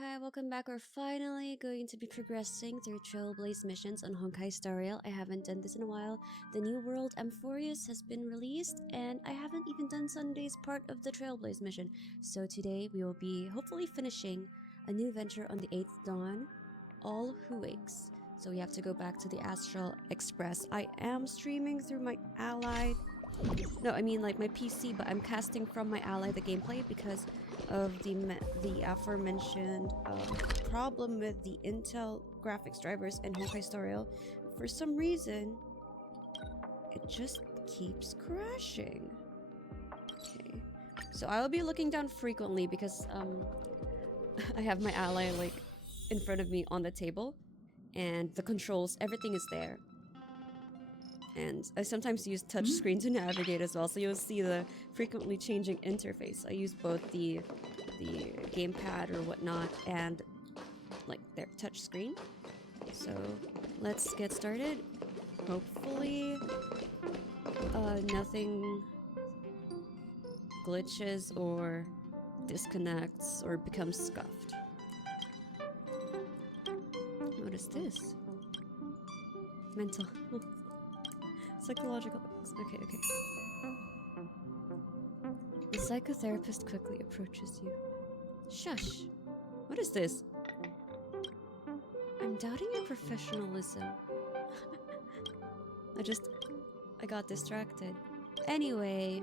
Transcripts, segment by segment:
Hi, welcome back. We're finally going to be progressing through Trailblaze missions on Honkai Star Rail. I haven't done this in a while. The new world Amphorius has been released, and I haven't even done Sunday's part of the Trailblaze mission. So today we will be hopefully finishing a new venture on the 8th dawn, All Who Wakes. So we have to go back to the Astral Express. I am streaming through my ally. No, I mean like my PC, but I'm casting from my ally the gameplay because of the aforementioned problem with the Intel graphics drivers in Honkai Star Rail. For some reason, it just keeps crashing. Okay, so I will be looking down frequently because I have my ally like in front of me on the table, and the controls, everything is there. And I sometimes use touchscreen to navigate as well, so you'll see the frequently changing interface. I use both the gamepad or whatnot and like their touchscreen. So let's get started. Hopefully nothing glitches or disconnects or becomes scuffed. What is this? Mental. Psychological. Okay. The psychotherapist quickly approaches you. Shush. What is this? I'm doubting your professionalism. I got distracted. Anyway.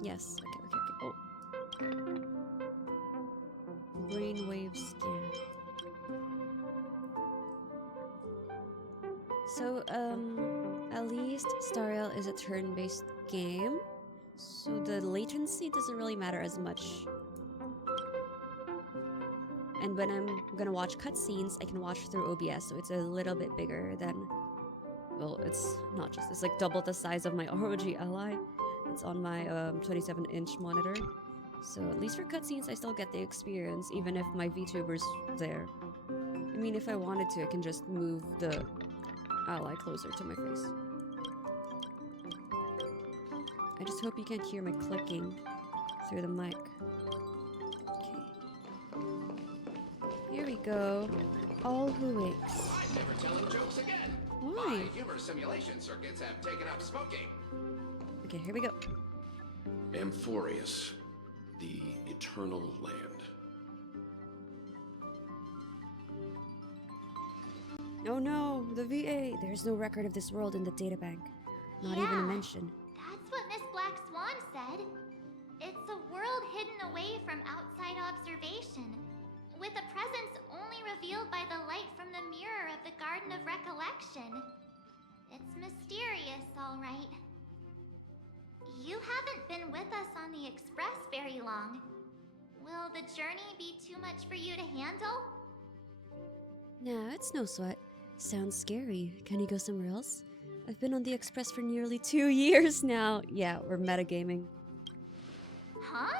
Yes. Okay. Oh. Brainwave scan. So, at least Star Rail is a turn-based game, so the latency doesn't really matter as much. And when I'm gonna watch cutscenes, I can watch through OBS, so it's a little bit bigger than... Well, it's not just... It's like double the size of my ROG Ally. It's on my 27-inch monitor. So at least for cutscenes, I still get the experience, even if my VTuber's there. I mean, if I wanted to, I can just move the ally closer to my face. I just hope you can't hear my clicking through the mic. Okay. Here we go. All Who Wakes. I'm never telling jokes again. Why? My humor simulation circuits have taken up smoking. Okay, here we go. Amphorius, the Eternal Land. Oh no, the VA! There's no record of this world in the databank. Not even a mention. That's what Miss Black Swan said. It's a world hidden away from outside observation, with a presence only revealed by the light from the mirror of the Garden of Recollection. It's mysterious, all right. You haven't been with us on the Express very long. Will the journey be too much for you to handle? Nah, it's no sweat. Sounds scary. Can you go somewhere else? I've been on the Express for nearly 2 years now. Yeah, we're metagaming. Huh?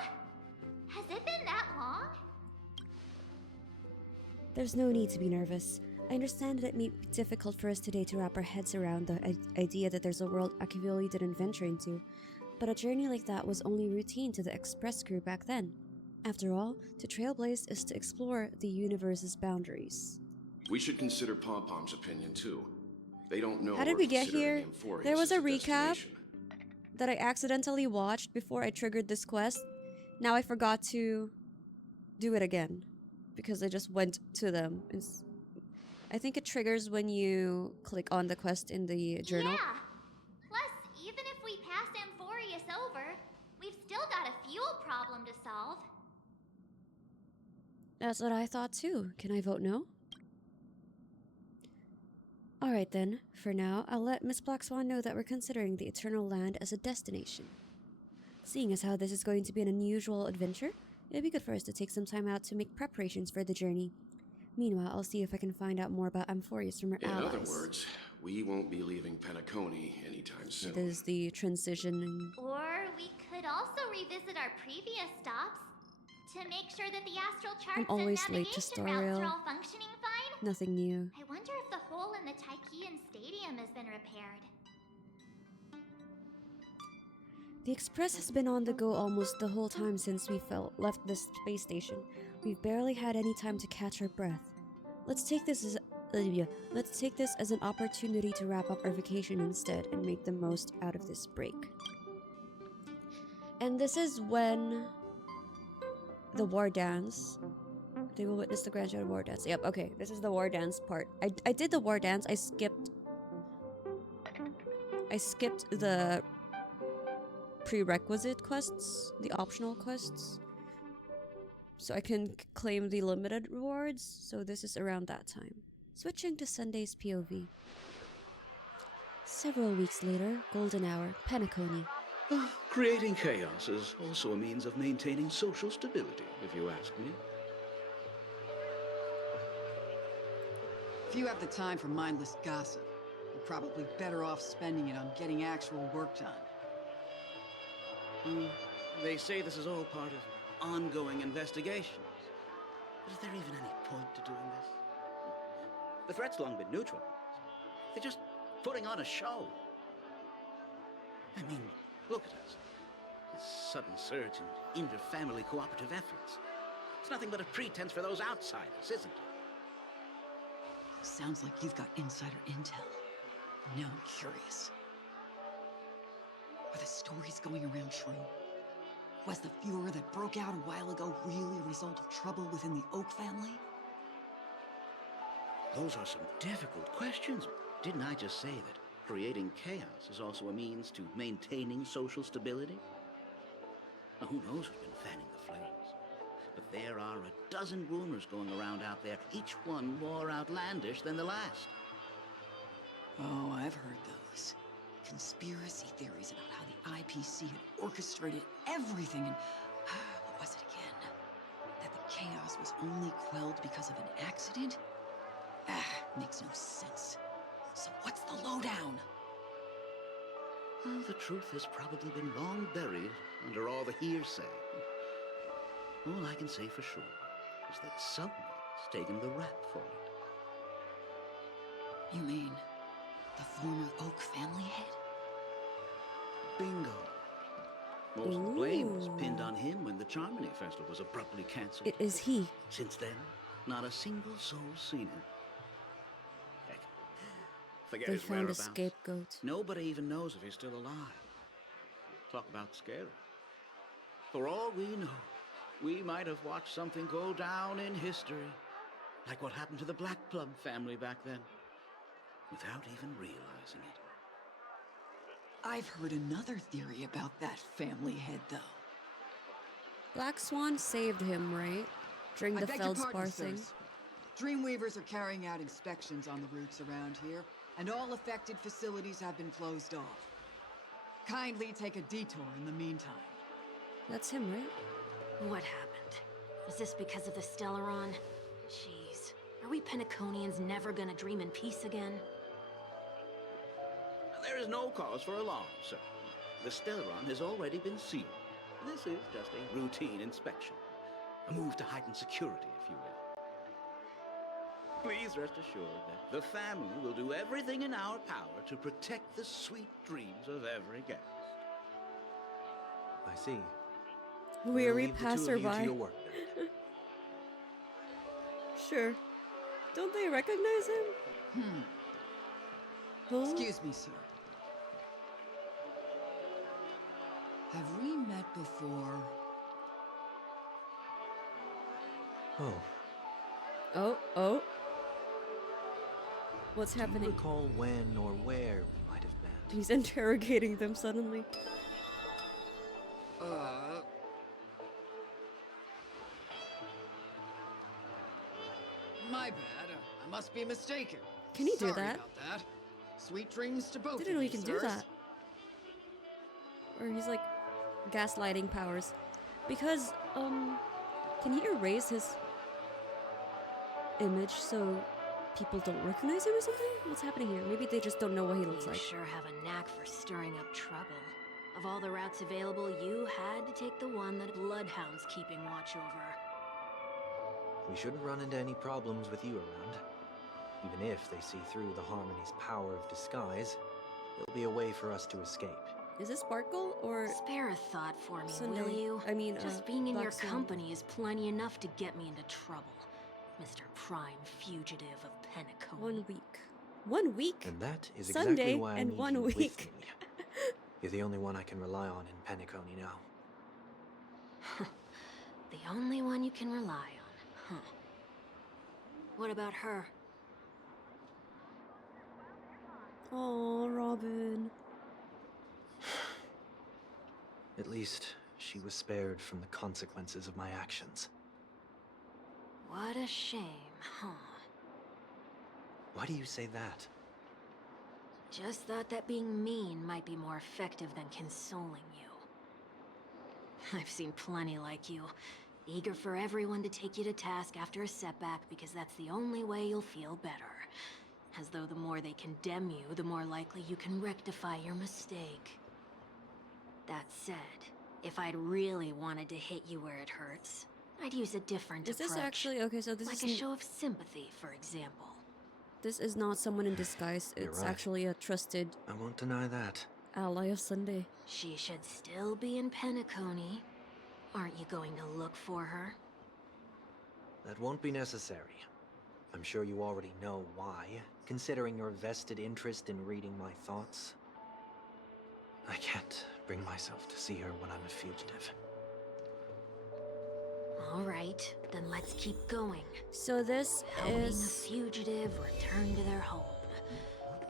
Has it been that long? There's no need to be nervous. I understand that it may be difficult for us today to wrap our heads around the idea that there's a world Akivoli didn't venture into, but a journey like that was only routine to the Express crew back then. After all, to Trailblaze is to explore the universe's boundaries. We should consider Pom-Pom's opinion too. They don't know. How did we get here? There was a recap that I accidentally watched before I triggered this quest. Now I forgot to do it again because I just went to them. I think it triggers when you click on the quest in the journal. Yeah. Plus, even if we pass Amphorius over, we've still got a fuel problem to solve. That's what I thought too. Can I vote no? Alright then, for now, I'll let Miss Black Swan know that we're considering the Eternal Land as a destination. Seeing as how this is going to be an unusual adventure, it'd be good for us to take some time out to make preparations for the journey. Meanwhile, I'll see if I can find out more about Amphorius from her allies. In other words, we won't be leaving Penacony anytime soon. It is the transition. Or we could also revisit our previous stops to make sure that the astral charts I'm always and late to navigation Star routes Rail. are all functioning fine. Nothing new. I wonder if the hole in the Taikian Stadium has been repaired. The Express has been on the go almost the whole time since we left this space station. We've barely had any time to catch our breath. Let's take this as an opportunity to wrap up our vacation instead and make the most out of this break. And this is when the war dance. They will witness the grandchild war dance. Yep, okay, this is the war dance part. I did the war dance. I skipped the prerequisite quests, the optional quests, so I can claim the limited rewards. So this is around that time. Switching to Sunday's POV. Several weeks later, golden hour, Penacony. Creating chaos is also a means of maintaining social stability, if you ask me. If you have the time for mindless gossip, you're probably better off spending it on getting actual work done. They say this is all part of ongoing investigations. But is there even any point to doing this? The threat's long been neutralized. They're just putting on a show. I mean, look at us. This sudden surge in inter-family cooperative efforts. It's nothing but a pretense for those outsiders, isn't it? Sounds like you've got insider intel. Now I'm curious. Are the stories going around true? Was the furor that broke out a while ago really a result of trouble within the Oak family? Those are some difficult questions. Didn't I just say that creating chaos is also a means to maintaining social stability? Now, who knows who's been fanning the flames? But there are a dozen rumors going around out there, each one more outlandish than the last. Oh, I've heard those. Conspiracy theories about how the IPC had orchestrated everything and... what was it again? That the chaos was only quelled because of an accident? Makes no sense. So what's the lowdown? Well, the truth has probably been long buried under all the hearsay. All I can say for sure is that someone's taken the rap for it. You mean the former Oak family head? Bingo. Most of the blame was pinned on him when the Charmony Festival was abruptly cancelled. It is he. Since then, not a single soul's seen him. Heck, forget They his found a whereabouts. scapegoat. Nobody even knows if he's still alive. Talk about scary. For all we know, we might have watched something go down in history, like what happened to the Black Plum family back then, without even realizing it. I've heard another theory about that family head, though. Black Swan saved him, right? During the Feldspar thing. Dreamweavers are carrying out inspections on the routes around here, and all affected facilities have been closed off. Kindly take a detour in the meantime. That's him, right? What happened? Is this because of the Stellaron? Jeez. Are we Penaconians never gonna dream in peace again? There is no cause for alarm, sir. The Stellaron has already been sealed. This is just a routine inspection. A move to heighten security, if you will. Please rest assured that the family will do everything in our power to protect the sweet dreams of every guest. I see. Weary Leave the two of you to passerby. your work then. Sure. Don't they recognize him? Huh? Excuse me, sir. Have we met before? Oh, Oh. What's do you happening? recall when or where we might have met? He's interrogating them suddenly. My bad. I must be mistaken. Can he do Sorry that? about that. Sweet dreams to both. Didn't know of he you, can do sirs. that. Or he's like gaslighting powers. Because, can he erase his image so people don't recognize him or something? What's happening here? Maybe they just don't know what he looks You like. sure have a knack for stirring up trouble. Of all the routes available, you had to take the one that Bloodhound's keeping watch over. We shouldn't run into any problems with you around. Even if they see through the Harmony's power of disguise, there'll be a way for us to escape. Is this Sparkle or Spare a thought for me, Sunday? will you? I mean, just being in Black your Swan. company is plenty enough to get me into trouble, Mr. Prime Fugitive of Penacony. 1 week. 1 week? And that is Sunday exactly why I and need 1 you with week. me. You're the only one I can rely on in Penacony now. The only one you can rely on, huh? What about her? Oh, Robin. At least she was spared from the consequences of my actions. What a shame, huh? Why do you say that? Just thought that being mean might be more effective than consoling you. I've seen plenty like you, eager for everyone to take you to task after a setback because that's the only way you'll feel better. As though the more they condemn you, the more likely you can rectify your mistake. That said, if I'd really wanted to hit you where it hurts, I'd use a different Is approach. this actually okay? So this like is a show of sympathy, for example. this is not someone in disguise. You're It's right. actually a trusted I won't deny that. ally of Sunday. She should still be in Penacony. Aren't you going to look for her? That won't be necessary. I'm sure you already know why, considering your vested interest in reading my thoughts. I can't bring myself to see her when I'm a fugitive. All right, then let's keep going. So this Helping a is fugitive return to their home.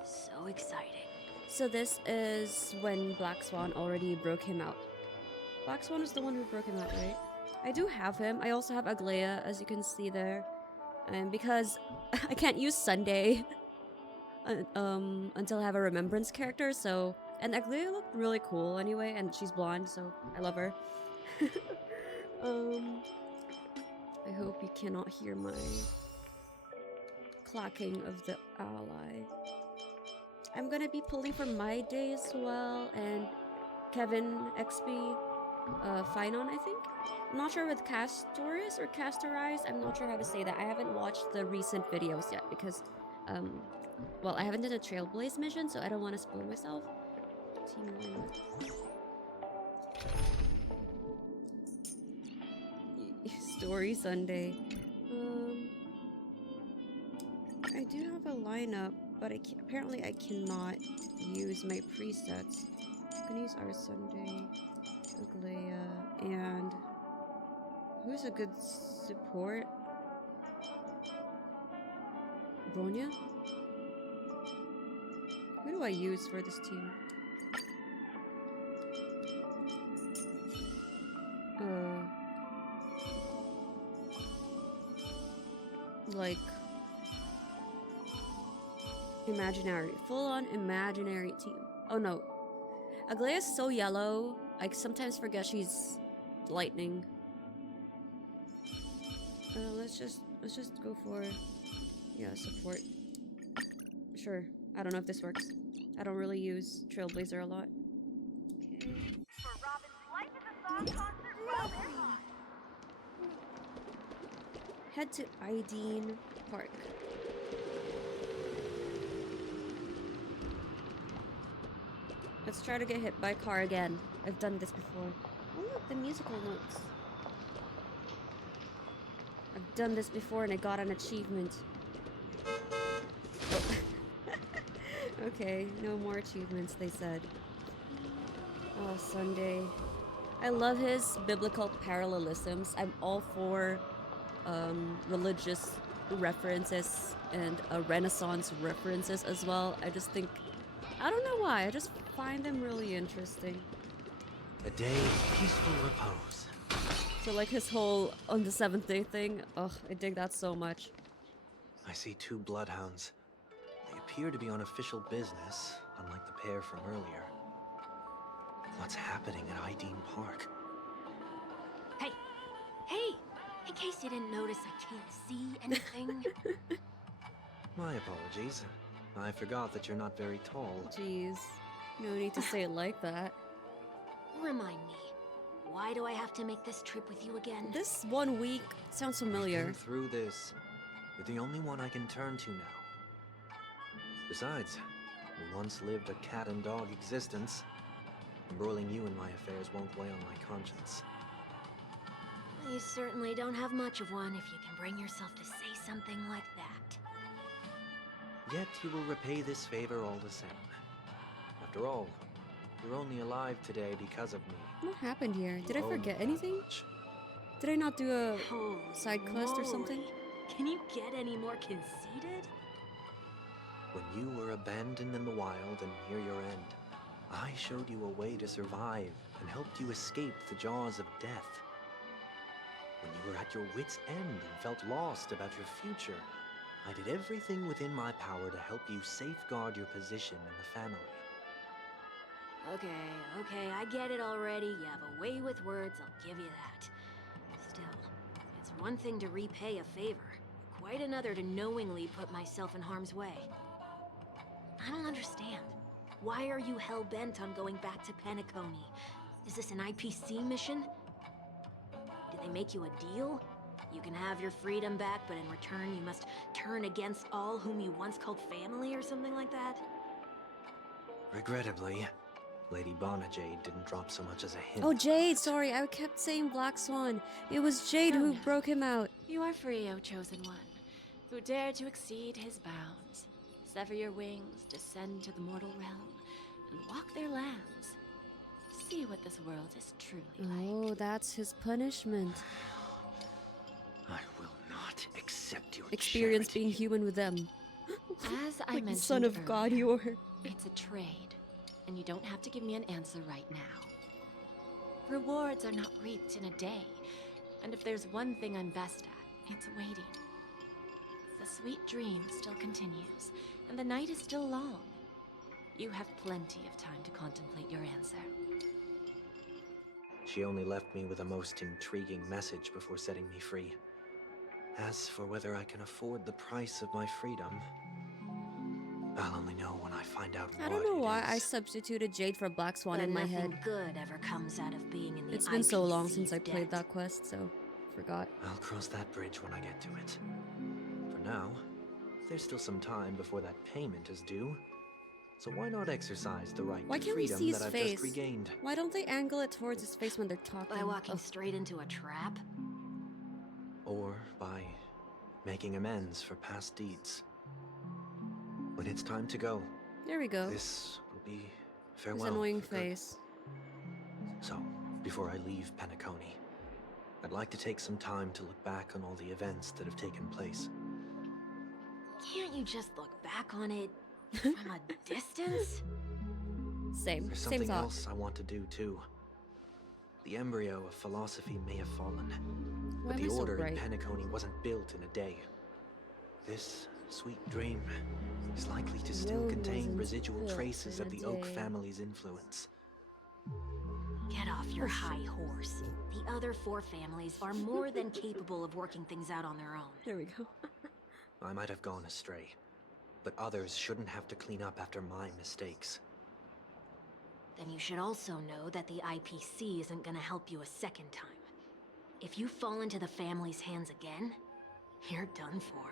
So exciting. so this is when Black Swan already broke him out. Black Swan is the one who broke him out, right? I do have him. I also have Aglaya, as you can see there. And because I can't use Sunday until I have a remembrance character, so and Aglaya looked really cool anyway, and she's blonde, so I love her. I hope you cannot hear my clacking of the ally. I'm gonna be pulling for my day as well, and Kevin XP Finon, I think. I'm not sure with Castoris or Castorize. I'm not sure how to say that. I haven't watched the recent videos yet because, well, I haven't done a Trailblaze mission, so I don't want to spoil myself. Team 1. Story Sunday. I do have a lineup, but apparently I cannot use my presets. I'm gonna use our Sunday, Aglaya, and who's a good support? Bronya? Who do I use for this team? Like imaginary, full-on imaginary team. Oh no, Aglaya's so yellow. I sometimes forget she's lightning. Let's just go for support. Sure. I don't know if this works. I don't really use Trailblazer a lot. Okay. Head to Ideen Park. Let's try to get hit by a car again. I've done this before. Oh look, the musical notes. I've done this before and I got an achievement. Oh. Okay, no more achievements, they said. Oh, Sunday. I love his biblical parallelisms. I'm all for religious references and Renaissance references as well. I just think, I don't know why, I just find them really interesting. A day of peaceful repose. So like his whole on the seventh day thing, ugh, I dig that so much. I see 2 bloodhounds. They appear to be on official business, unlike the pair from earlier. What's happening at Ideen Park? Hey! Hey! In case you didn't notice, I can't see anything. My apologies. I forgot that you're not very tall. Jeez, no need to say it like that. Remind me, why do I have to make this trip with you again? This 1 week sounds We've familiar. been through this. You're the only one I can turn to now. Besides, we once lived a cat and dog existence. Embroiling you in my affairs won't weigh on my conscience. You certainly don't have much of one if you can bring yourself to say something like that. Yet you will repay this favor all the same. After all, you're only alive today because of me. What happened here? Did I You owe me forget that anything? much. Did I not do a Holy side quest or something? moly. Can you get any more conceited? When you were abandoned in the wild and near your end, I showed you a way to survive and helped you escape the jaws of death. When you were at your wit's end and felt lost about your future, I did everything within my power to help you safeguard your position in the family. Okay, I get it already. You have a way with words, I'll give you that. Still, it's one thing to repay a favor, quite another to knowingly put myself in harm's way. I don't understand. Why are you hell-bent on going back to Penacony? Is this an IPC mission? Did they make you a deal? You can have your freedom back, but in return you must turn against all whom you once called family or something like that? Regrettably, Lady Bonajade didn't drop so much as a hint. Oh, Jade! Sorry, I kept saying Black Swan. It was Jade who broke him out. You are free, O Chosen One, who dare to exceed his bounds. Sever your wings, descend to the mortal realm, and walk their lands. See what this world is truly like. Oh, that's his punishment. I will not accept your Experience charity. being human with them. As I Like the mentioned son of God earlier, you are. it's a trade, and you don't have to give me an answer right now. Rewards are not reaped in a day, and if there's one thing I'm best at, it's waiting. The sweet dream still continues, and the night is still long. You have plenty of time to contemplate your answer. She only left me with a most intriguing message before setting me free. As for whether I can afford the price of my freedom, I'll only know when I find out I what don't know it why is. I substituted Jade for Black Swan But in my nothing head. good ever comes out of being in the It's been so long since I IPC's played debt. that quest, so forgot. I'll cross that bridge when I get to it. For now, there's still some time before that payment is due. So why not exercise the right Why to can't we freedom see his that I've face? just regained? Why don't they angle it towards his face when they're talking? By walking Oh, straight into a trap? Or by making amends for past deeds. When it's time to go, there we go. this will be His farewell. annoying for good. face. So, before I leave Penacony, I'd like to take some time to look back on all the events that have taken place. Can't you just look back on it from a distance? Same. There's Same something thought. else I want to do too. The embryo of philosophy may have fallen, Why but am I the so order in bright? Penacony wasn't built in a day. This sweet dream is likely to still Rome contain wasn't residual built traces in of a the Oak day. family's influence. Get off your high horse. The other four families are more than capable of working things out on their own. There we go. I might have gone astray, but others shouldn't have to clean up after my mistakes. Then you should also know that the IPC isn't gonna help you a second time. If you fall into the family's hands again, you're done for.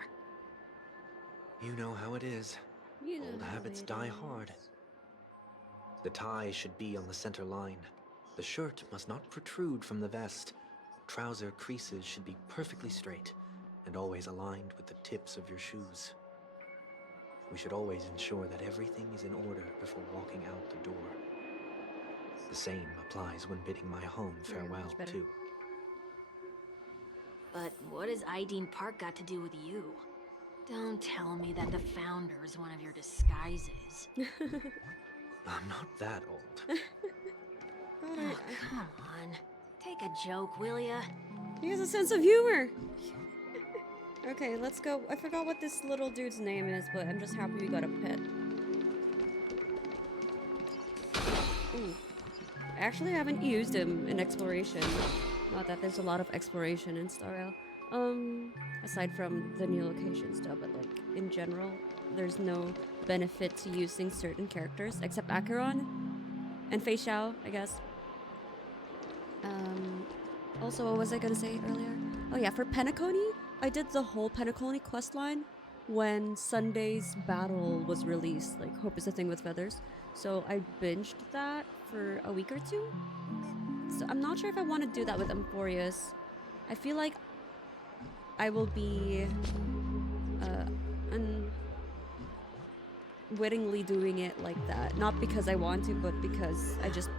You know how it is. You know Old how habits it die is. hard. The tie should be on the center line. The shirt must not protrude from the vest. Trouser creases should be perfectly straight and always aligned with the tips of your shoes. We should always ensure that everything is in order before walking out the door. The same applies when bidding my home Yeah, much farewell, better. too. But what has Ideen Park got to do with you? Don't tell me that the Founder's one of your disguises. I'm not that old. Oh, come on. Take a joke, will ya? He has a sense of humor. Okay, let's go. I forgot what this little dude's name is, but I'm just happy we got a pet. Ooh. I actually haven't used him in exploration. Not that there's a lot of exploration in Star Rail. Aside from the new location stuff, but like in general, there's no benefit to using certain characters except Acheron and Fei Xiao, I guess. Also, what was I gonna say earlier? Oh yeah, for Penacony, I did the whole Penacony quest line, when Sunday's battle was released, like Hope is a Thing with Feathers. So I binged that for a week or two. So I'm not sure if I want to do that with Emphorius. I feel like I will be unwittingly doing it like that. Not because I want to, but because I just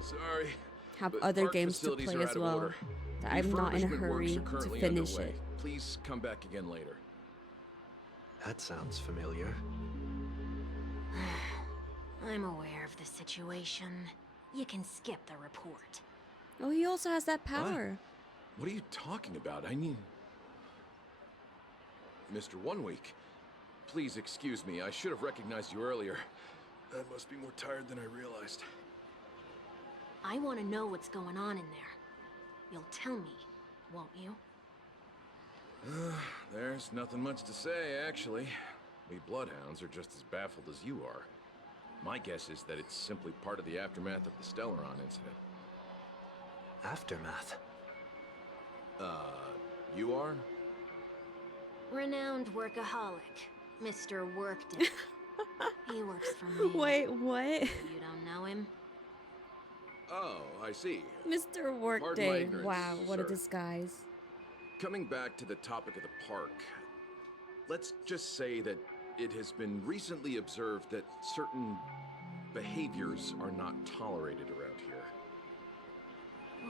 Sorry, have but other park games to facilities play are as out of well. order. That I'm not in a Refurbishment works hurry are to currently finish underway. it. Please come back again later. That sounds familiar. I'm aware of the situation. You can skip the report. Oh, he also has that power. What are you talking about? I mean... Mr. One Week, please excuse me. I should have recognized you earlier. I must be more tired than I realized. I want to know what's going on in there. You'll tell me, won't you? There's nothing much to say, actually. We Bloodhounds are just as baffled as you are. My guess is that it's simply part of the aftermath of the Stellaron incident. Aftermath? You are? Renowned workaholic, Mr. Workday. He works for me. Wait, what? You don't know him? Oh, I see. Mr. Pardon my Workday. ignorance, Wow, what a sir. disguise. Coming back to the topic of the park, let's just say that it has been recently observed that certain behaviors are not tolerated around here.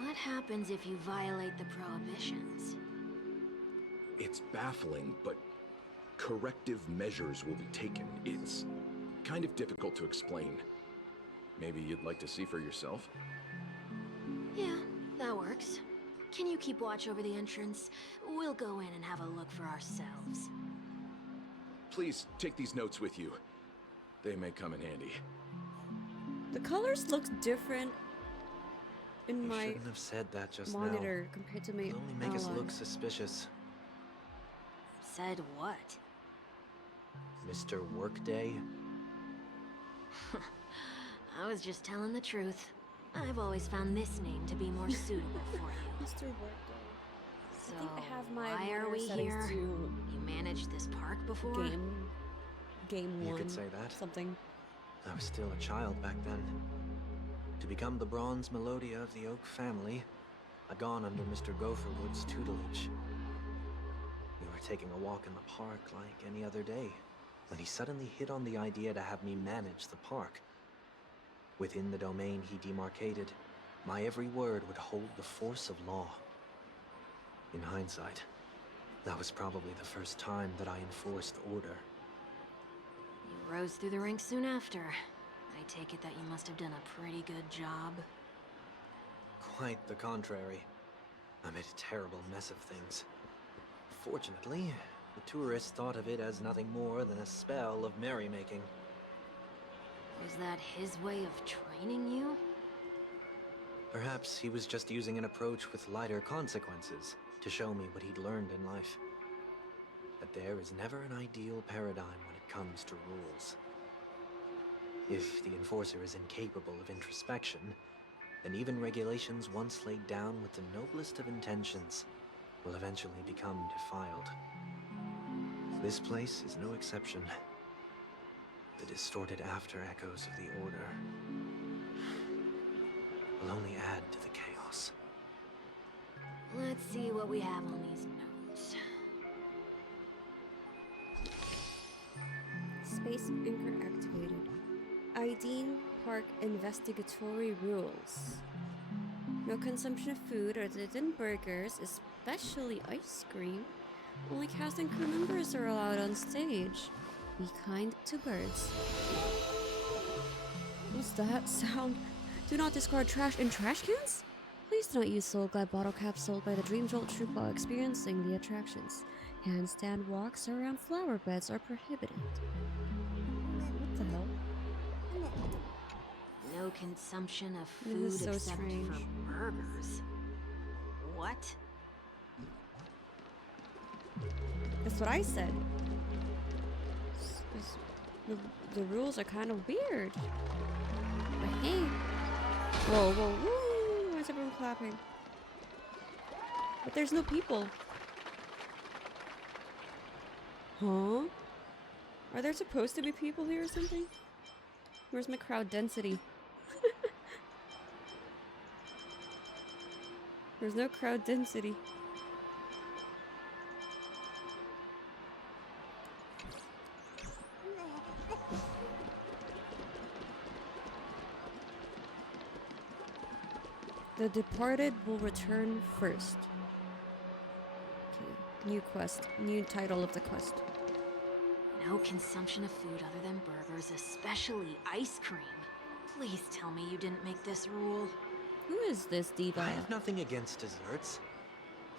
What happens if you violate the prohibitions? It's baffling, but corrective measures will be taken. It's kind of difficult to explain. Maybe you'd like to see for yourself? Yeah, that works. Can you keep watch over the entrance? We'll go in and have a look for ourselves. Please take these notes with you. They may come in handy. The colors look different in You my shouldn't have said that just monitor compared to my now. It'll only make us Ally. look suspicious. Said what? Mr. Workday? I was just telling the truth. I've always found this name to be more suitable for you. Mr. Workday. So, I think I have my why are monitor we settings here? to You managed this park before? game You one. could say that. Something. I was still a child back then. To become the bronze Melodia of the Oak family, I'd gone under Mr. Gopherwood's tutelage. We were taking a walk in the park like any other day, when he suddenly hit on the idea to have me manage the park. Within the domain he demarcated, my every word would hold the force of law. In hindsight, that was probably the first time that I enforced order. You rose through the ranks soon after. I take it that you must have done a pretty good job. Quite the contrary. I made a terrible mess of things. Fortunately, the tourists thought of it as nothing more than a spell of merrymaking. Was that his way of training you? Perhaps he was just using an approach with lighter consequences to show me what he'd learned in life. That there is never an ideal paradigm when it comes to rules. If the enforcer is incapable of introspection, then even regulations once laid down with the noblest of intentions will eventually become defiled. This place is no exception. The distorted after echoes of the Order will only add to the chaos. Let's see what we have on these notes. Space anchor activated. Ideen Park investigatory rules. No consumption of food other than burgers, especially ice cream. Only cast and crew members are allowed on stage. Be kind to birds. What's that sound? Do not discard trash in trash cans? Please do not use Soul Glide bottle caps sold by the Dream Jolt Troop while experiencing the attractions. Handstand walks around flower beds are prohibited. What the hell? No consumption of This food is so except strange. for burgers. What? That's what I said. The rules are kind of weird. But hey. Whoa, whoa, woo! Why is everyone clapping? But there's no people. Huh? Are there supposed to be people here or something? Where's my crowd density? There's no crowd density. The departed will return first. Okay. New quest. New title of the quest. No consumption of food other than burgers, especially ice cream. Please tell me you didn't make this rule. Who is this diva? I have nothing against desserts.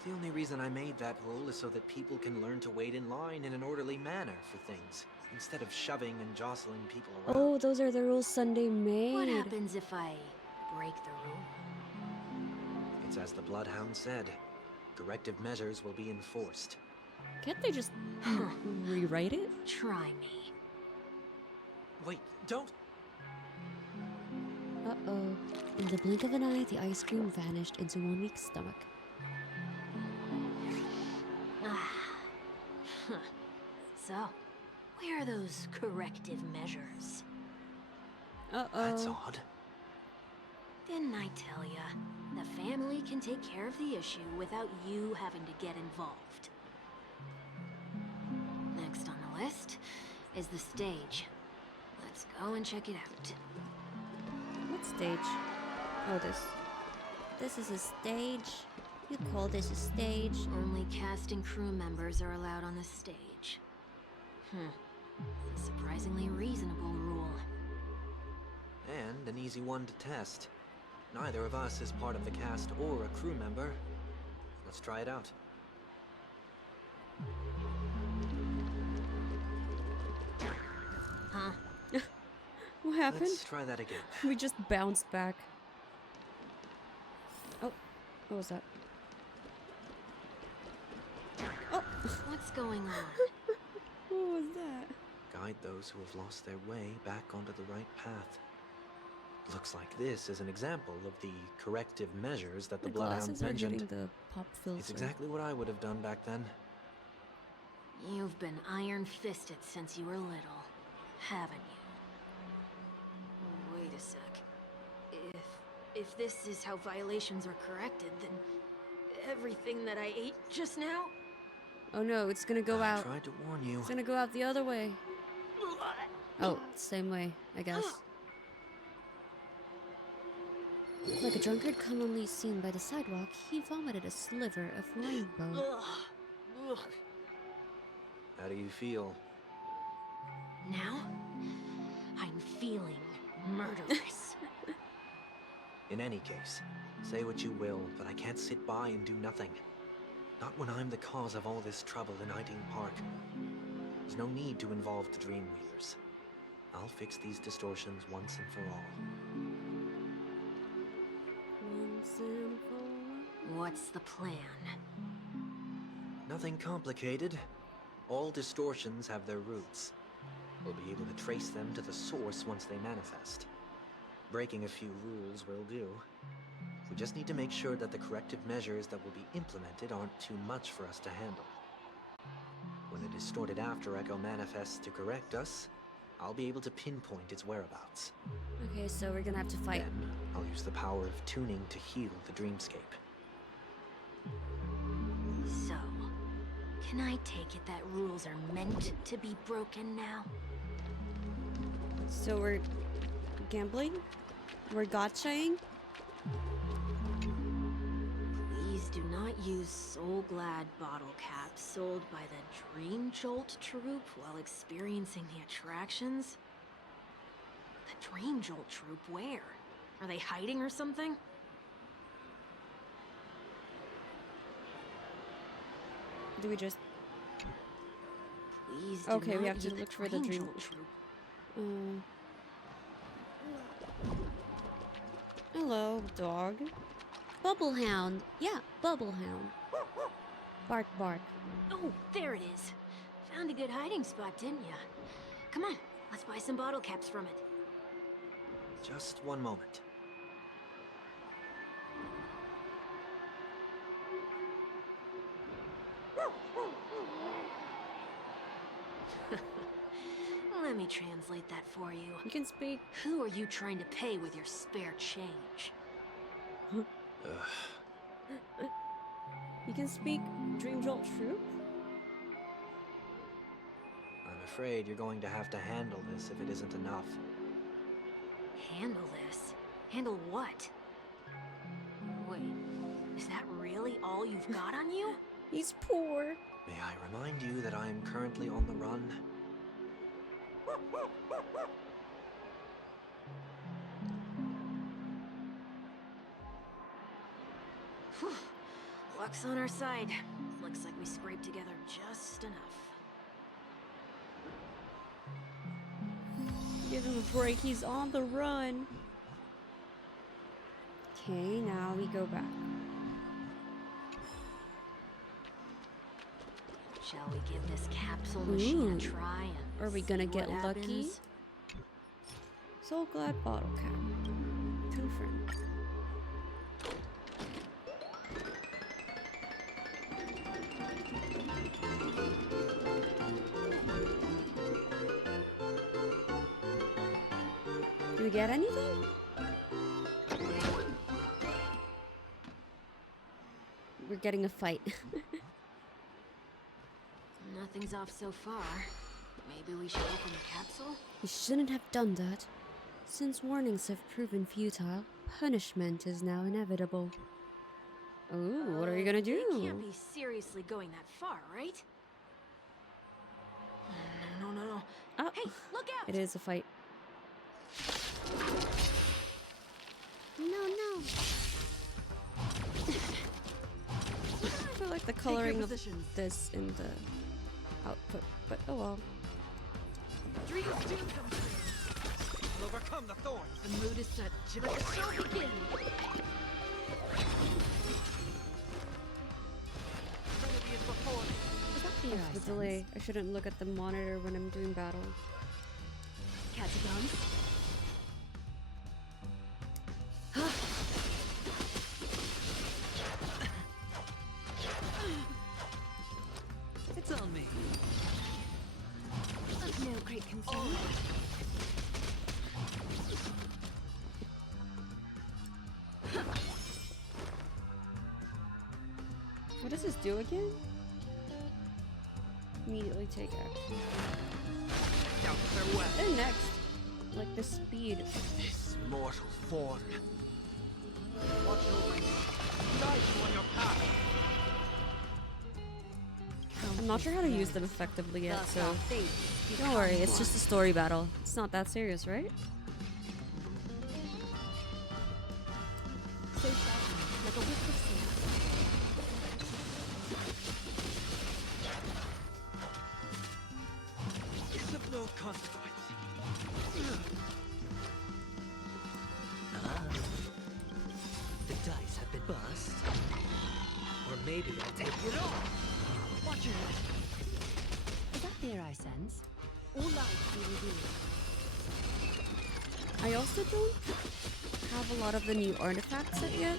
The only reason I made that rule is so that people can learn to wait in line in an orderly manner for things, instead of shoving and jostling people around. Oh, those are the rules Sunday made. What happens if I break the rule? It's as the Bloodhound said. Corrective measures will be enforced. Can't they just rewrite it? Try me. Wait, don't! Uh-oh. In the blink of an eye, the ice cream vanished into one weak stomach. So, where are those corrective measures? Uh-oh. That's odd. Didn't I tell ya? The family can take care of the issue without you having to get involved. Next on the list is the stage. Let's go and check it out. What stage? Oh, this. This is a stage? You call this a stage? Only cast and crew members are allowed on the stage. A surprisingly reasonable rule. And an easy one to test. Neither of us is part of the cast or a crew member. Let's try it out. Huh? What happened? Let's try that again. We just bounced back. Oh, what was that? Oh, What's going on? what was that? Guide those who have lost their way back onto the right path. Looks like this is an example of the corrective measures that the My Bloodhound glasses are mentioned. getting the pop filter. It's exactly what I would have done back then. You've been iron-fisted since you were little, haven't you? Wait a sec. If this is how violations are corrected, then everything that I ate just now? Oh no, it's gonna go I out. tried to warn you. It's gonna go out the other way. Oh, same way, I guess. Like a drunkard commonly seen by the sidewalk, he vomited a sliver of rainbow. How do you feel? Now, I'm feeling murderous. In any case, say what you will, but I can't sit by and do nothing. Not when I'm the cause of all this trouble in Ideen Park. There's no need to involve the Dreamweavers. I'll fix these distortions once and for all. Once and for What's the plan? Nothing complicated. All distortions have their roots. We'll be able to trace them to the source once they manifest. Breaking a few rules will do. We just need to make sure that the corrective measures that will be implemented aren't too much for us to handle. When the distorted after echo manifests to correct us, I'll be able to pinpoint its whereabouts. Okay, so we're gonna have to fight. Then, I'll use the power of tuning to heal the dreamscape. So, can I take it that rules are meant to be broken now? So we're gambling? We're gotchaing? Please do not use Soul Glad bottle caps sold by the Dream Jolt troupe while experiencing the attractions. The Dream Jolt troupe, where? Are they hiding or something? Do we just... Please do Okay, not we have to use look for the Dream Jolt troupe. Hello, dog. Bubblehound. Yeah, Bubblehound. Bark, bark. Oh, there it is. Found a good hiding spot, didn't ya? Come on, let's buy some bottle caps from it. Just one moment. Let me translate that for you. You can speak. Who are you trying to pay with your spare change? You can speak Dream Jolt Troop? I'm afraid you're going to have to handle this if it isn't enough. Handle this? Handle what? Wait, is that really all you've got on you? He's poor. May I remind you that I am currently on the run? Whew. Luck's on our side. Looks like we scraped together just enough. Give him a break, he's on the run. Okay, now we go back. Shall we give this capsule machine a try and are we gonna see get what lucky? happens? Soul Glad bottle cap. Confirm. Do we get anything? We're getting a fight. Nothing's off so far. Maybe we should open the capsule? We shouldn't have done that. Since warnings have proven futile, punishment is now inevitable. Ooh, what are you gonna do? They can't be seriously going that far, right? No. Oh, Hey, look out! it is a fight. No. I feel like the coloring of this in the output, but oh well. Dreams do come true. I'll overcome the thorns! The mood is set. Let the show begin. Trinity is before me. Here I The sense. delay. I shouldn't look at the monitor when I'm doing battle. Catacombs. It's on me. Of no great concern. What does this do again? Immediately take action. And next, like the speed. This mortal form. Watch over you. Guide you on your path. I'm not sure how to use them effectively yet, so don't worry, it's just a story battle. It's not that serious, right? So fascinating, like a wisp of sand. It's of no consequence. The dice have been bust. Or maybe I'll take it all. Watch your head. Is that fear I sense? All light be revealed. I also don't have a lot of the new artifacts set yet,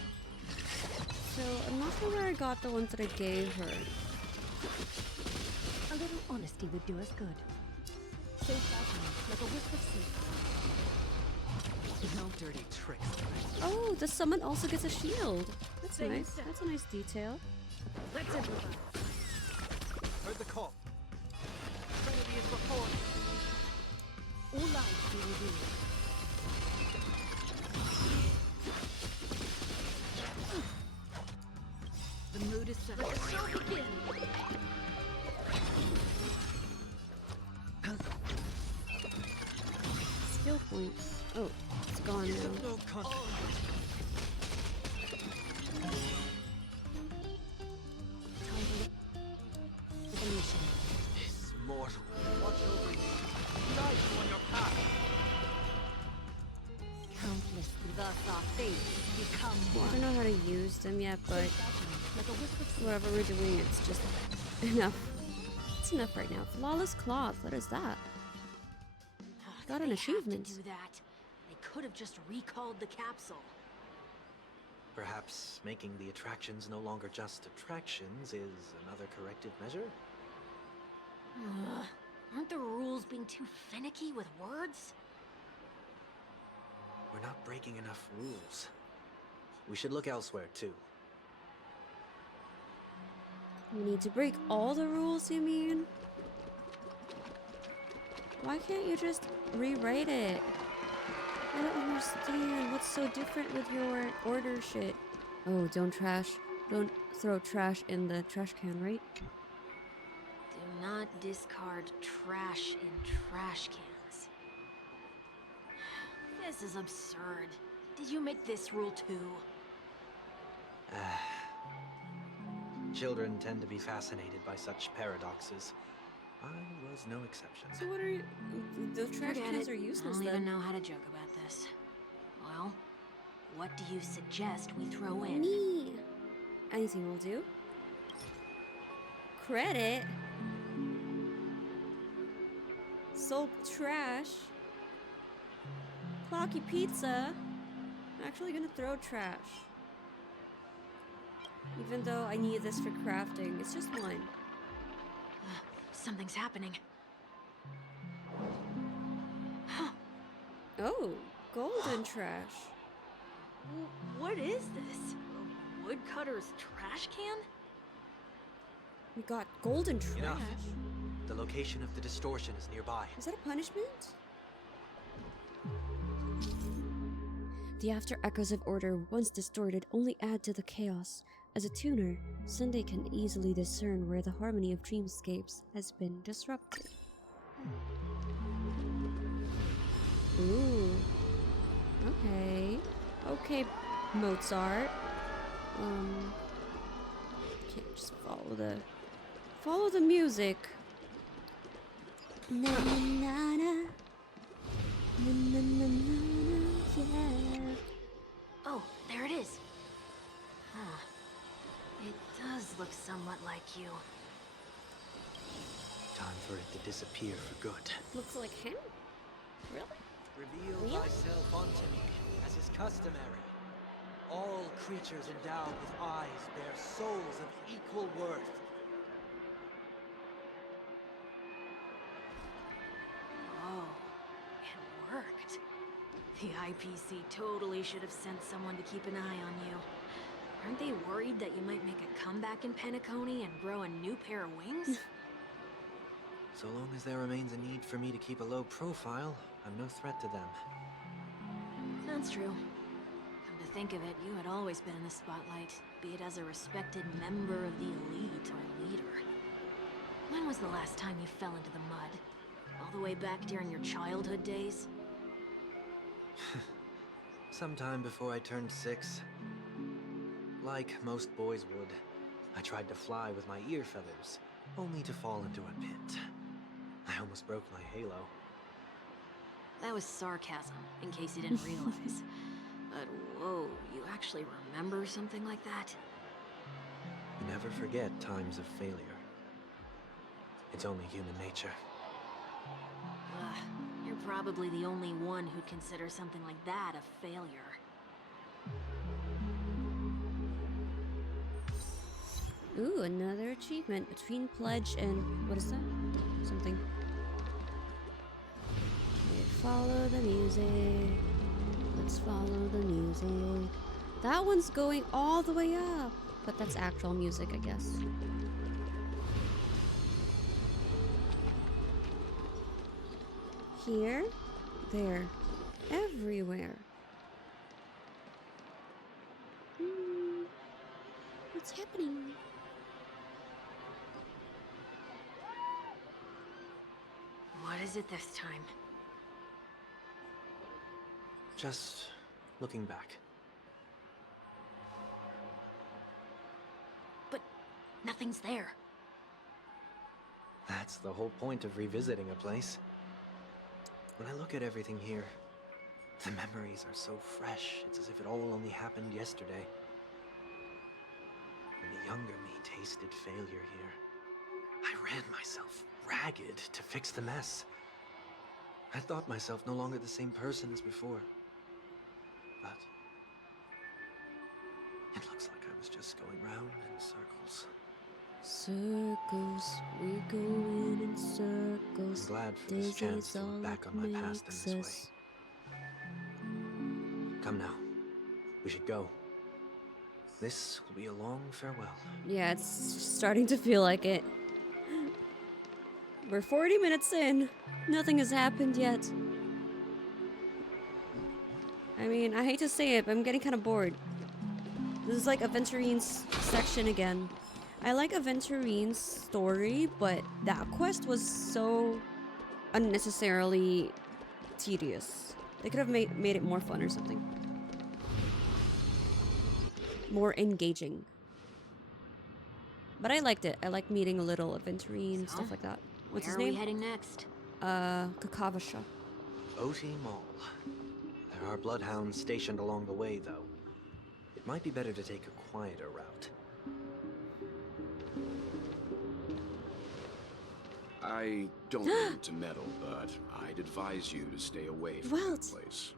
so I'm not sure where I got the ones that I gave her. A little honesty would do us good. So fascinating, like a wisp of sleep. No dirty tricks. Oh, the summon also gets a shield. That's Same nice. step. That's a nice detail. Let's improvise. Heard the call. Trinity is before me. All light be revealed. The mood is set. Let the show begin. Skill points. Oh, it's gone It's now. of no consequence. Evolution. This mortal. Watch over you. Guide you on your path. Countless. Thus our fates become I one. don't know how to use them yet, So but fascinating, like a wisp of sleep. whatever we're doing, it's just enough. It's enough right now. Flawless cloth. What is that? Got an They achievement. Have to do that. They could have just recalled the capsule. Perhaps making the attractions no longer just attractions is another corrective measure? Aren't the being too finicky with words? We're not breaking enough rules. We should look elsewhere, too. We need to break all the rules, you mean? Why can't you just rewrite it? I don't understand. What's so different with your order shit? Oh, don't throw trash in the trash can, right? Do not discard trash in trash cans. This is absurd. Did you make this rule too? Children tend to be fascinated by such paradoxes. I was no exception. So what are you... The trash cans are useless I don't then. even know how to joke about this. Well, what do you suggest we throw in? Me. Anything will do. Credit. Sold trash. Clocky pizza. I'm actually gonna throw trash. Even though I need this for crafting, it's just one. Something's happening. Oh, golden trash. What is this? A woodcutter's trash can? We got golden trash. Enough. The location of the distortion is nearby. Is that a punishment? The after echoes of order, once distorted, only add to the chaos. As a tuner, Sunday can easily discern where the harmony of dreamscapes has been disrupted. Ooh. Okay. Okay, Mozart. Can't just follow the music. Na na na na. Na na na na, yeah. Oh, there it is. Huh. It does look somewhat like you. Time for it to disappear for good. Looks like him? Really? Reveal thyself unto me, as is customary. All creatures endowed with eyes bear souls of equal worth. Oh, it worked. The IPC totally should have sent someone to keep an eye on you. Aren't they worried that you might make a comeback in Penacony and grow a new pair of wings? So long as there remains a need for me to keep a low profile, I'm no threat to them. That's true. Come to think of it, you had always been in the spotlight, be it as a respected member of the elite or leader. When was the last time you fell into the mud? All the way back during your childhood days? Sometime before I turned 6. Like most boys would, I tried to fly with my ear feathers, only to fall into a pit. I almost broke my halo. That was sarcasm, in case you didn't realize. But whoa, you actually remember something like that? You never forget times of failure. It's only human nature. Ugh, you're probably the only one who'd consider something like that a failure. Ooh, another achievement between pledge and what is that? Something. Okay, follow the music. Let's follow the music. That one's going all the way up, but that's actual music, I guess. Here, there, everywhere. What's happening? What is it this time? Just looking back. But nothing's there. That's the whole point of revisiting a place. When I look at everything here, the memories are so fresh, it's as if it all only happened yesterday. When the younger me tasted failure here, I ran myself ragged to fix the mess. I thought myself no longer the same person as before. But it looks like I was just going round in circles. Circles, we're going in circles. glad for this chance to look back on my past in this way. Come now. We should go. This will be a long farewell. Yeah, it's starting to feel like it. We're 40 minutes in. Nothing has happened yet. I mean, I hate to say it, but I'm getting kind of bored. This is like Aventurine's section again. I like Aventurine's story, but that quest was so unnecessarily tedious. They could have made it more fun or something. More engaging. But I liked it. I like meeting a little Aventurine, stuff like that. What's his name? Where are we heading next? Kakavasha. Oti Mall. There are bloodhounds stationed along the way, though. It might be better to take a quieter route. I don't mean to meddle, but I'd advise you to stay away from Welt. that place.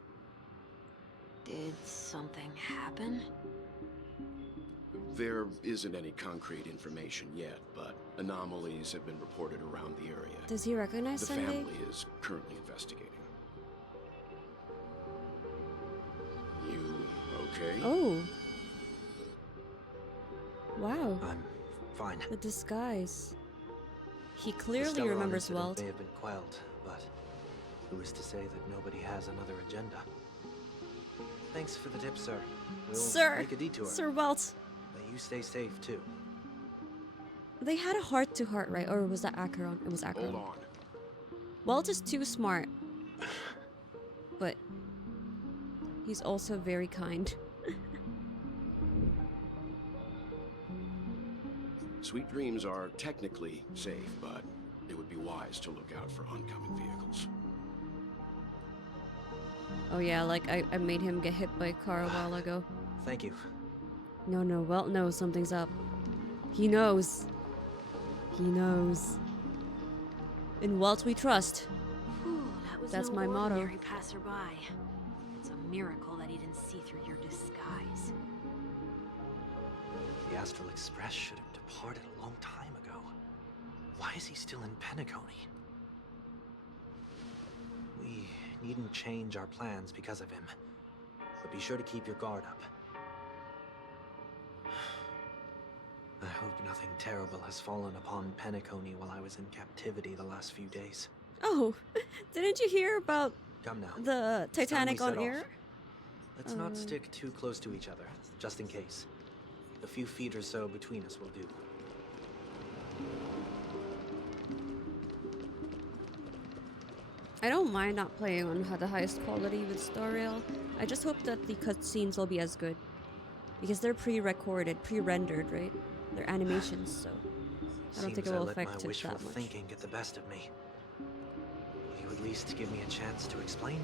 Did something happen? There isn't any concrete information yet, but anomalies have been reported around the area. Does he recognize The Sunday? family is currently investigating. You okay? Oh. Wow. I'm fine. The disguise. He The clearly Stellar remembers incident Welt. may have been quelled, but who is to say that nobody has another agenda? Thanks for the tip, sir. We'll Sir! make a detour. Sir Welt. May you stay safe, too. They had a heart-to-heart, right? Or was that Acheron? It was Acheron. Hold on. Welt is too smart. But he's also very kind. Sweet dreams are technically safe, but it would be wise to look out for oncoming vehicles. Oh yeah, like I made him get hit by a car a while ago. Thank you. No, Welt knows something's up. He knows. He knows. In Welt we trust. Whew, that was That's no my motto. ordinary passerby. It's a miracle that he didn't see through your disguise. The Astral Express should have departed a long time ago. Why is he still in Penacony? We needn't change our plans because of him. But be sure to keep your guard up. I hope nothing terrible has fallen upon Penacony while I was in captivity the last few days. Oh, didn't you hear about Come now. the It's time we Titanic on set off. air? Let's not stick too close to each other, just in case. A few feet or so between us will do. I don't mind not playing on the highest quality with Storiel. I just hope that the cutscenes will be as good. Because they're pre-recorded, pre-rendered, right? They're animations, so I don't think it will affect my it that wishful much. thinking get the best of me. Will you at least give me a chance to explain?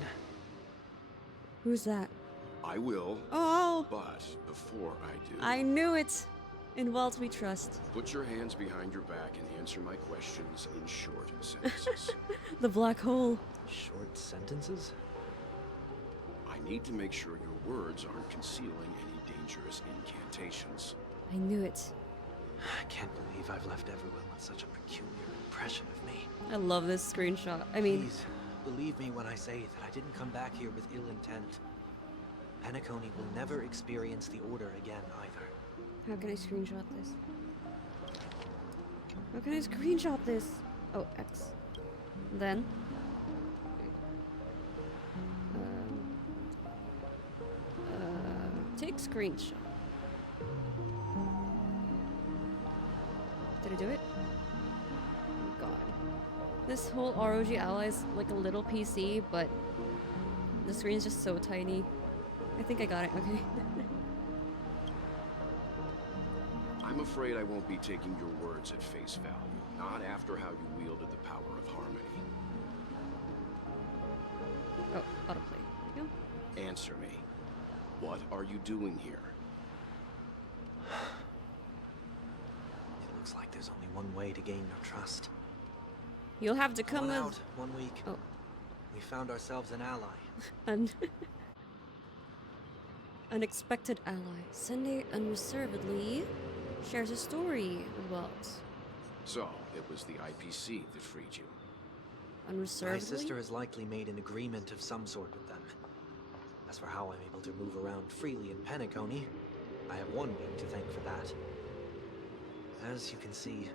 Who's that? I will, Oh, but before I do, I knew it! In Welt we trust. put your hands behind your back and answer my questions in short sentences. The black hole. Short sentences? I need to make sure your words aren't concealing any dangerous incantations. I knew it. I can't believe I've left everyone with such a peculiar impression of me. I love this screenshot. I mean, Please, believe me when I say that I didn't come back here with ill intent. Penacony will never experience the Order again, either. how can I screenshot this? How can I screenshot this? Oh, X. Then. Take screenshot. Did I do it? Oh god. This whole ROG Ally is like a little PC, but the screen's just so tiny. I think I got it, okay. I'm afraid I won't be taking your words at face value, not after how you wielded the power of harmony. Oh, autoplay. There you go. Answer me. What are you doing here? It looks like there's only one way to gain your trust. You'll have to come One with out, 1 week. Oh. We found ourselves an ally. an unexpected ally. Sunday unreservedly shares a story with Welt. So, it was the IPC that freed you. My unreservedly? sister has likely made an agreement of some sort with them. As for how I'm able to move around freely in Penacony, I have one being to thank for that. As you can see,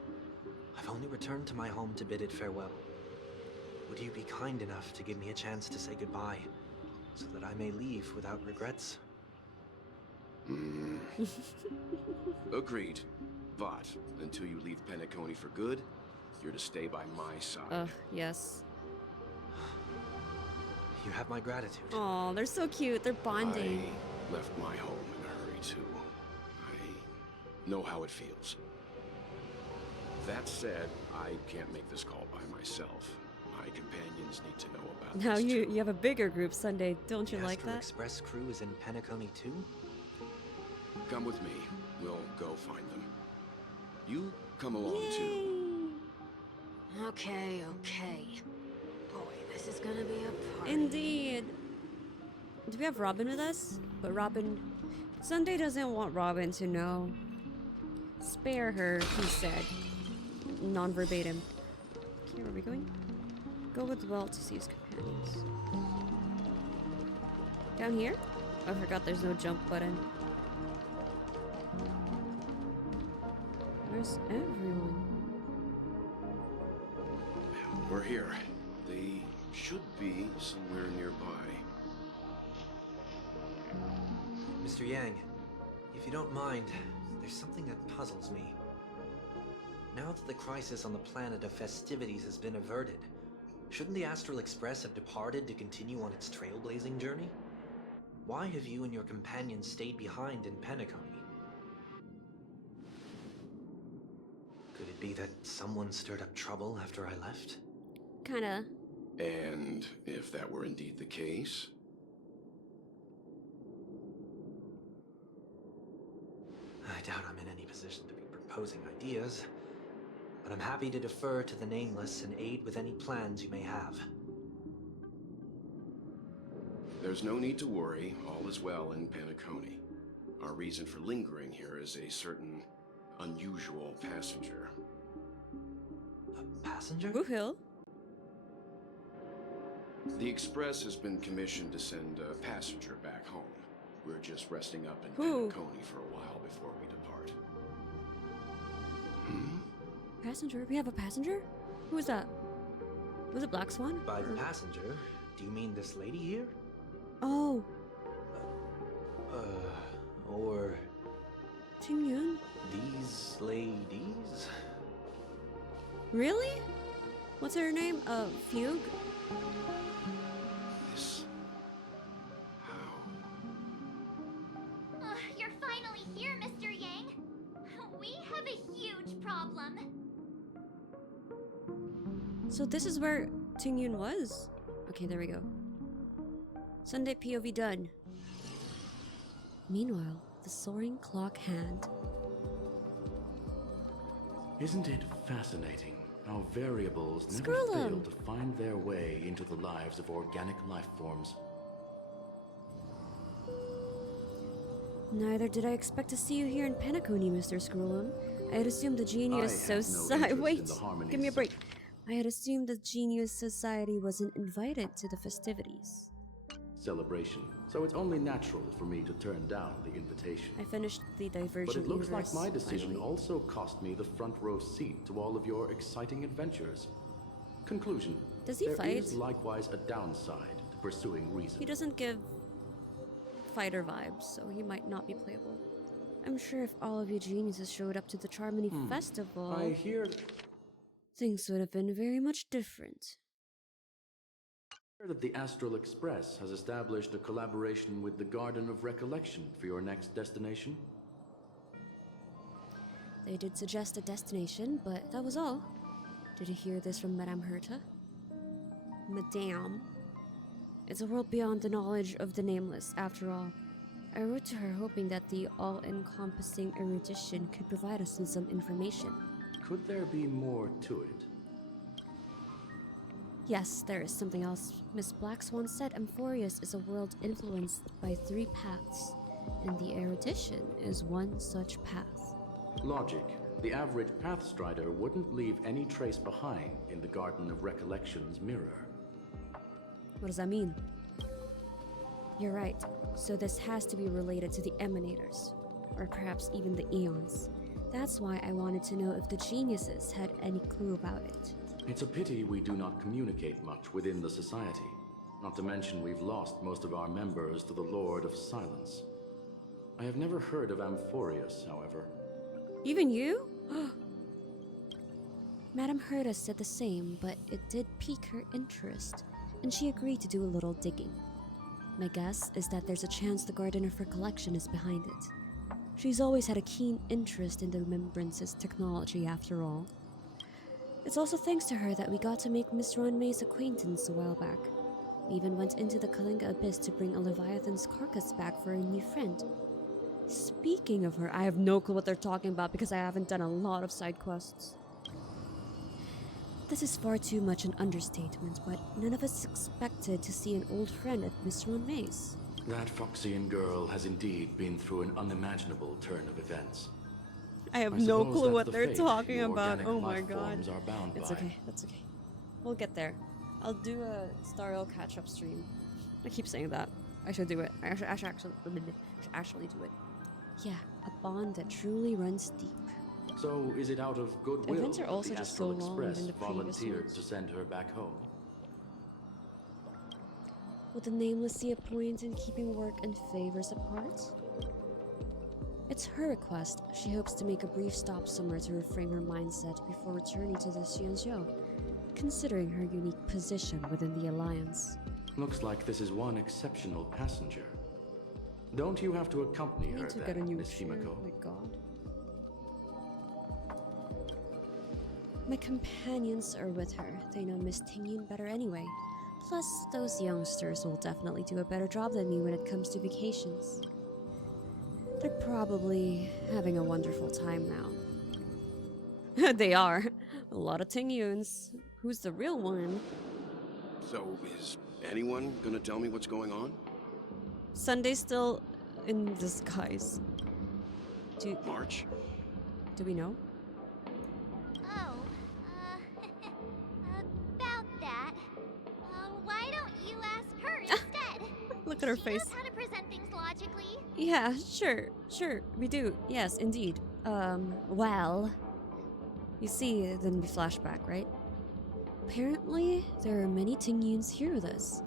I've only returned to my home to bid it farewell. Would you be kind enough to give me a chance to say goodbye, so that I may leave without regrets? Agreed. But until you leave Penacony for good, you're to stay by my side. Yes. You have my gratitude. Oh, they're so cute. They're bonding. I left my home in a hurry too. I know how it feels. That said, I can't make this call by myself. My companions need to know about Now this you too. have a bigger group, Sunday. Don't you The like Astral that? Express crew is in Penacony too? Come with me. We'll go find them. You come along too. Yay! Okay, okay. Boy, this is gonna be a party. Indeed. Do we have Robin with us? But Robin... Sunday doesn't want Robin to know. Spare her, he said. Non-verbatim. Okay, where are we going? Go with Welt to see his companions. Down here? Oh, I forgot there's no jump button. Where's everyone? We're here. They should be somewhere nearby. Mr. Yang, if you don't mind, there's something that puzzles me. Now that the crisis on the planet of festivities has been averted, shouldn't the Astral Express have departed to continue on its trailblazing journey? Why have you and your companions stayed behind in Penacony? Could it be that someone stirred up trouble after I left? Kinda. And if that were indeed the case, I doubt I'm in any position to be proposing ideas, but I'm happy to defer to the Nameless and aid with any plans you may have. there's no need to worry. All is well in Penacony. Our reason for lingering here is a certain unusual passenger. A passenger? Woohoo! The Express has been commissioned to send a passenger back home. We're just resting up in Who? Penacony for a while before we depart. Hmm? Passenger? We have a passenger? Who is that? Was it Black Swan? By Or- passenger, do you mean this lady here? Oh, Or Tingyun? these ladies? Really? What's her name? Fugue? This... How? You're finally here, Mr. Yang. We have a huge problem. So this is where Tingyun was? Okay, there we go. Sunday POV done. Meanwhile, the soaring clock hand. Isn't it fascinating how variables never Screw fail them. to find their way into the lives of organic life forms? Neither did I expect to see you here in Penacony, Mr. Scrollum. I had assumed the Genius I have no Society. interest in Wait, the harmonies. give me a break. I had assumed the Genius Society wasn't invited to the festivities. Celebration. So it's only natural for me to turn down the invitation. I finished the Divergent But it looks like universe, my decision finally. also cost me the front row seat to all of your exciting adventures. Conclusion. Does he There fight? is likewise a downside to pursuing reason. He doesn't give fighter vibes, so he might not be playable. I'm sure if all of you geniuses showed up to the Charmony Festival, I hear things would have been very much different. that the Astral Express has established a collaboration with the Garden of Recollection for your next destination. They did suggest a destination, but that was all. Did you hear this from Madame Herta? Madame. It's a world beyond the knowledge of the Nameless, after all. I wrote to her hoping that the all-encompassing erudition could provide us with some information. Could there be more to it? Yes, there is something else. Miss Black Swan said Amphorius is a world influenced by 3 paths, and the erudition is one such path. Logic the average Pathstrider wouldn't leave any trace behind in the Garden of Recollection's mirror. What does that mean? You're right. So this has to be related to the Emanators, or perhaps even the Eons. That's why I wanted to know if the geniuses had any clue about it. It's a pity we do not communicate much within the society. Not to mention we've lost most of our members to the Lord of Silence. I have never heard of Amphorius, however. Even you? Madame Herta said the same, but it did pique her interest, and she agreed to do a little digging. My guess is that there's a chance the Garden of Recollection is behind it. She's always had a keen interest in the Remembrance's technology, after all. It's also thanks to her that we got to make Miss Ronmay's acquaintance a while back. We even went into the Kalinga Abyss to bring a Leviathan's carcass back for a new friend. Speaking of her, I have no clue what they're talking about because I haven't done a lot of side quests. This is far too much an understatement, but none of us expected to see an old friend at Miss Ronmay's. That Foxian girl has indeed been through an unimaginable turn of events. I have I no suppose clue that's what the they're fate talking you about. organic Oh my life god. forms are bound It's by. okay, that's okay. We'll get there. I'll do a Stariel catch-up stream. I keep saying that. I should do it. I should actually do it. Yeah, a bond that truly runs deep. So is it out of goodwill Events are that also the just Astral so long than Express the previous volunteered ones. to send her back home? Would the Nameless see a point in keeping work and favors apart? It's her request. She hopes to make a brief stop somewhere to reframe her mindset before returning to the Xianzhou, considering her unique position within the Alliance. Looks like this is one exceptional passenger. Don't you have to accompany I her need to then, get a new Miss chair. Himeko? Oh my god. My companions are with her. They know Miss Tingyun better anyway. Plus, those youngsters will definitely do a better job than me when it comes to vacations. They're probably having a wonderful time now. They are. A lot of Tingyuns. Who's the real one? So, is anyone gonna tell me what's going on? Sunday's still in disguise. March? Do we know? Oh, about that. Why don't you ask her instead? Look at her She face. knows how to present things logically. Yeah, sure, we do. Yes, indeed. Well... You see, then we flashback, right? Apparently, there are many Tingyuns here with us.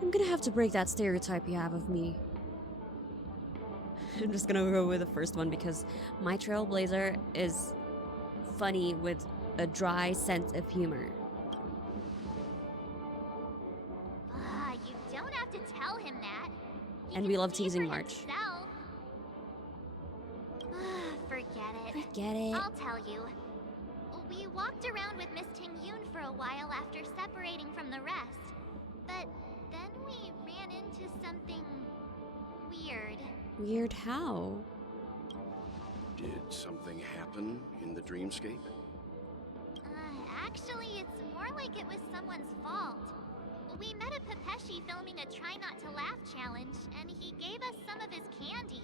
I'm gonna have to break that stereotype you have of me. I'm just gonna go with the first one because my Trailblazer is funny with a dry sense of humor. You don't have to tell him that. He And can we love see teasing for March. himself. Forget it. Forget it. I'll tell you. We walked around with Miss Tingyun for a while after separating from the rest. But then we ran into something weird. Weird how? Did something happen in the dreamscape? Actually, it's more like it was someone's fault. We met a Pepeshi filming a Try Not to Laugh challenge, and he gave us some of his candy.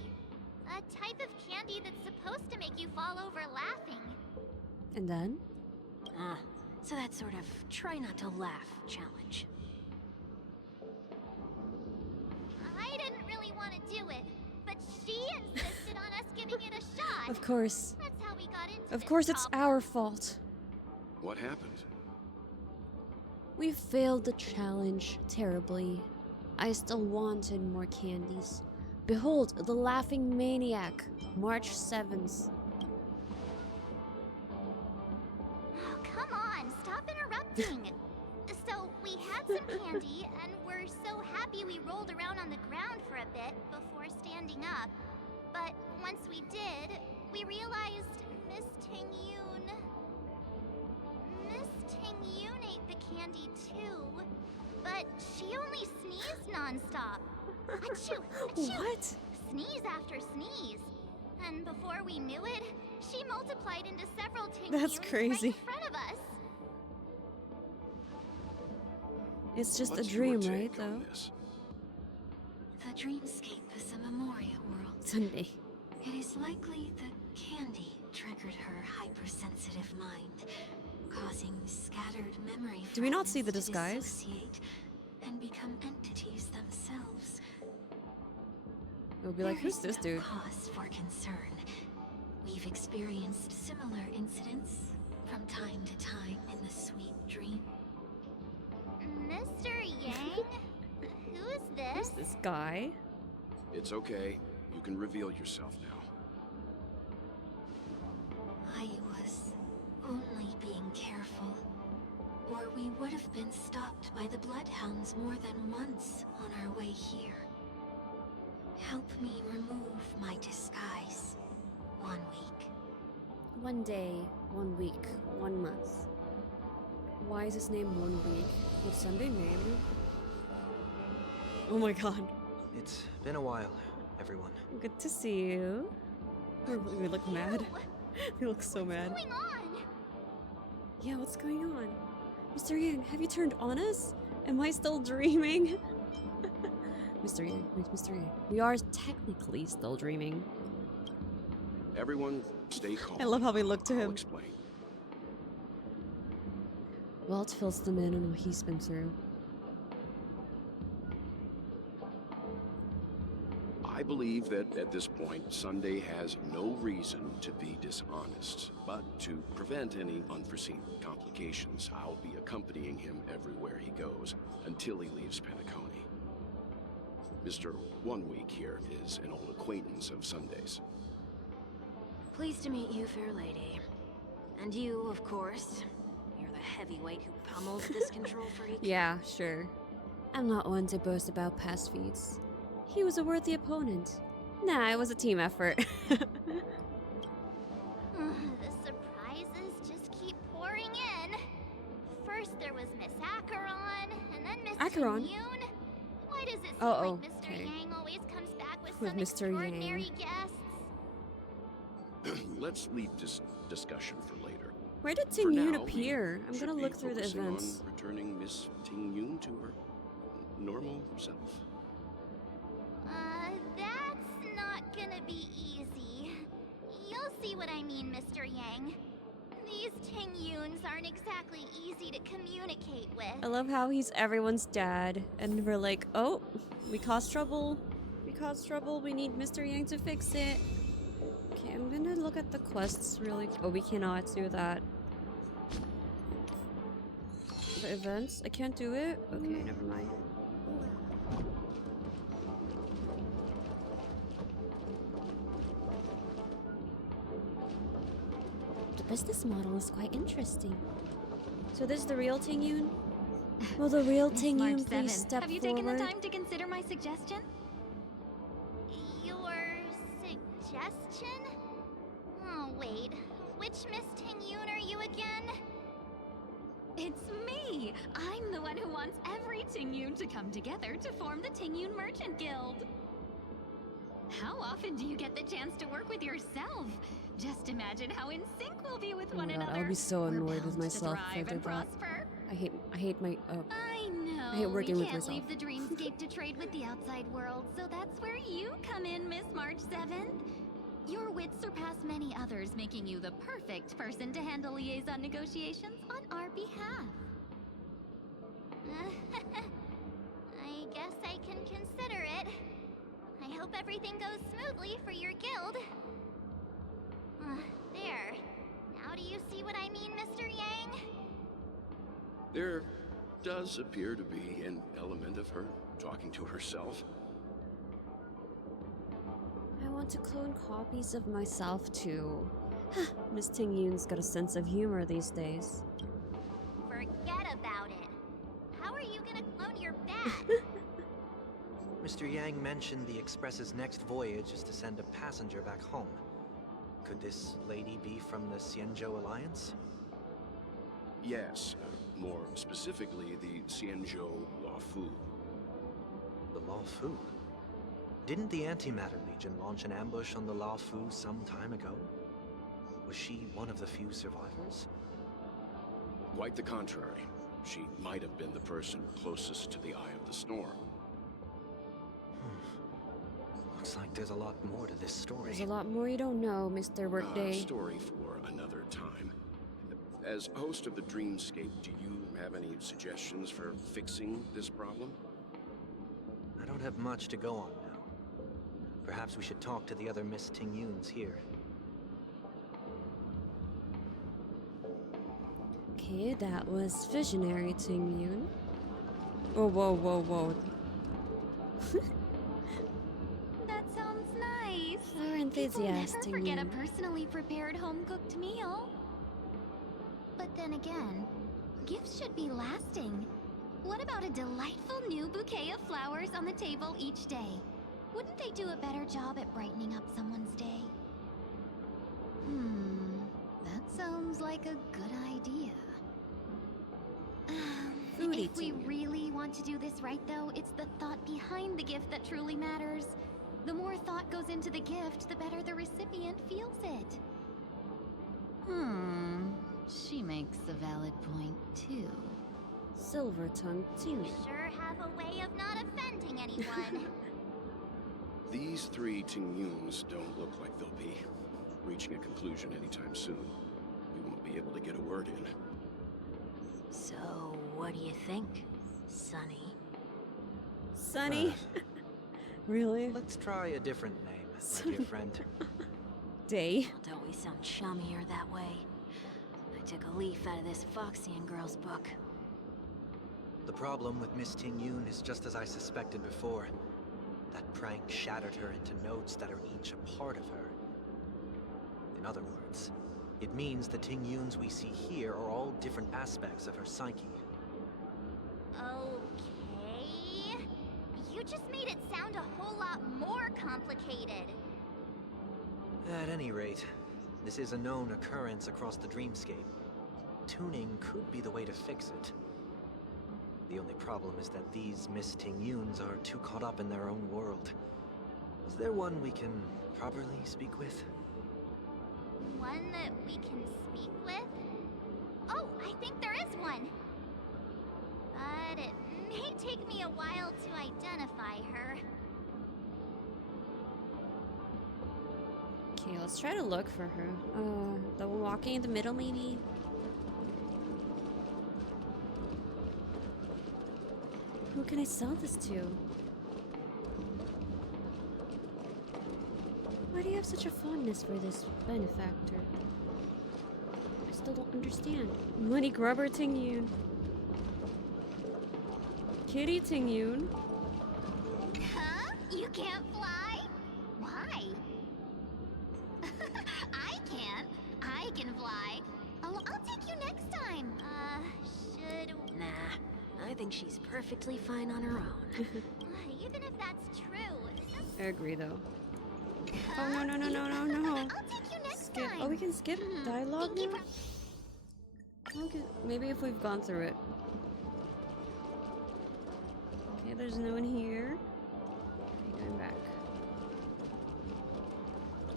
A type of candy that's supposed to make you fall over laughing. And then? So that sort of try not to laugh challenge. I didn't really want to do it, but she insisted on us giving it a shot. Of course. That's how we got into Of this course it's problem. our fault. What happened? We failed the challenge terribly. I still wanted more candies. Behold, the Laughing Maniac, March 7th. Oh, come on, stop interrupting. So, we had some candy, and we're so happy we rolled around on the ground for a bit before standing up. But once we did, we realized Miss Tingyun ate the candy too, but she only sneezed nonstop. Achoo! Achoo! What? Sneeze after sneeze. And before we knew it, she multiplied into several Tingyuns That's crazy. right in front of us. It's just What's a dream, your right, take on though? this? The dreamscape is a memoria world. Sunday. It is likely the candy triggered her hypersensitive mind, causing scattered memory Do we not see the fragments to disguise? dissociate and become entities themselves. It'll be like, There who's is this no dude? cause for concern. We've experienced similar incidents from time to time in the sweet dream. Mr. Yang? Who's this? Who's this guy? It's okay. You can reveal yourself now. I was only being careful, or we would have been stopped by the bloodhounds more than once on our way here. Help me remove my disguise. 1 week. 1 day, 1 week, 1 month. Why is his name 1 week? Did Sunday name him? Oh my god. It's been a while, everyone. Good to see you. We look mad. We look so mad. What's going on? Yeah, what's going on? Mr. Yang, have you turned on us? Am I still dreaming? Mr. Yang, where's Mr. Yang? We are technically still dreaming. Everyone, stay calm. I love how we look to I'll him. explain. Welt fills them in on what he's been through. I believe that at this point, Sunday has no reason to be dishonest. But to prevent any unforeseen complications, I'll be accompanying him everywhere he goes until he leaves Penacony. Mr. 1 Week here is an old acquaintance of Sunday's. Pleased to meet you, fair lady. And you, of course. You're the heavyweight who pummels this control freak. Yeah, sure. I'm not one to boast about past feats. He was a worthy opponent. Nah, it was a team effort. The surprises just keep pouring in. First there was Miss Acheron, and then Miss Acheron? Tingyun. Why does it seem Oh, like Mr. okay. Yang always comes back with With some Mr. Yang. extraordinary guests? Let's leave this discussion for later. Where did For Tingyun now, appear? I'm should gonna be look through the focusing events. on returning Miss Tingyun to her normal self. That's not gonna be easy. You'll see what I mean, Mr. Yang. These Tingyuns aren't exactly easy to communicate with. I love how he's everyone's dad, and we're like, oh, we caused trouble. We caused trouble. We need Mr. Yang to fix it. Okay, I'm gonna look at the quests really. Oh, we cannot do that. The events? I can't do it? Okay, never mind. The business model is quite interesting. So this is the real Tingyun? Will the real Miss Tingyun March please 7, step have you forward? taken the time to consider my suggestion? Your suggestion? Oh, wait. Which Miss Tingyun are you again? It's me! I'm the one who wants every Tingyun to come together to form the Tingyun Merchant Guild. How often do you get the chance to work with yourself? Just imagine how in sync we'll be with Oh one my god, another. I'll be so We're annoyed with bound to myself if I thrive did and that. prosper. I hate my I know. I hate working we with can't myself. leave the dreamscape to trade with the outside world, so that's where you come in, Miss March 7th. Your wits surpass many others, making you the perfect person to handle liaison negotiations on our behalf. I guess I can consider it. I hope everything goes smoothly for your guild. There. Now do you see what I mean, Mr. Yang? There does appear to be an element of her talking to herself. I want to clone copies of myself too. Miss Tingyun's got a sense of humor these days. Forget about it. How are you gonna clone your bat? Mr. Yang mentioned the Express's next voyage is to send a passenger back home. Could this lady be from the Xianzhou Alliance? Yes, more specifically the Xianzhou Luofu. The Luofu? Didn't the Antimatter Legion launch an ambush on the Luofu some time ago? Was she one of the few survivors? Quite the contrary. She might have been the person closest to the Eye of the Storm. Looks like there's a lot more to this story. There's a lot more you don't know, Mr. Workday. Story for another time. As host of the Dreamscape, do you have any suggestions for fixing this problem? I don't have much to go on now. Perhaps we should talk to the other Miss Tingyuns here. Okay, that was Visionary Tingyun. Oh, whoa, whoa, whoa. That sounds nice. Our enthusiastic People never forget a Tingyun. personally prepared home-cooked meal. But then again, gifts should be lasting. What about a delightful new bouquet of flowers on the table each day? Wouldn't they do a better job at brightening up someone's day? That sounds like a good idea. Foodie If we Tingyun. really want to do this right, though, it's the thought behind the gift that truly matters. The more thought goes into the gift, the better the recipient feels it. She makes a valid point, too. Silver Tongue Tingyun. Sure have a way of not offending anyone. These three Tingyuns don't look like they'll be reaching a conclusion anytime soon. We won't be able to get a word in. So, what do you think, Sonny? Sunny? Really? Let's try a different name, my dear friend. Day. Don't we sound chummier that way? I took a leaf out of this Foxian girl's book. The problem with Miss Tingyun is just as I suspected before. That prank shattered her into notes that are each a part of her. In other words, it means the Tingyuns we see here are all different aspects of her psyche. Okay. You just made it sound a whole lot more complicated. At any rate, this is a known occurrence across the Dreamscape. Tuning could be the way to fix it. The only problem is that these Miss Tingyuns are too caught up in their own world. Is there one we can properly speak with? One that we can speak with? Oh, I think there is one. But it may take me a while to identify her. Okay, let's try to look for her. The one walking in the middle, maybe? Who can I sell this to? Why do you have such a fondness for this benefactor? I still don't understand. Money Grubber Tingyun. Kitty Tingyun. Huh? You can't fly? Why? I can. I can fly. I'll take you next time. Should... Nah, I think she's perfectly fine on her own. Even if that's true... I agree, though. Oh, no, no, no, no, no, no. I'll take you next Skip. time. Oh, we can skip dialogue Thank you now? Okay, maybe if we've gone through it. Okay, there's no one here. Okay, going back.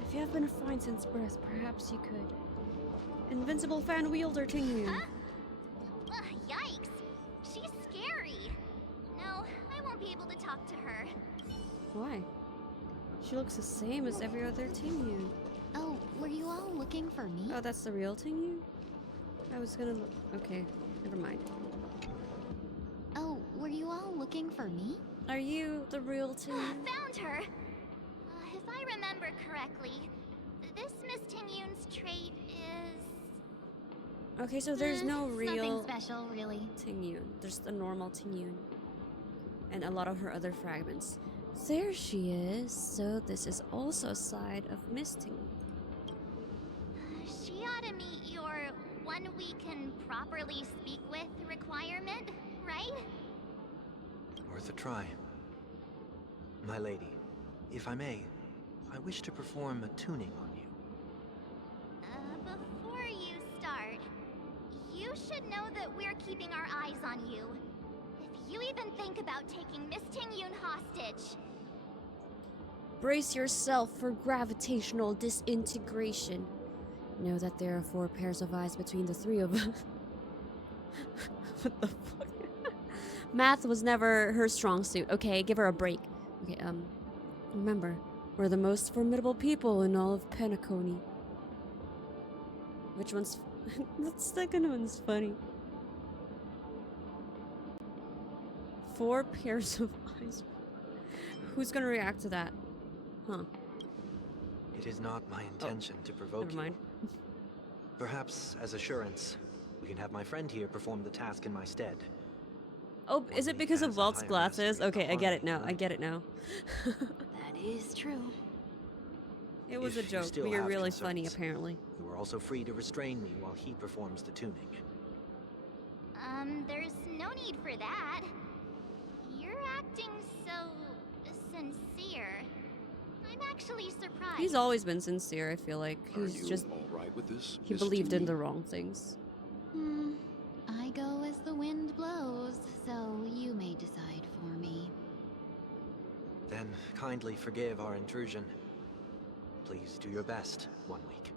If you have been fine since birth, perhaps you could. Invincible fan wielder Tingyun. Huh? Yikes. She's scary. No, I won't be able to talk to her. Why? She looks the same as every other Tingyun. Oh, were you all looking for me? Oh, that's the real Tingyun? I was gonna look. Okay, never mind. Oh, were you all looking for me? Are you the real Tingyun? Found her. If I remember correctly, this Miss Tingyun's trait is... Okay, so there's no real Nothing special, really. Tingyun. There's the normal Tingyun. And a lot of her other fragments. There she is. So this is also a side of Miss Tingyun. She ought to meet your one we can properly speak with requirement, right? Worth a try. My lady, if I may, I wish to perform a tuning on you. Before you start, you should know that we're keeping our eyes on you. If you even think about taking Miss Tingyun hostage... Brace yourself for gravitational disintegration. Know that there are 4 pairs of eyes between the 3 of us. What the fuck? Math was never her strong suit. Okay, give her a break. Okay, remember, We're the most formidable people in all of Penacony. Which one's... the second one's funny. 4 pairs of eyes. Who's gonna react to that? Huh. It is not my intention to provoke Never mind. you. Perhaps, as assurance, we can have my friend here perform the task in my stead. Oh, is it because of Welt's glasses? Okay, I get it now. I get it now. That is true. It was If a you joke, still but you're have really concerns, funny, apparently. You are also free to restrain me while he performs the tuning. There's no need for that. You're acting so sincere. I'm actually surprised. He's always been sincere, I feel like. Are He's you just... all right with this, He Miss believed in Tingyun? the wrong things. I go as the wind blows, so you may decide for me. Then kindly forgive our intrusion. Please do your best, 1 week.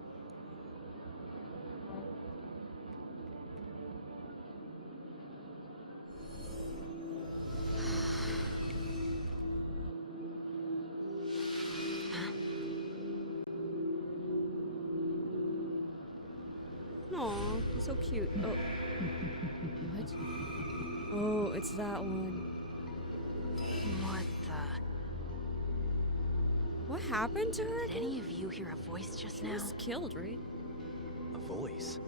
Aw, he's so cute. Oh. What? Oh, it's that one. What the? What happened to her? Did any of you hear a voice just She now? was killed, right? A voice?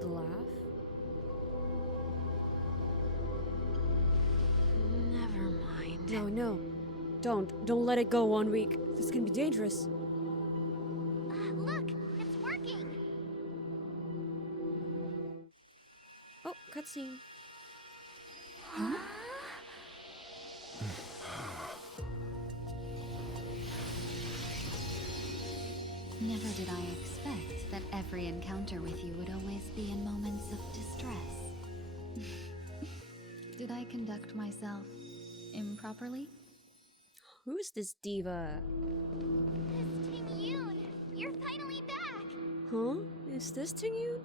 The laugh? Never mind. No, no. Don't let it go 1 week. This can be dangerous. Look, it's working. Oh, cutscene. Never did I expect that every encounter with you would always be in moments of distress. Did I conduct myself improperly? Who's this diva? Miss Tingyun, you're finally back. Huh? Is this Tingyun?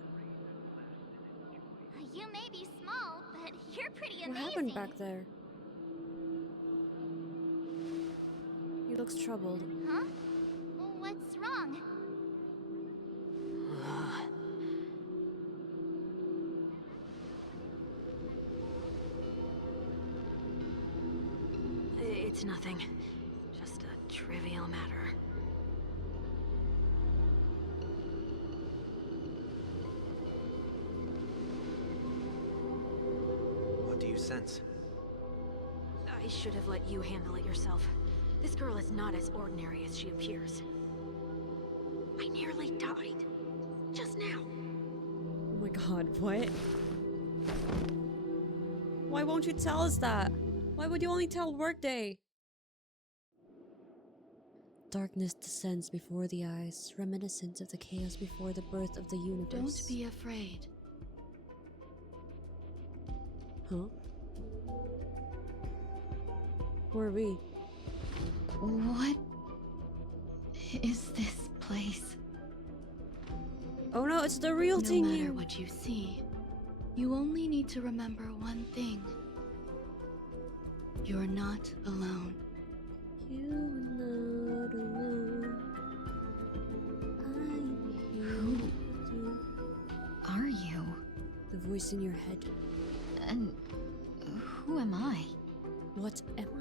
You may be small, but you're pretty What amazing. happened back there? He looks troubled. Huh? What's wrong? It's nothing. Just a trivial matter. What do you sense? I should have let you handle it yourself. This girl is not as ordinary as she appears. I nearly died. Just now. Oh my god, what? Why won't you tell us that? Why would you only tell Workday? Darkness descends before the eyes, reminiscent of the chaos before the birth of the universe. Don't be afraid. Huh? Who are we? What is this place? Oh no, it's the real No Tingyun. matter what you see, you only need to remember one thing. You're not alone. You're not alone. I'm here with you. Are you? The voice in your head. And who am I? What am I?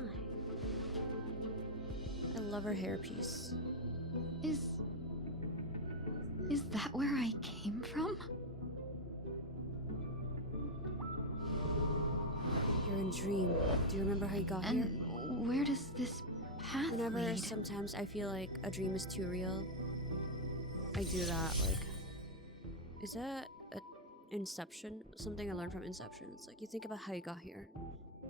I love her hairpiece. Is that where I came from? You're in Dream. Do you remember how you got And here? where does this path Whenever lead? sometimes I feel like a dream is too real, I do that. Like, is that a Inception? Something I learned from Inception. It's like you think about how you got here.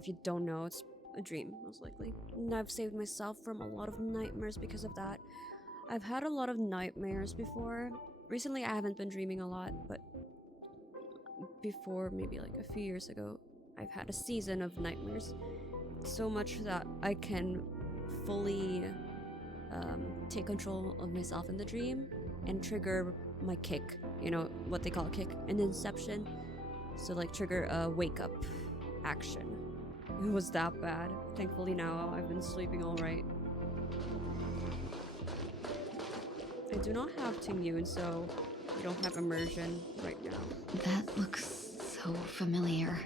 If you don't know, it's a dream, most likely. And I've saved myself from a lot of nightmares because of that. I've had a lot of nightmares before. Recently, I haven't been dreaming a lot, but before, maybe like a few years ago, I've had a season of nightmares. So much that I can fully take control of myself in the dream and trigger my kick. You know, what they call a kick in Inception. So like trigger a wake up action. It was that bad. Thankfully now I've been sleeping all right. I do not have Tingyun, so we don't have immersion right now. That looks so familiar.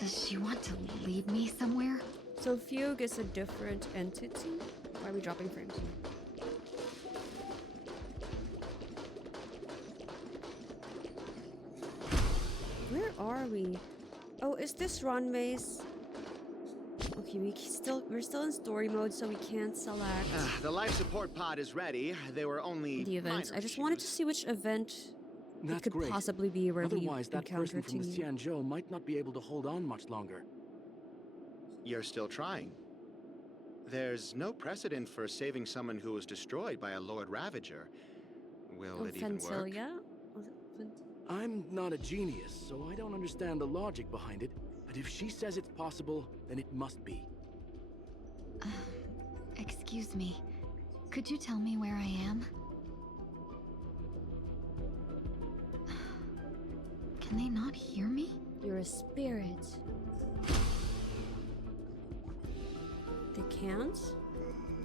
Does she want to lead me somewhere? So Fugue is a different entity? Why are we dropping frames? Where are we? Oh, is this runways? Okay, we're still in story mode, so we can't select The life support pod is ready. There were only the events. minor I just wanted to see which event it That's could great. possibly be where Otherwise, we that encounter person from the Tingyun. Xianzhou might not be able to hold on much longer. You're still trying. There's no precedent for saving someone who was destroyed by a Lord Ravager. Will Oh, it even work? Fentilia? Was it I'm not a genius, so I don't understand the logic behind it. But if she says it's possible, then it must be. Excuse me. Could you tell me where I am? Can they not hear me? You're a spirit. They can't?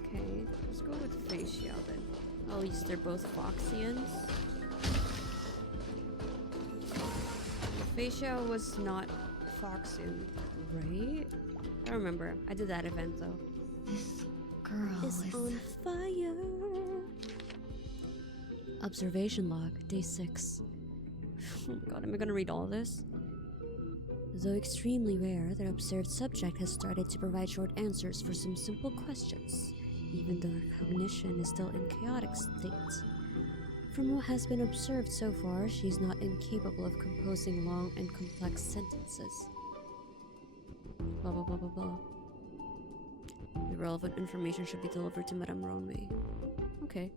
Okay, let's go with Facia then. At least they're both Foxians. Facia was not Foxian, right? I don't remember. I did that event though. This girl is on fire. Observation log, day 6. Oh my god, am I gonna read all this? Though extremely rare, the observed subject has started to provide short answers for some simple questions, even though her cognition is still in chaotic state. From what has been observed so far, she is not incapable of composing long and complex sentences. Blah blah blah blah blah. The relevant information should be delivered to Madame Ronmei. Okay.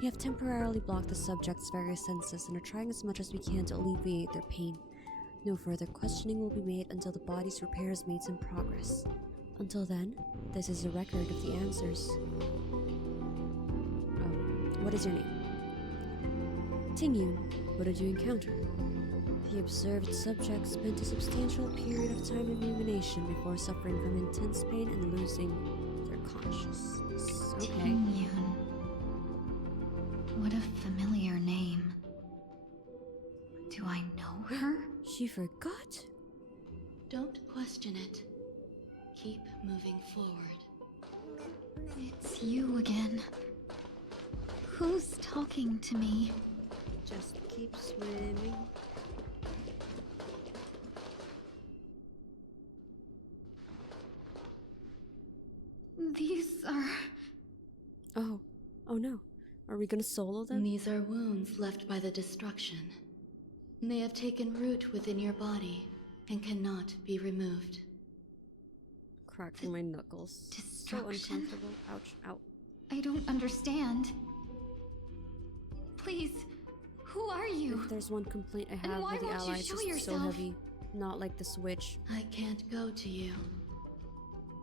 We have temporarily blocked the subject's various senses and are trying as much as we can to alleviate their pain. No further questioning will be made until the body's repair is made in progress. Until then, this is a record of the answers. What is your name? Tingyun. What did you encounter? The observed subject spent a substantial period of time in rumination before suffering from intense pain and losing their consciousness. Okay. Tingyun. What a familiar name. Do I know her? She forgot? Don't question it. Keep moving forward. It's you again. Who's talking to me? Just keep swimming. These are... Oh no. Are we gonna solo them? These are wounds left by the destruction. They have taken root within your body and cannot be removed. Cracking my knuckles. Destruction? So uncomfortable. Ouch. Ow. I don't understand. Please, who are you? If there's one complaint I have why with the won't you allies, show it's so yourself? heavy. Not like the Switch. I can't go to you.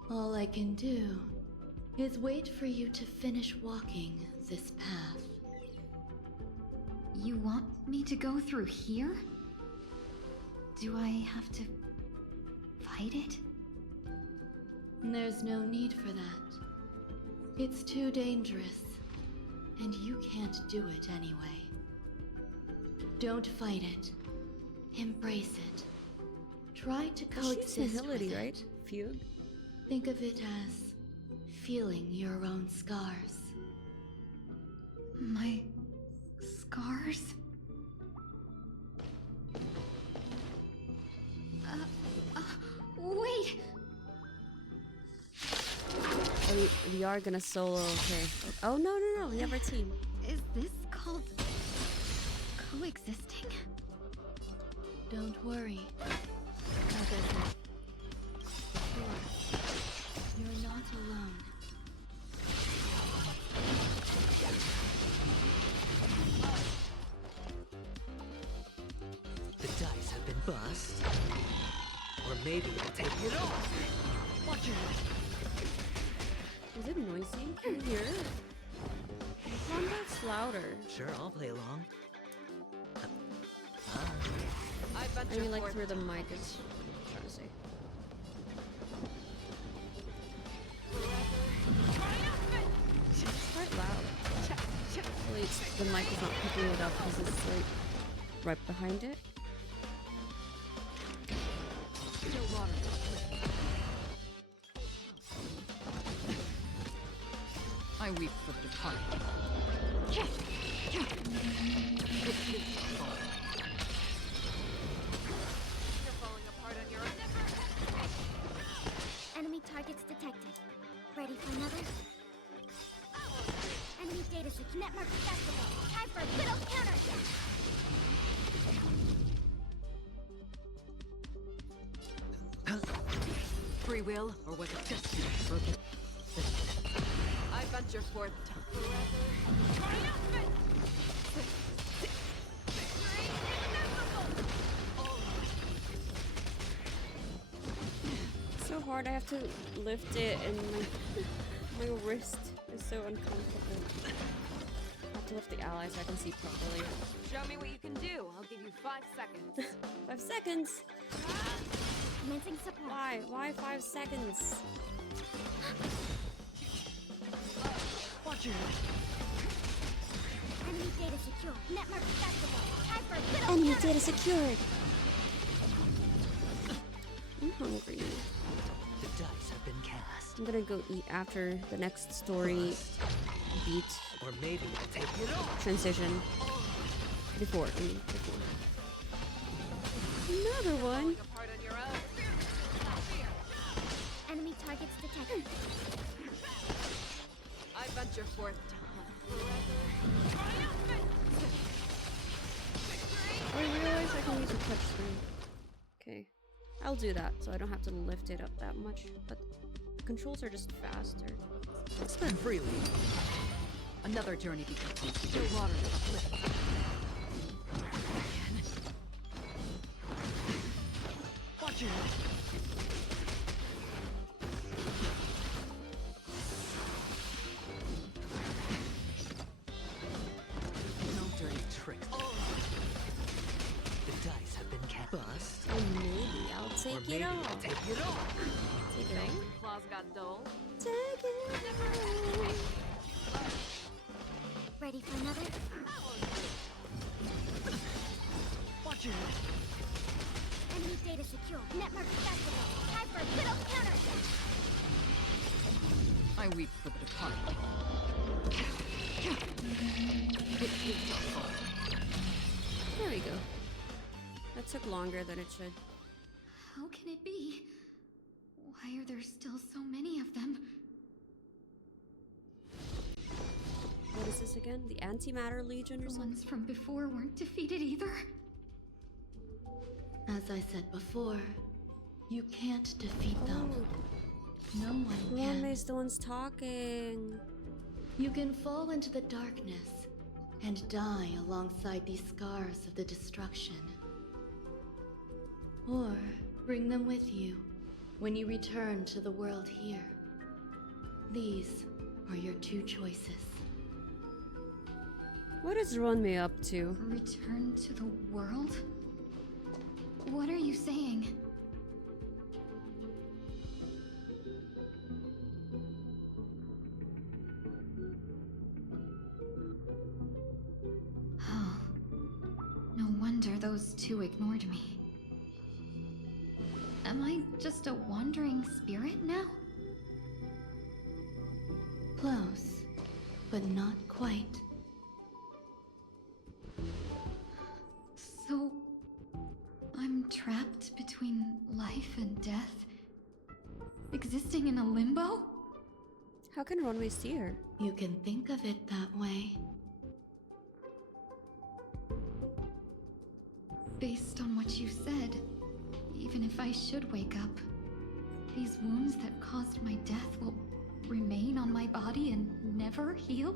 All I can do is wait for you to finish walking this path. You want me to go through here? Do I have to fight it? There's no need for that. It's too dangerous, and you can't do it anyway. Don't fight it. Embrace it. Try to coexist with Nihility, it. right? Fugue? Think of it as feeling your own scars. My scars? Wait! Oh, we are gonna solo, okay. Oh, no, we have our team. Is this called coexisting? Don't worry. Like I said before, you're not alone. The dice have been bust. Or maybe I'll take it off. Watch your Is it noisy? Can you hear it? Calm that's louder. Sure, I'll play along. I mean, like, through the mic is what I'm trying to say. It's quite loud. Hopefully the mic is not picking it up because it's like right behind it. I weep for the departed. Enemy targets detected. Ready for another? Enemy data set network accessible. Time for a little counterattack. Free will, or was it destiny? I venture forth to So hard, I have to lift it and my wrist is so uncomfortable. I have to lift the ally so I can see properly. show me what you can do. I'll give you 5 seconds. 5 seconds? Commencing support. Why? Why 5 seconds? Watch it. Enemy data secure. Network accessible. Time for a little Enemy counter- data secured. I'm hungry. The dice have been cast. I'm gonna go eat after the next story beat. Or maybe I'll take it off. Transition. Before. Another one. Enemy targets detected. I venture forth to I realize I can use a touchscreen. Okay. I'll do that so I don't have to lift it up that much. But the controls are just faster. spend freely. Another journey begins. Still water to uplift. Watch it. No dirty tricks. The dice have been cast. Bust. Oh, maybe I'll take it off. Take it off. Take it off. Claws got dull. Take it off. Ready for another? Watch it. Enemy data secure. Network accessible. Time for a little counterattack. I weep for the departed. There we go. That took longer than it should. How can it be? Why are there still so many of them? What is this again? The Antimatter Legion or The something? ones from before weren't defeated either. As I said before, you can't defeat them. No one can. Ronmei's the one's talking. You can fall into the darkness and die alongside these scars of the destruction. Or bring them with you when you return to the world here. These are your two choices. What is Ronmei up to? Return to the world? What are you saying? Oh. No wonder those two ignored me. Am I just a wandering spirit now? Close, but not quite. So, I'm trapped between life and death? Existing in a limbo? How can Ronmei see her? You can think of it that way. Based on what you said, even if I should wake up, these wounds that caused my death will remain on my body and never heal?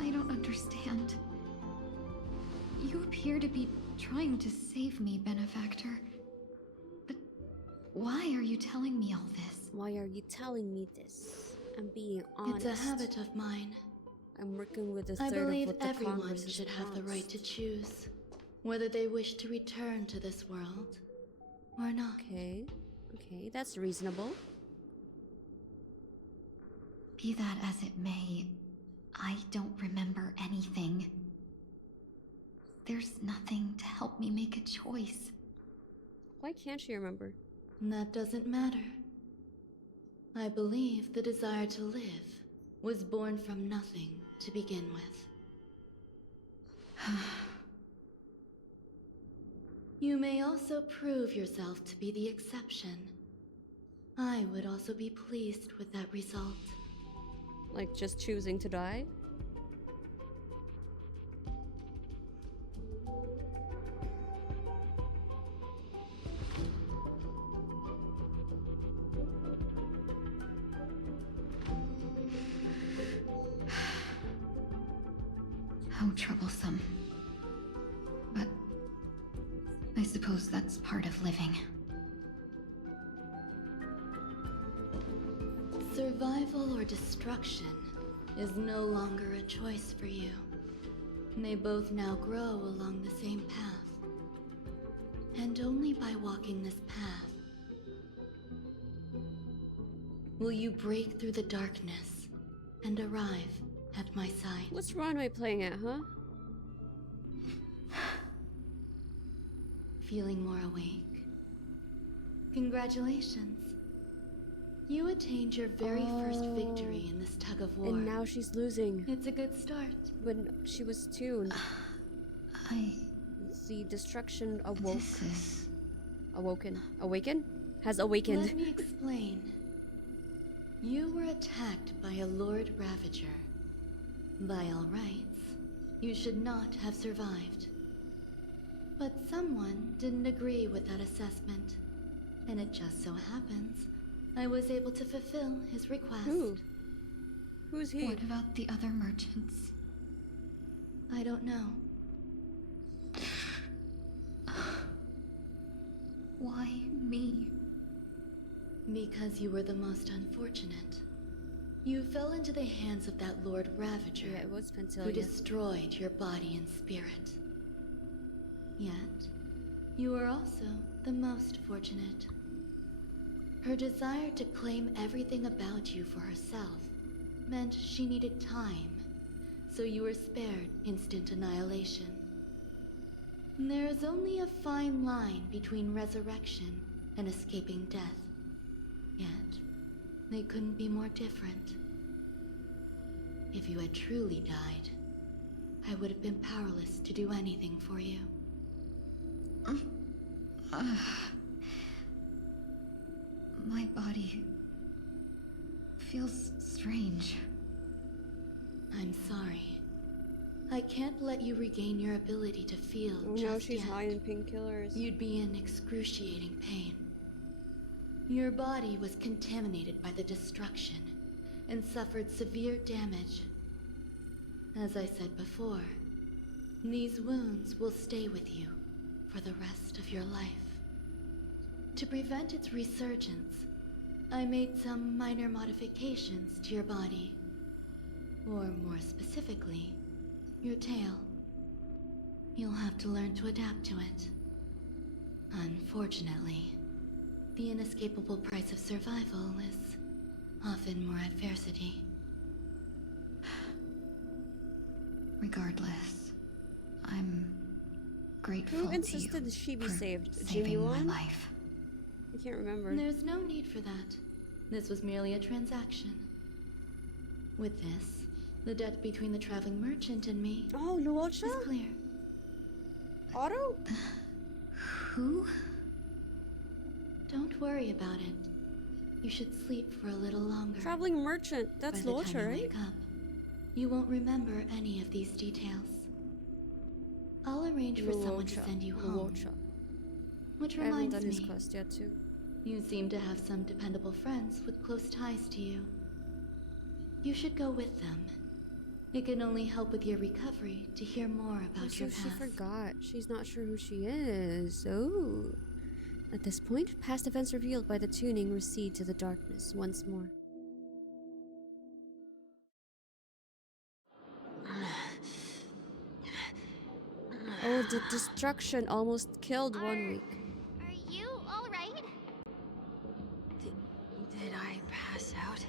I don't understand. You appear to be trying to save me, Benefactor. But why are you telling me all this? Why are you telling me this? I'm being honest. It's a habit of mine. I'm working with a I third believe of what the everyone Congress should have the wants. right to choose whether they wish to return to this world or not. Okay, okay, that's reasonable. Be that as it may, I don't remember anything. There's nothing to help me make a choice. Why can't she remember? That doesn't matter. I believe the desire to live was born from nothing to begin with. You may also prove yourself to be the exception. I would also be pleased with that result. Like just choosing to die? How troublesome. But I suppose that's part of living. Survival or destruction is no longer a choice for you. They both now grow along the same path. And only by walking this path will you break through the darkness and arrive at my side. What's wrong am I playing at, huh? Feeling more awake? Congratulations. You attained your very first victory in this tug of war. And now she's losing. It's a good start. When she was tuned. The destruction awoke. Awaken? Has awakened. Let me explain. You were attacked by a Lord Ravager. By all rights, you should not have survived. But someone didn't agree with that assessment. And it just so happens I was able to fulfill his request. Who? Who's he? What about the other merchants? I don't know. Why me? Because you were the most unfortunate. You fell into the hands of that Lord Ravager, Yeah, it was who destroyed your body and spirit. Yet, you were also the most fortunate. Her desire to claim everything about you for herself meant she needed time, so you were spared instant annihilation. There is only a fine line between resurrection and escaping death. Yet, they couldn't be more different. If you had truly died, I would have been powerless to do anything for you. My body feels strange. I'm sorry. I can't let you regain your ability to feel Oh just no, she's yet. high in painkillers. You'd be in excruciating pain. Your body was contaminated by the destruction and suffered severe damage. As I said before, these wounds will stay with you for the rest of your life. To prevent its resurgence, I made some minor modifications to your body. Or more specifically, your tail. You'll have to learn to adapt to it. Unfortunately, the inescapable price of survival is often more adversity. Regardless, I'm grateful Who to you insisted she be for saved? saving my Genuine? life. I can't remember. There's no need for that. This was merely a transaction. With this, the debt between the traveling merchant and me is clear. Otto? Who? Don't worry about it. You should sleep for a little longer. Traveling merchant. That's By the time Locha, you right? wake up, you won't remember any of these details. I'll arrange for someone to send you home. Which I haven't reminds done his me, quest yet too. you seem to have some dependable friends with close ties to you. You should go with them. It can only help with your recovery to hear more about So your she past. forgot. She's not sure who she is. Oh. At this point, past events revealed by the tuning recede to the darkness once more. Oh, the destruction almost killed 1 week. Are you alright? Did I pass out?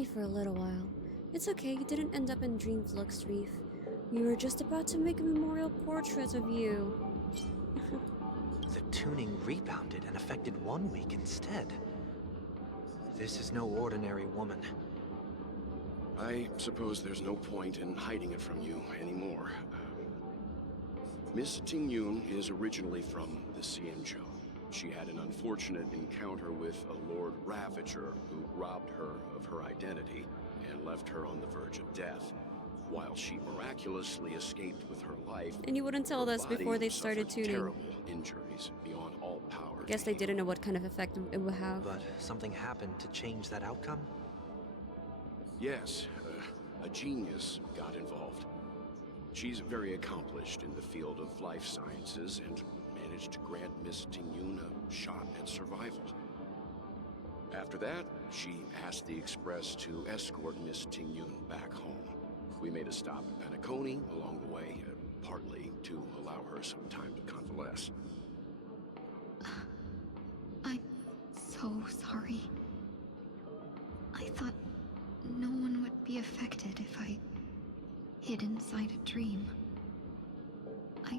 only for a little while. It's okay, you didn't end up in Dreamflux Reef. We were just about to make a memorial portrait of you. The tuning rebounded and affected 1 week instead. This is no ordinary woman. I suppose there's no point in hiding it from you anymore. Miss Tingyun is originally from the Xianzhou. She had an unfortunate encounter with a Lord Ravager who robbed her of her identity and left her on the verge of death. While she miraculously escaped with her life, and you wouldn't tell us before they started tuning. Terrible injuries beyond all power. I guess they didn't know what kind of effect it would have. But something happened to change that outcome? Yes, a genius got involved. She's very accomplished in the field of life sciences and managed to grant Miss Tingyun a shot at survival. After that, she asked the Express to escort Miss Tingyun back home. We made a stop at Penacony along the way, partly to allow her some time to convalesce. I'm so sorry. I thought no one would be affected if I hid inside a dream. I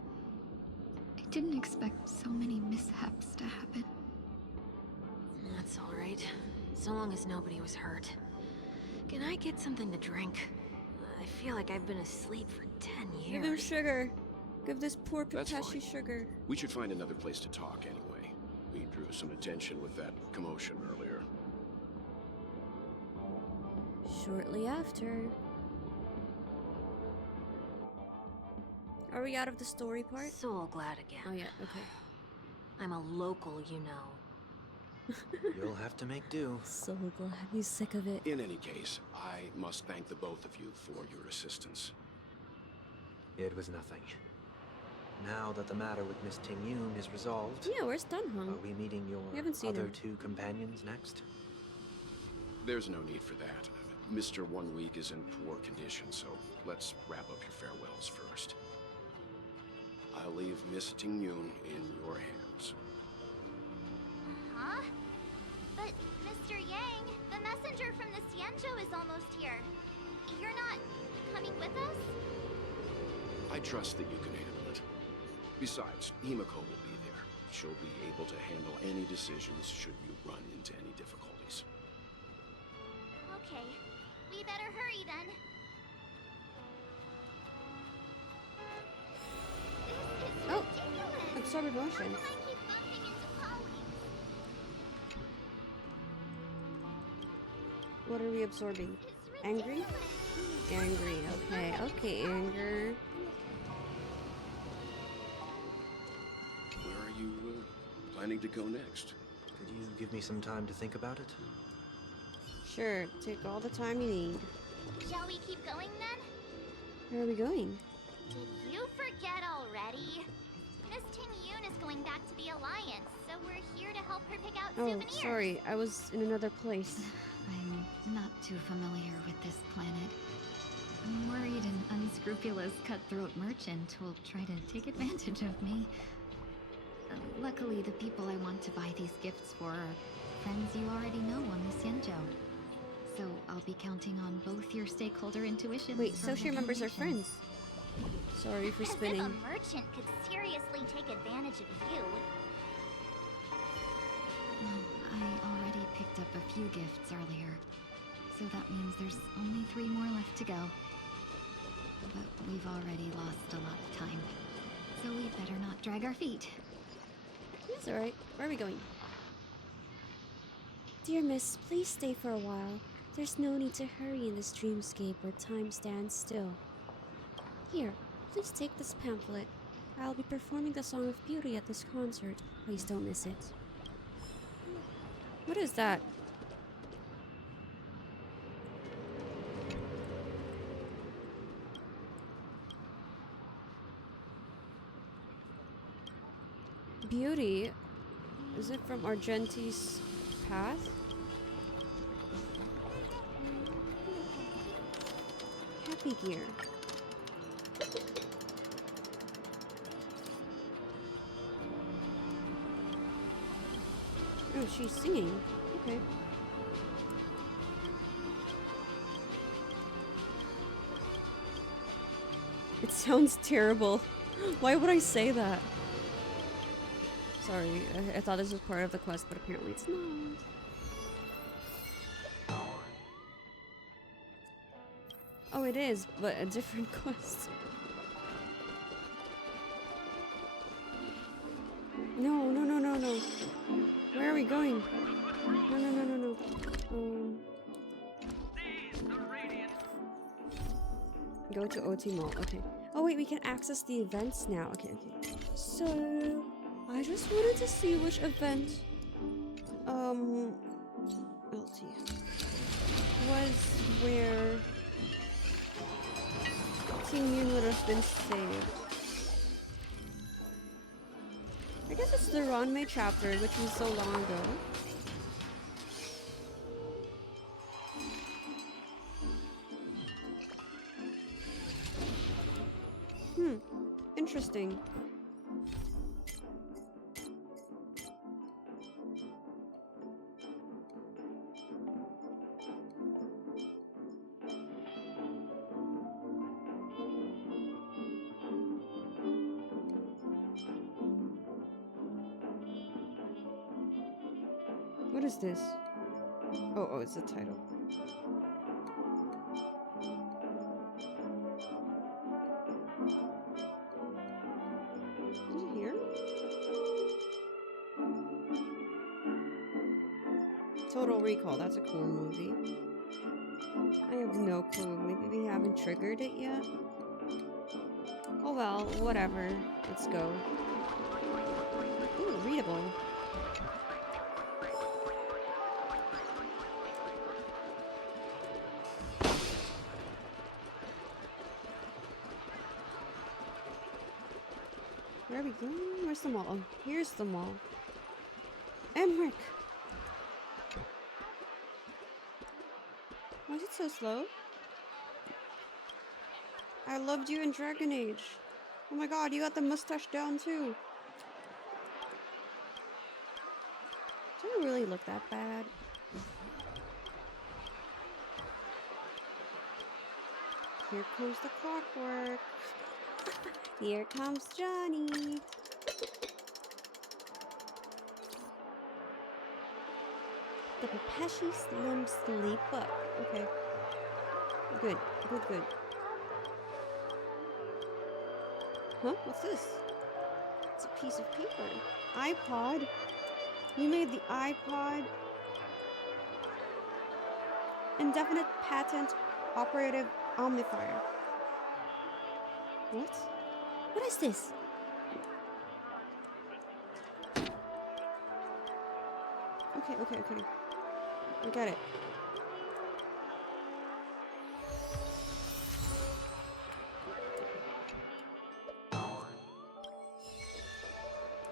didn't expect so many mishaps to happen. That's all right. So long as nobody was hurt. Can I get something to drink? I feel like I've been asleep for 10 years. Give him sugar. Give this poor That's Pikachu fine. sugar. We should find another place to talk anyway. We drew some attention with that commotion earlier. Shortly after. Are we out of the story part? So glad again. Oh yeah, okay. I'm a local, you know. You'll have to make do. So glad he's sick of it. In any case, I must thank the both of you for your assistance. It was nothing. Now that the matter with Miss Tingyun is resolved... Yeah, where's Dunhong? Are we meeting your other two companions next? There's no need for that. Mr. 1 Week is in poor condition, so let's wrap up your farewells first. I'll leave Miss Tingyun in your hands. Huh? But, Mr. Yang, the messenger from the Xianzhou is almost here. You're not coming with us? I trust that you can handle it. Besides, Himeko will be there. She'll be able to handle any decisions should you run into any difficulties. Okay, we better hurry then. This is ridiculous! Absorb emotion. How do I keep bumping into colleagues? What are we absorbing? Angry? Angry, okay. Okay, anger. Where are you planning to go next? Could you give me some time to think about it? Sure, take all the time you need. Shall we keep going then? Where are we going? Did you forget already? Miss Tingyun is going back to the Alliance, so we're here to help her pick out Oh, souvenirs. sorry, I was in another place. I'm not too familiar with this planet. I'm worried an unscrupulous cutthroat merchant will try to take advantage of me. Luckily, the people I want to buy these gifts for are friends you already know on the Xianzhou. So I'll be counting on both your stakeholder intuitions. Wait, so she remembers her friends. Sorry for spinning. As if a merchant could seriously take advantage of you. I already picked up a few gifts earlier. So that means there's only 3 more left to go. But we've already lost a lot of time. So we better not drag our feet. That's alright. Where are we going? Dear Miss, please stay for a while. There's no need to hurry in this dreamscape where time stands still. Here, please take this pamphlet. I'll be performing the Song of Beauty at this concert. Please don't miss it. What is that? Beauty? Is it from Argenti's path? Happy Gear. Oh, she's singing. Okay. It sounds terrible. Why would I say that? Sorry, I thought this was part of the quest, but apparently it's not. Oh, it is, but a different quest. No, no, no, no, no. Where are we going? No, no, no, no, no. Go to OT Mall. Okay. Oh wait, we can access the events now. Okay, okay. So I just wanted to see which event LT was where Tingyun would have been saved. I guess it's the Ranmei chapter, which was so long ago. Interesting. What is this? Oh, it's the title. Is it here? Total Recall, that's a cool movie. I have no clue. Maybe we haven't triggered it yet? Oh well, whatever. Let's go. Ooh, readable. Where are we going? Where's the mall? Oh, here's the mall. Emmerich! Why is it so slow? I loved you in Dragon Age. Oh my god, you got the mustache down too. Do I really look that bad? Here comes the clockwork. Here comes Johnny. The Pepeshi Slim Sleeper. Okay. Good. Good, good. Huh? What's this? It's a piece of paper. iPod? You made the iPod? Indefinite patent operative omnifier. What? What is this? Okay, okay, okay. I got it.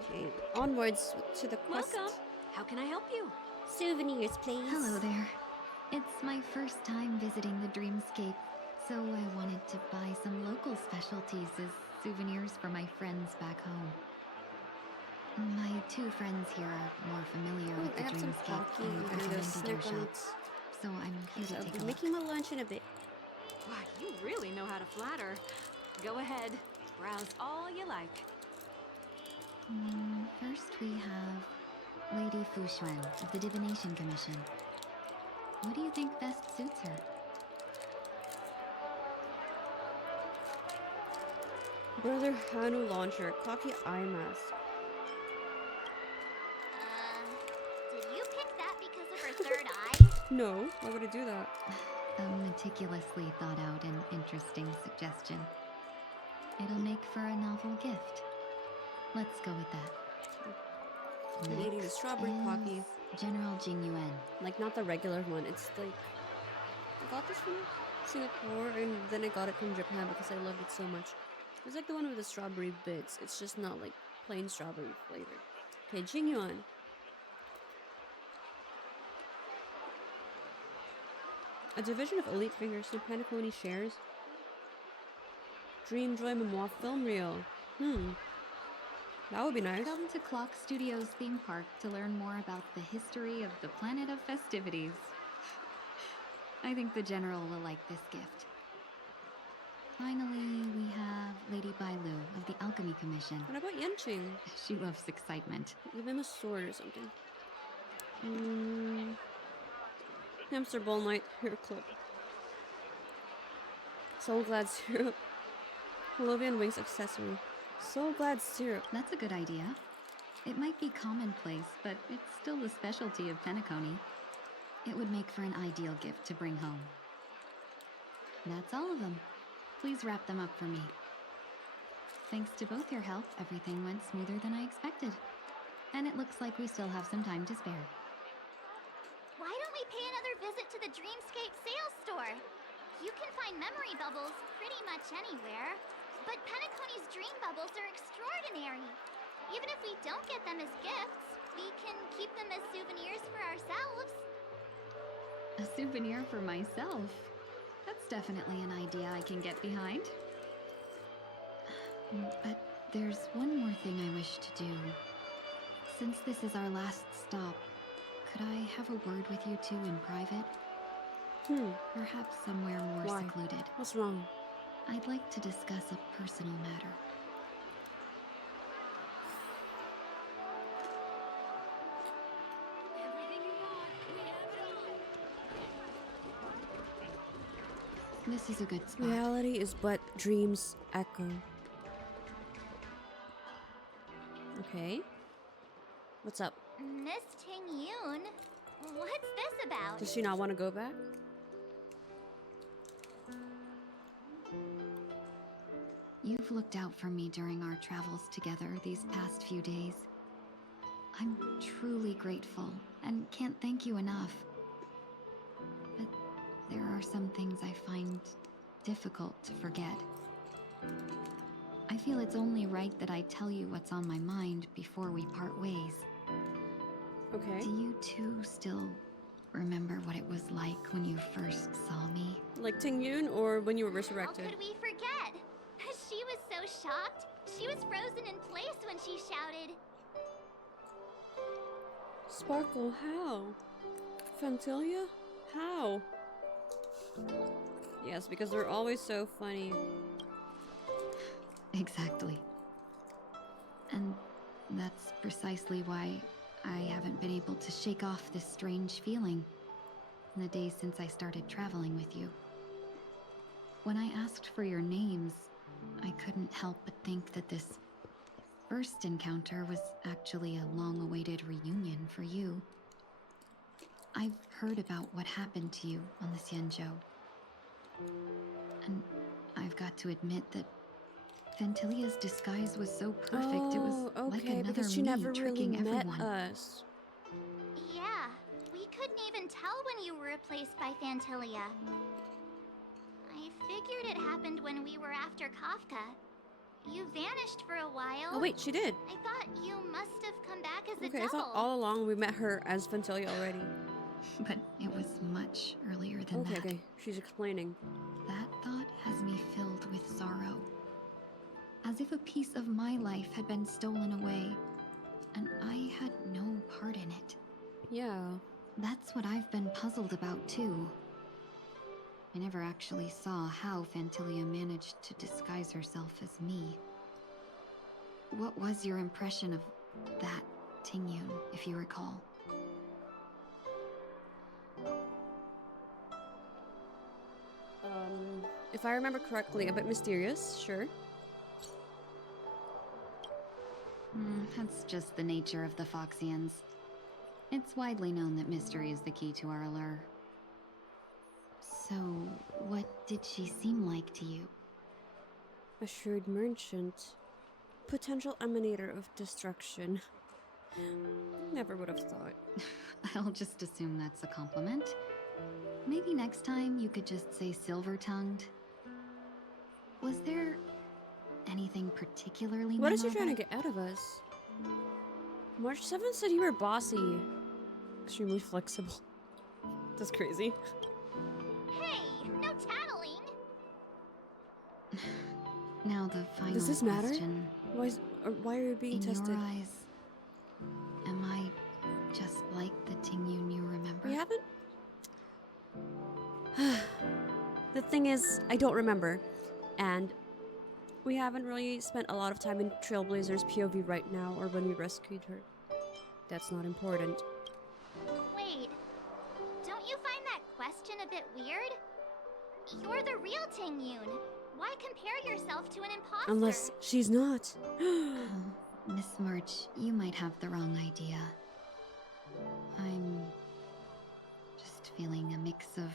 Okay, onwards to the quest. Welcome. How can I help you? Souvenirs, please. Hello there. It's my first time visiting the Dreamscape, so I wanted to buy some local specialties as souvenirs for my friends back home. My two friends here are more familiar with the Dreamscape and recommended your shop, so I'm here to take a look. Making my lunch in a bit. Why, you really know how to flatter. Go ahead, browse all you like. First we have Lady Fu Xuan of the Divination Commission. What do you think best suits her? Brother Hanu launcher, cocky eye mask. Did you pick that because of her third eye? No, why would I do that? A meticulously thought out and interesting suggestion. It'll make for a novel gift. Let's go with that. I'm eating the strawberry cocky. General Jingyuan. Like, not the regular one. It's like, I got this from Singapore, and then I got it from Japan because I loved it so much. It's like the one with the strawberry bits. It's just not like plain strawberry flavored. Okay, Jingyuan. A division of Elite Fingers and Panaconi shares. Dream Joy Memoir film reel. That would be nice. Come to Clock Studios theme park to learn more about the history of the planet of festivities. I think the General will like this gift. finally, we have Lady Bailu of the Alchemy Commission. What about Yenching? She loves excitement. Give him a sword or something. Hamster Ball Knight hair clip. Soul Glad Syrup. Holovian Wings accessory. Soul Glad Syrup. That's a good idea. It might be commonplace, but it's still the specialty of Penacony. It would make for an ideal gift to bring home. That's all of them. Please wrap them up for me. Thanks to both your help, everything went smoother than I expected. And it looks like we still have some time to spare. Why don't we pay another visit to the Dreamscape sales store? You can find memory bubbles pretty much anywhere, but Penacony's dream bubbles are extraordinary. Even if we don't get them as gifts, we can keep them as souvenirs for ourselves. A souvenir for myself? That's definitely an idea I can get behind. But there's one more thing I wish to do. Since this is our last stop, could I have a word with you two in private? Perhaps somewhere more secluded. What's wrong? I'd like to discuss a personal matter. This is a good spot. Reality is but dreams echo. Okay. What's up? Miss Tingyun, what's this about? Does she not want to go back? You've looked out for me during our travels together these past few days. I'm truly grateful and can't thank you enough. But there are some things I find difficult to forget. I feel it's only right that I tell you what's on my mind before we part ways. Okay. Do you two still remember what it was like when you first saw me? Like Tingyun or when you were resurrected? How could we forget? She was so shocked. She was frozen in place when she shouted. Sparkle, how? Fantilia? How? Yes, because they're always so funny. Exactly. And that's precisely why I haven't been able to shake off this strange feeling in the days since I started traveling with you. When I asked for your names, I couldn't help but think that this first encounter was actually a long-awaited reunion for you. I've heard about what happened to you on the Xianzhou. And I've got to admit that Fantilia's disguise was so perfect, it was like another because she me never really tricking met everyone. us. Yeah, we couldn't even tell when you were replaced by Fantilia. I figured it happened when we were after Kafka. You vanished for a while. Oh wait, she did. I thought you must have come back as a Okay, double. I thought all along we met her as Fantilia already. But it was much earlier than that. Okay, she's explaining. That thought has me filled with sorrow. As if a piece of my life had been stolen away, and I had no part in it. Yeah. That's what I've been puzzled about too. I never actually saw how Fantilia managed to disguise herself as me. What was your impression of that Tingyun, if you recall? If I remember correctly, a bit mysterious, sure. That's just the nature of the Foxians. It's widely known that mystery is the key to our allure. So, what did she seem like to you? A shrewd merchant. Potential emanator of destruction. Never would have thought. I'll just assume that's a compliment. Maybe next time you could just say silver-tongued. Was there anything particularly What is memorable? he trying to get out of us? March 7th said you were bossy. Extremely flexible. That's crazy. Hey, no tattling! Now the final Does this matter? question. Why are you being In tested? your eyes, am I just like the Tingyun you remember? We haven't... The thing is, I don't remember. And we haven't really spent a lot of time in Trailblazer's POV right now, or when we rescued her. That's not important. Wait, don't you find that question a bit weird? You're the real Tingyun. Why compare yourself to an imposter? Unless she's not. Miss March, you might have the wrong idea. I'm just feeling a mix of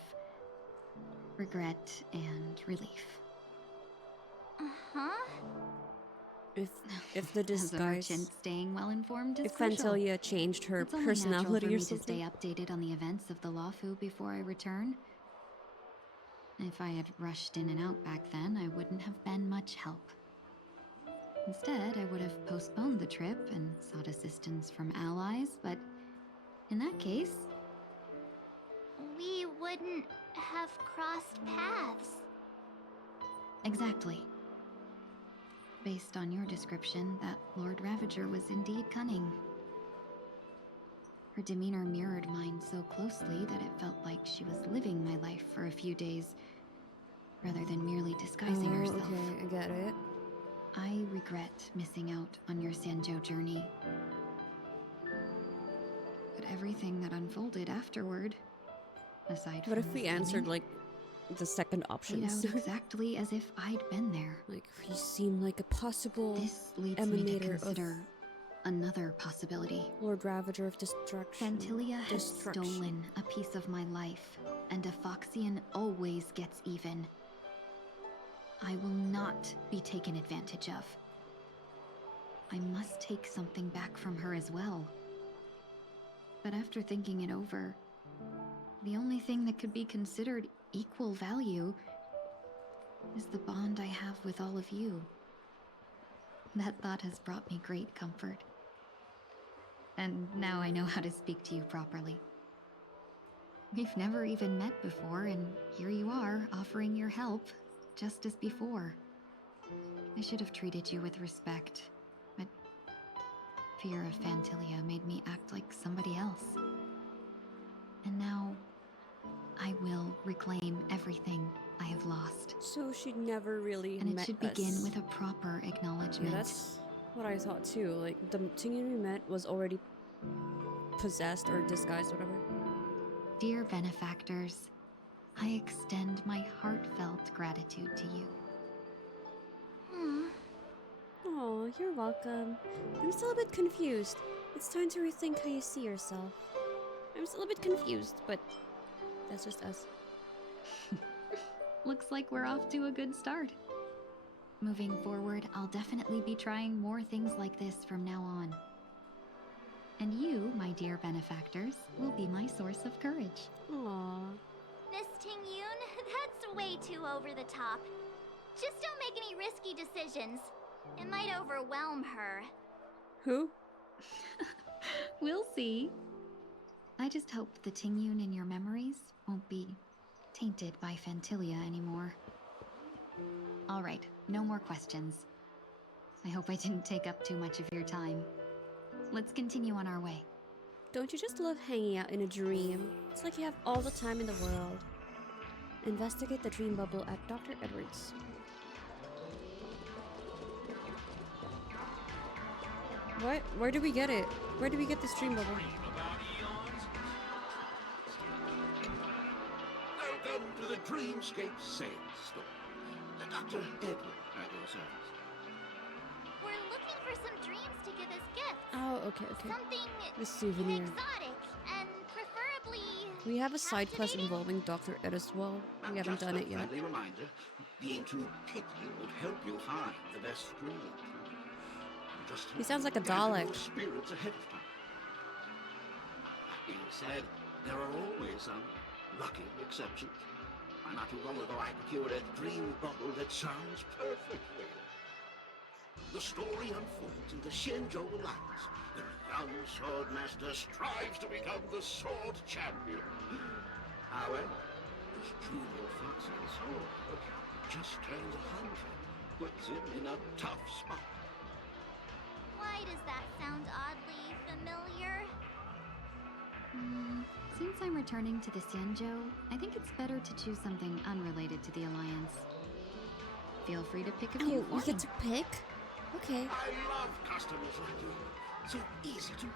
regret and relief. Uh-huh. If the disguise, As a merchant, staying well informed is if crucial. Fantilia changed her It's only personality natural for or me something. to stay updated on the events of the Lawfu before I return. If I had rushed in and out back then, I wouldn't have been much help. Instead, I would have postponed the trip and sought assistance from allies, but in that case, We wouldn't have crossed paths. exactly. Based on your description, that Lord Ravager was indeed cunning. Her demeanor mirrored mine so closely that it felt like she was living my life for a few days, rather than merely disguising herself. Okay, I get it. I regret missing out on your Sanjo journey. But everything that unfolded afterward, aside What from if we the answered feeling, like the second played options? out exactly as if I'd been there. Like you seem like a possible This leads me to emanator consider another possibility. of Lord Ravager of Destruction. Fantilia has stolen a piece of my life, and a Foxian always gets even. I will not be taken advantage of. I must take something back from her as well. But after thinking it over, the only thing that could be considered equal value is the bond I have with all of you. That thought has brought me great comfort. And now I know how to speak to you properly. We've never even met before, and here you are, offering your help, just as before. I should have treated you with respect, but fear of Fantilia made me act like somebody else. And now, I will reclaim everything I have lost. So she never really And it met should begin us. with a proper acknowledgement. Yeah, that's what I thought too. Like the Tingyun we met was already possessed or disguised, whatever. Dear benefactors, I extend my heartfelt gratitude to you. Oh, you're welcome. I'm still a bit confused. It's time to rethink how you see yourself. I'm still a bit confused, but that's just us. Looks like we're off to a good start. Moving forward, I'll definitely be trying more things like this from now on. And you, my dear benefactors, will be my source of courage. Aww. Miss Tingyun, that's way too over the top. Just don't make any risky decisions. It might overwhelm her. Who? We'll see. I just hope the Tingyun in your memories won't be tainted by Fantilia anymore. Alright, no more questions. I hope I didn't take up too much of your time. Let's continue on our way. Don't you just love hanging out in a dream? It's like you have all the time in the world. Investigate the dream bubble at Dr. Edwards. What? Where do we get it? Where do we get this dream bubble? Welcome to the Dreamscape Sales Store. Dr. Edward at your service. We're looking for some dreams to give as gifts. Oh, okay, okay. Something The souvenir. exotic and preferably We have a side quest involving Dr. Ed as well. We haven't done it yet. Friendly reminder, being too picky would help you find the best dream. Just He sounds like a gather Dalek. your spirits ahead of time. That being said, there are always some lucky exceptions. Not too long ago, I procured a dream bubble that sounds perfect. The story unfolds in the Shinjo Alliance. Their young swordmaster strives to become the sword champion. However, this junior fox's sword just turned 100, puts him in a tough spot. Why does that sound oddly familiar? Since I'm returning to the Sanjo, I think it's better to choose something unrelated to the Alliance. Feel free to pick a Oh, few you for get me. to pick? Okay. I love customers like you. So easy to work.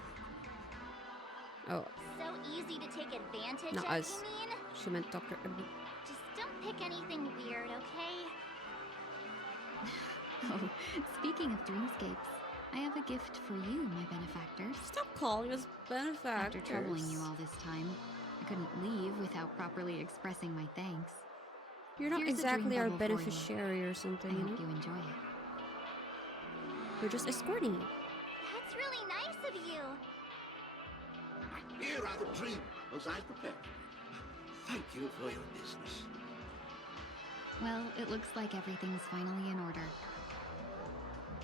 Oh, So easy to take advantage not of, us. you mean? She meant Dr. Edward. Just don't pick anything weird, okay? Oh, speaking of dreamscapes, I have a gift for you, my benefactors. Stop calling us benefactors. After troubling you all this time, I couldn't leave without properly expressing my thanks. You're not Here's a exactly dream our bubble for you. beneficiary or something. I you know? hope you enjoy it. We're just escorting you. That's really nice of you. Here are the dream bubbles I prepared. Thank you for your business. Well, it looks like everything's finally in order.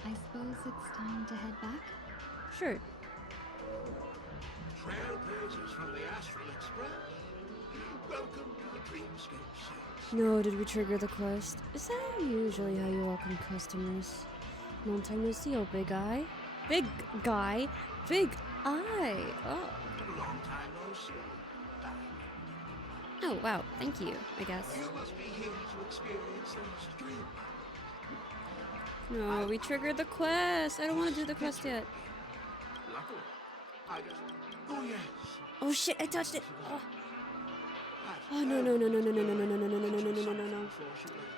I suppose it's time to head back? Sure. Trailblazers from the Astral Express. Welcome to the Dreamscape 6. No, did we trigger the quest? Is that usually how you welcome customers? Long time no see, oh big eye. Big guy. Big eye. Oh. Long time no see. Oh, wow. Thank you, I guess. You must be here to experience those dreams. No, we triggered the quest. I don't want to do the quest yet. Luckily, I just... Oh, yes. Oh shit, I touched it. Oh. Oh no no no no no no no no no no no no no no no no no.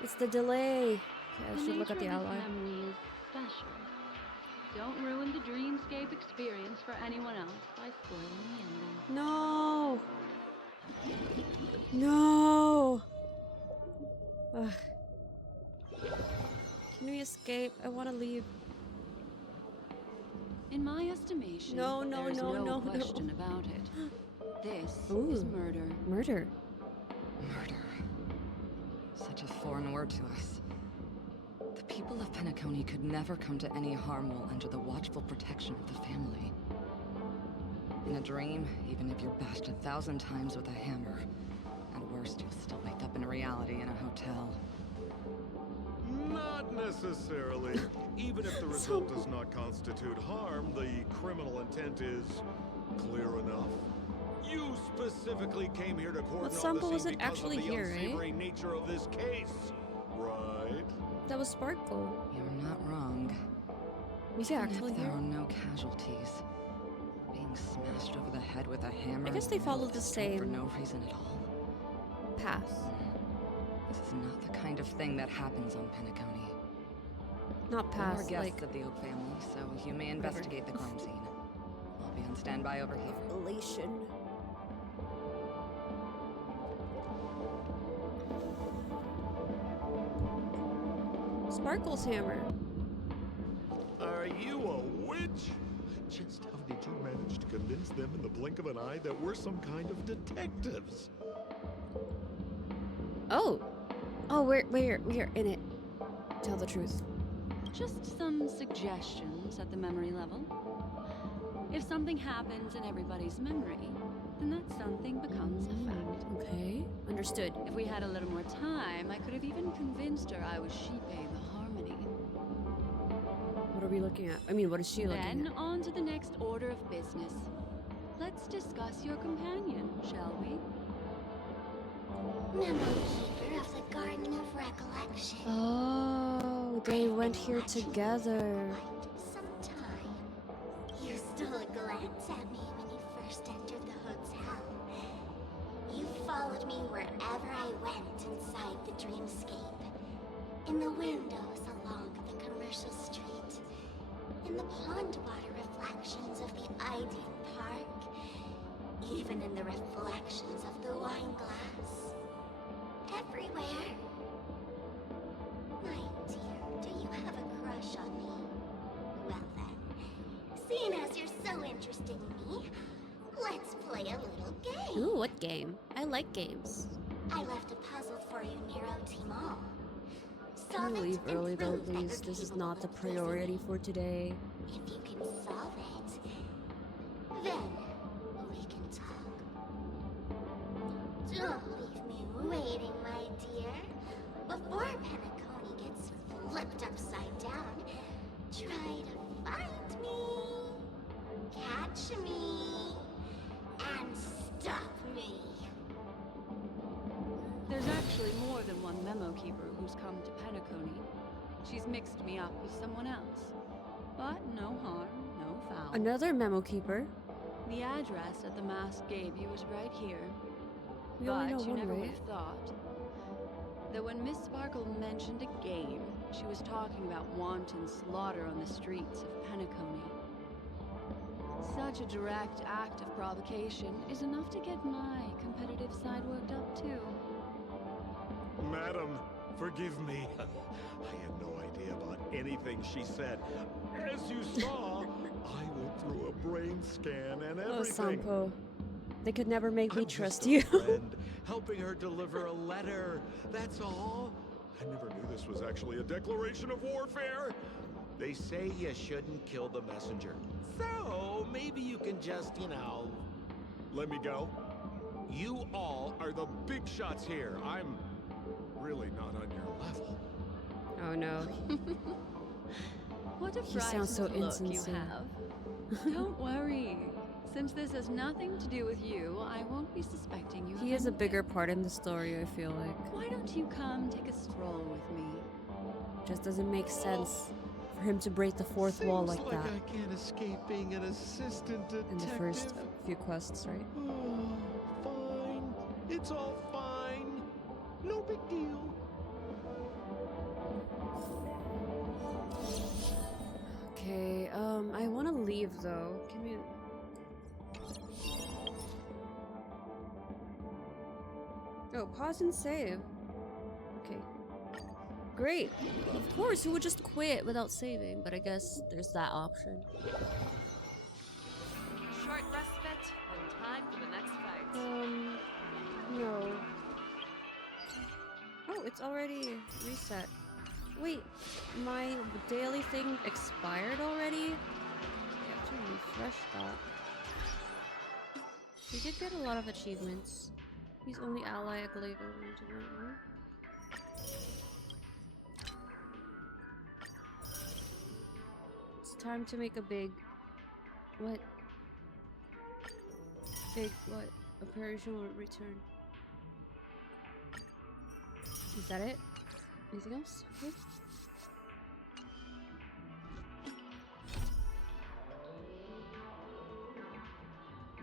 It's the delay. Okay, I should look at the ally. Memory is special. Don't ruin the dreamscape experience for anyone else by spoiling the ending. No. No. Ugh. Can we escape? I want to leave. In my estimation, No, no, there's no, no no, question no. about it. This Ooh. is murder. Murder. Murder. Such a foreign word to us. The people of Penacony could never come to any harm while under the watchful protection of the family. In a dream, even if you're bashed 1,000 times with a hammer, at worst you'll still wake up in reality in a hotel. Not necessarily. Even if the result does not constitute harm, the criminal intent is clear enough. You specifically came here to cordon What off sample the was scene it because actually of the here, eh? unsavory nature of this case, right? That was Sparkle. You're not wrong. Was he Even actually if there here? are no casualties, being smashed over the head with a hammer. I guess they followed the same for no reason at all. path. This is not the kind of thing that happens on Penacony. Not We're path, guests like of the Oak family, so you may investigate the crime scene. I'll be on standby over here. elation. Sparkle's hammer. Are you a witch? Just how did you manage to convince them in the blink of an eye that we're some kind of detectives? Oh. Oh, we're in it. Tell the truth. Just some suggestions at the memory level. If something happens in everybody's memory, then that something becomes a fact. Okay, understood. If we had a little more time, I could have even convinced her I was Shipe the Harmony. What are we looking at? I mean, what is she looking Then at? on to the next order of business. Let's discuss your companion, shall we? Memory keeper of the Garden of Recollection. Oh, they went here together. Some time. You stole a glance at me when you first entered the hotel. You followed me wherever I went inside the dreamscape. In the windows along the commercial street. In the pond water reflections of the Idean Park. Even in the reflections of the wine glass. Everywhere. My dear, do you have a crush on me? Well then, seeing as you're so interested in me, let's play a little game. Ooh, what game? I like games. I left a puzzle for you, Nero Timon. Can we leave early though, please? This is not the priority for today. If you can solve it, then we can talk. Don't leave me waiting, my dear. Before Penacony gets flipped upside down, try to find me, catch me, and stop me. There's actually more than one memo keeper who's come to Penacony. she's mixed me up with someone else. But no harm, no foul. Another memo keeper. The address that the mask gave you is right here. We only know But you one, never would right? have thought that when Miss Sparkle mentioned a game, she was talking about wanton slaughter on the streets of Penacony. Such a direct act of provocation is enough to get my competitive side worked up too. Madam, forgive me. I had no idea about anything she said. As you saw, I went through a brain scan and Oh, everything. Sampo. They could never make me I'm trust just a you. friend, helping her deliver a letter. That's all. I never knew this was actually a declaration of warfare. They say you shouldn't kill the messenger. So maybe you can just, let me go. You all are the big shots here. I'm really not on your level. Oh no. What a He sounds so frightened look you insincere. have. Don't worry. Since this has nothing to do with you, I won't be suspecting you of He is a anything. bigger part in the story, I feel like. Why don't you come take a stroll with me? Just doesn't make sense for him to break the fourth wall like that. I can't escape being an assistant detective. In the first few quests, right? Fine. It's all fine. No big deal. Okay, I want to leave though. Can we... Oh, pause and save. Okay. Great. Of course, who would just quit without saving? But I guess there's that option. Short respite and time for the next fight. No. Oh, it's already reset. Wait, my daily thing expired already? I have to refresh that. We did get a lot of achievements. He's only ally I believe It's time to make a big... What? Big what? Operational return. Is that it? Anything else? Good.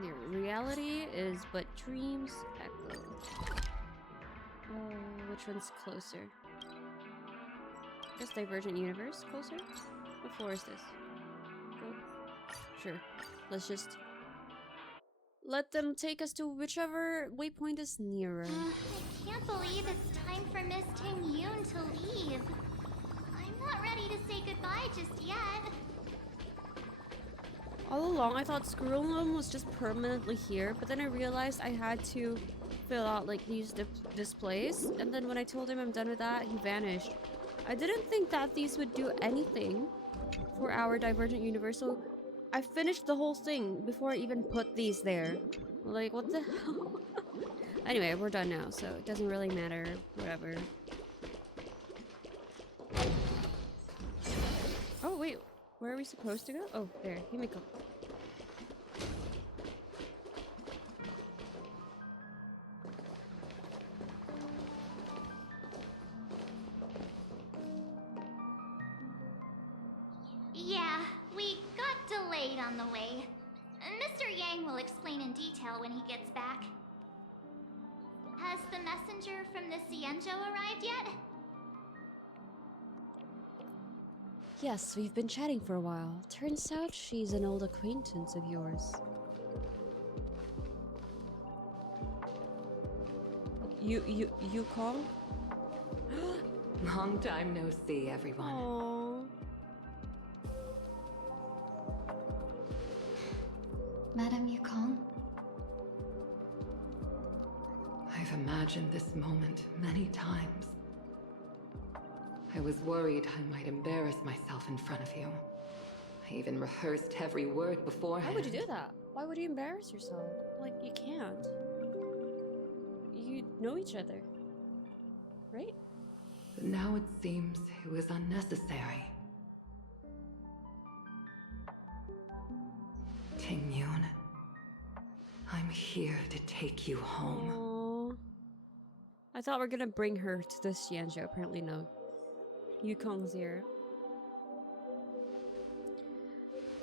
Your reality is but dreams echo. Oh, which one's closer? I guess Divergent Universe closer? What floor is this? Go. Sure. Let's just let them take us to whichever waypoint is nearer. I can't believe it's time for Miss Tingyun to leave. I'm not ready to say goodbye just yet. All along, I thought Squirrelum was just permanently here, but then I realized I had to fill out like these displays, and then when I told him I'm done with that, he vanished. I didn't think that these would do anything for our Divergent Universe, so I finished the whole thing before I even put these there. Like, what the hell? Anyway, we're done now, so it doesn't really matter. Whatever. Oh, wait. Where are we supposed to go? Oh, there. Himeko. Yeah, we got delayed on the way. Mr. Yang will explain in detail when he gets back. Has the messenger from the Cienjo arrived yet? Yes, we've been chatting for a while. Turns out she's an old acquaintance of yours. You call? Long time no see, everyone. Aww. Madame Yukong? I've imagined this moment many times. I was worried I might embarrass myself in front of you. I even rehearsed every word beforehand. Why would you do that? Why would you embarrass yourself? Like, you can't. You know each other. Right? But now it seems it was unnecessary. Tingyun, I'm here to take you home. Aww. I thought we were gonna bring her to the Xianzhou. Apparently no. Yukong's here.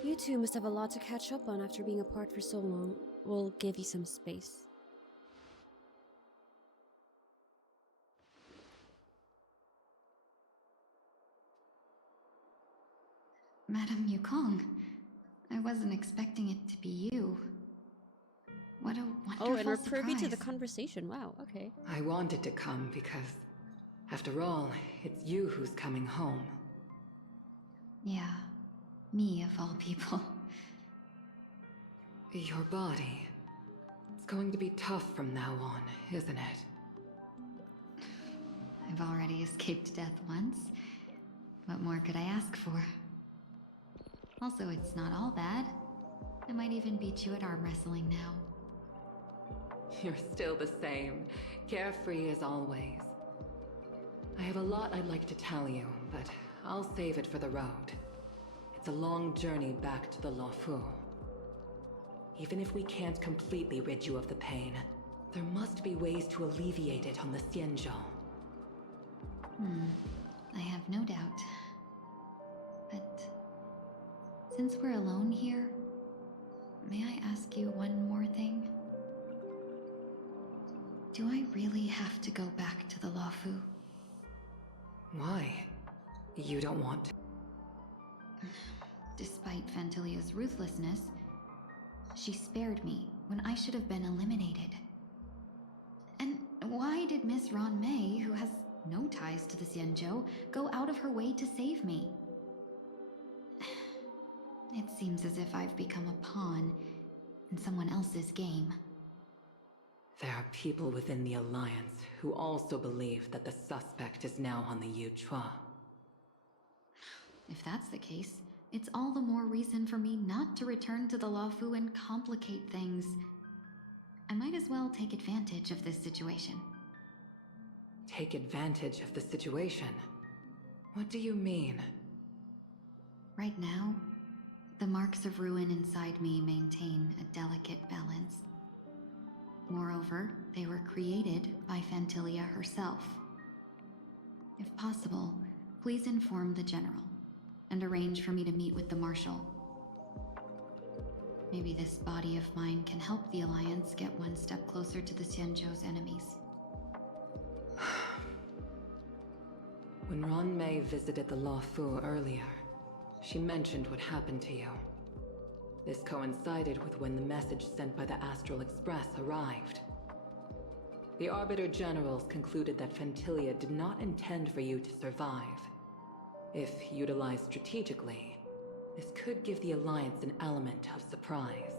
You two must have a lot to catch up on after being apart for so long. We'll give you some space. Madame Yukong, I wasn't expecting it to be you. What a wonderful Oh, and we're surprise. privy to the conversation. Wow, okay. I wanted to come because, after all, it's you who's coming home. Yeah, me of all people. Your body. It's going to be tough from now on, isn't it? I've already escaped death once. What more could I ask for? Also, it's not all bad. I might even beat you at arm wrestling now. You're still the same, carefree as always. I have a lot I'd like to tell you, but I'll save it for the road. It's a long journey back to the Luofu. Even if we can't completely rid you of the pain, there must be ways to alleviate it on the Xianzhou. I have no doubt. But since we're alone here, may I ask you one more thing? Do I really have to go back to the Luofu? Why? You don't want to? Despite Fantilia's ruthlessness, she spared me when I should have been eliminated. And why did Miss Ron Mei, who has no ties to the Xianzhou, go out of her way to save me? It seems as if I've become a pawn in someone else's game. There are people within the Alliance who also believe that the suspect is now on the Yuchua. If that's the case, it's all the more reason for me not to return to the Luofu and complicate things. I might as well take advantage of this situation. Take advantage of the situation? What do you mean? Right now, the marks of ruin inside me maintain a delicate balance. Moreover, they were created by Fantilia herself. If possible, please inform the General and arrange for me to meet with the Marshal. Maybe this body of mine can help the Alliance get one step closer to the Xianzhou's enemies. When Ron Mei visited the Luofu earlier, she mentioned what happened to you. This coincided with when the message sent by the Astral Express arrived. The Arbiter Generals concluded that Fantilia did not intend for you to survive. If utilized strategically, this could give the Alliance an element of surprise.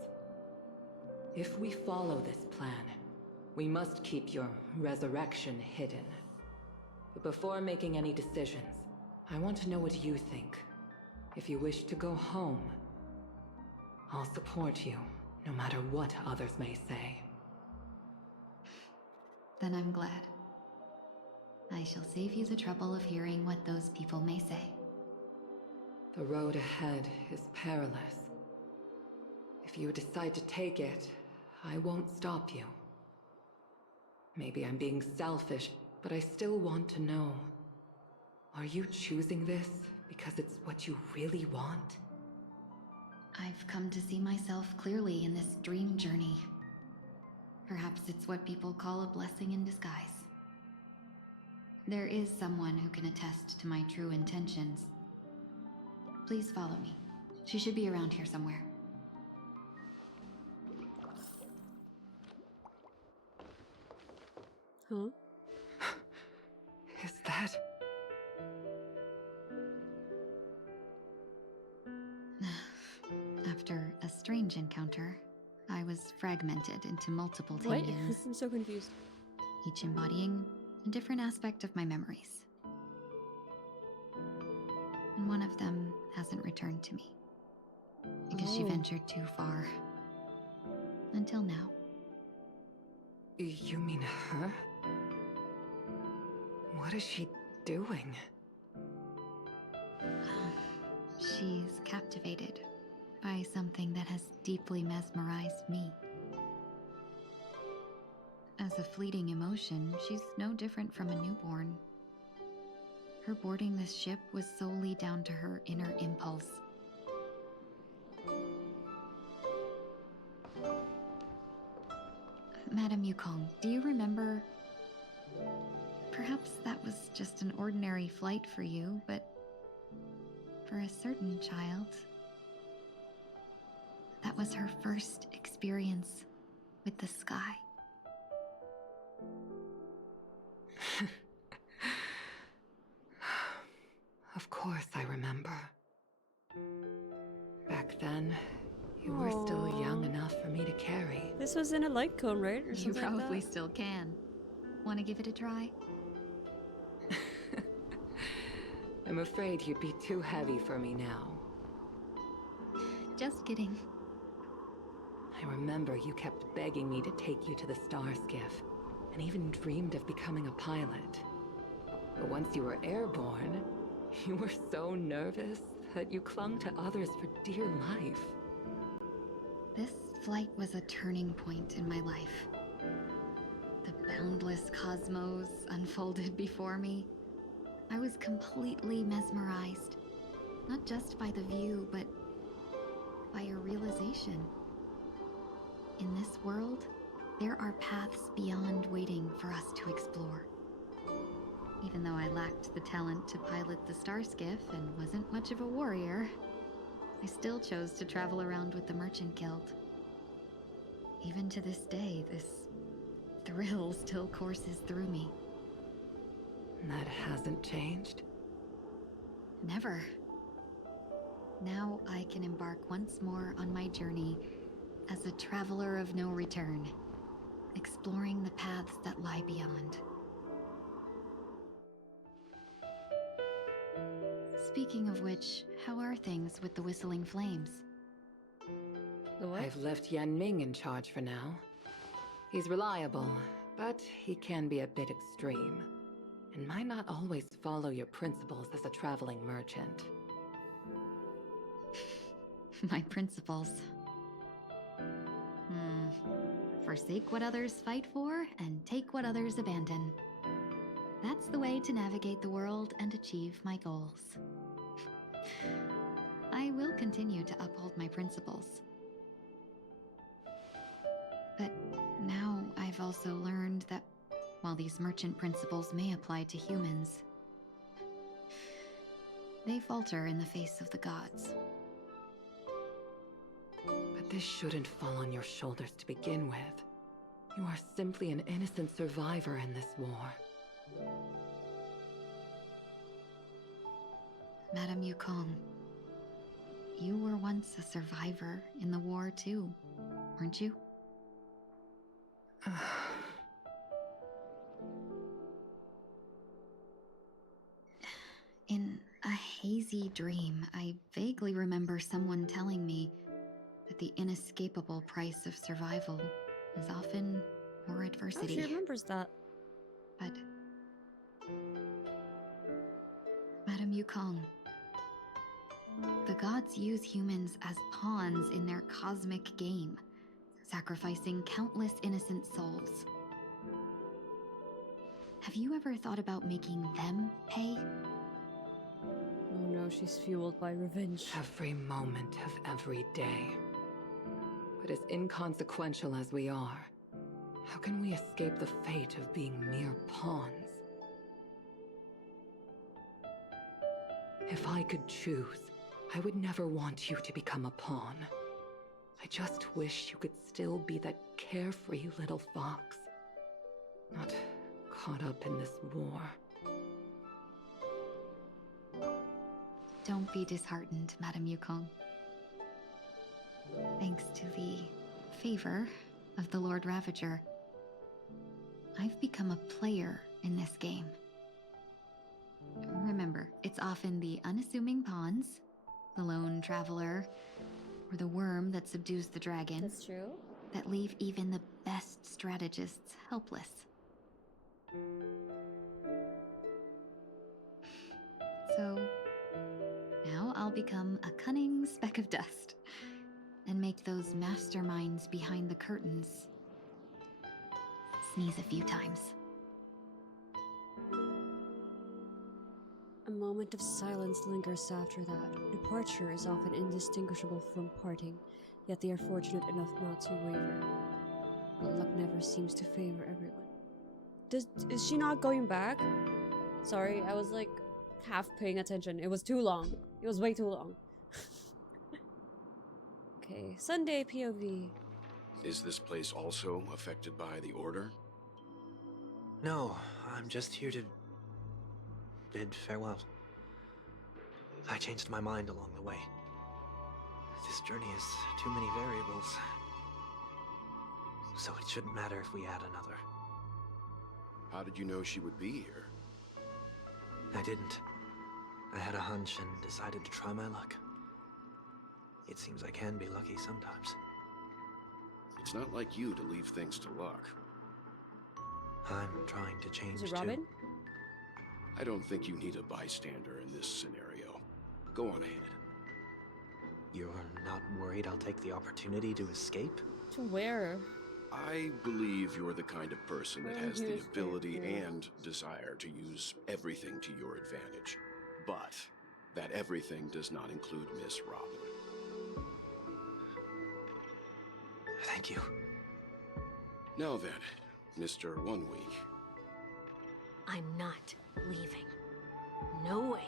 If we follow this plan, we must keep your resurrection hidden. But before making any decisions, I want to know what you think. If you wish to go home, I'll support you, no matter what others may say. Then I'm glad. I shall save you the trouble of hearing what those people may say. The road ahead is perilous. If you decide to take it, I won't stop you. Maybe I'm being selfish, but I still want to know. Are you choosing this because it's what you really want? I've come to see myself clearly in this dream journey. Perhaps it's what people call a blessing in disguise. There is someone who can attest to my true intentions. Please follow me. She should be around here somewhere. Huh? Is that... After a strange encounter, I was fragmented into multiple What? Tingyuns, I'm so confused. each embodying a different aspect of my memories. And one of them hasn't returned to me, because she Oh. ventured too far. Until now. You mean her? What is she doing? She's captivated by something that has deeply mesmerized me. As a fleeting emotion, she's no different from a newborn. her boarding this ship was solely down to her inner impulse. Madame Yukong, do you remember? Perhaps that was just an ordinary flight for you, but for a certain child, that was her first experience with the sky. Of course I remember. Back then, you were still young enough for me to carry. This was in a light cone, right? Or You something like probably that? still can. Want to give it a try? I'm afraid you'd be too heavy for me now. Just kidding. I remember you kept begging me to take you to the star skiff, and even dreamed of becoming a pilot. But once you were airborne, you were so nervous that you clung to others for dear life. This flight was a turning point in my life. The boundless cosmos unfolded before me. I was completely mesmerized, not just by the view, but by a realization. In this world, there are paths beyond waiting for us to explore. Even though I lacked the talent to pilot the star skiff and wasn't much of a warrior, I still chose to travel around with the Merchant Guild. Even to this day, this thrill still courses through me. That hasn't changed? Never. Now I can embark once more on my journey as a traveler of no return, exploring the paths that lie beyond. Speaking of which, how are things with the Whistling Flames? I've left Yan Ming in charge for now. He's reliable, but he can be a bit extreme, and might not always follow your principles as a traveling merchant. My principles. Forsake what others fight for, and take what others abandon. That's the way to navigate the world and achieve my goals. I will continue to uphold my principles. But now I've also learned that while these merchant principles may apply to humans, they falter in the face of the gods. But this shouldn't fall on your shoulders to begin with. You are simply an innocent survivor in this war. Madame Yukong, you were once a survivor in the war too, weren't you? In a hazy dream, I vaguely remember someone telling me that the inescapable price of survival is often more adversity. Oh, she remembers that. But Madame Yukong, the gods use humans as pawns in their cosmic game, sacrificing countless innocent souls. Have you ever thought about making them pay? Oh no, she's fueled by revenge. Every moment of every day. But as inconsequential as we are, how can we escape the fate of being mere pawns? If I could choose, I would never want you to become a pawn. I just wish you could still be that carefree little fox, not caught up in this war. Don't be disheartened, Madame Yukong. Thanks to the favor of the Lord Ravager, I've become a player in this game. Remember, it's often the unassuming pawns, the lone traveler, or the worm that subdues the dragon. That's true. That leave even the best strategists helpless. So, now I'll become a cunning speck of dust and make those masterminds behind the curtains sneeze a few times. moment of silence lingers after that. Departure is often indistinguishable from parting, yet they are fortunate enough not to waver. But luck never seems to favor everyone. Is she not going back? Sorry, I was like half paying attention. It was too long. It was way too long. Okay, Sunday POV. Is this place also affected by the Order? No, I'm just here to bid farewell. I changed my mind along the way. This journey has too many variables. So it shouldn't matter if we add another. How did you know she would be here? I didn't. I had a hunch and decided to try my luck. It seems I can be lucky sometimes. It's not like you to leave things to luck. I'm trying to change Is it Robin? too. I don't think you need a bystander in this scenario. Go on ahead. You're not worried I'll take the opportunity to escape? To where? I believe you're the kind of person that Where has the here's ability the- and desire to use everything to your advantage. But that everything does not include Miss Robin. Thank you. Now then, Mr. 1 Week. I'm not leaving. No way.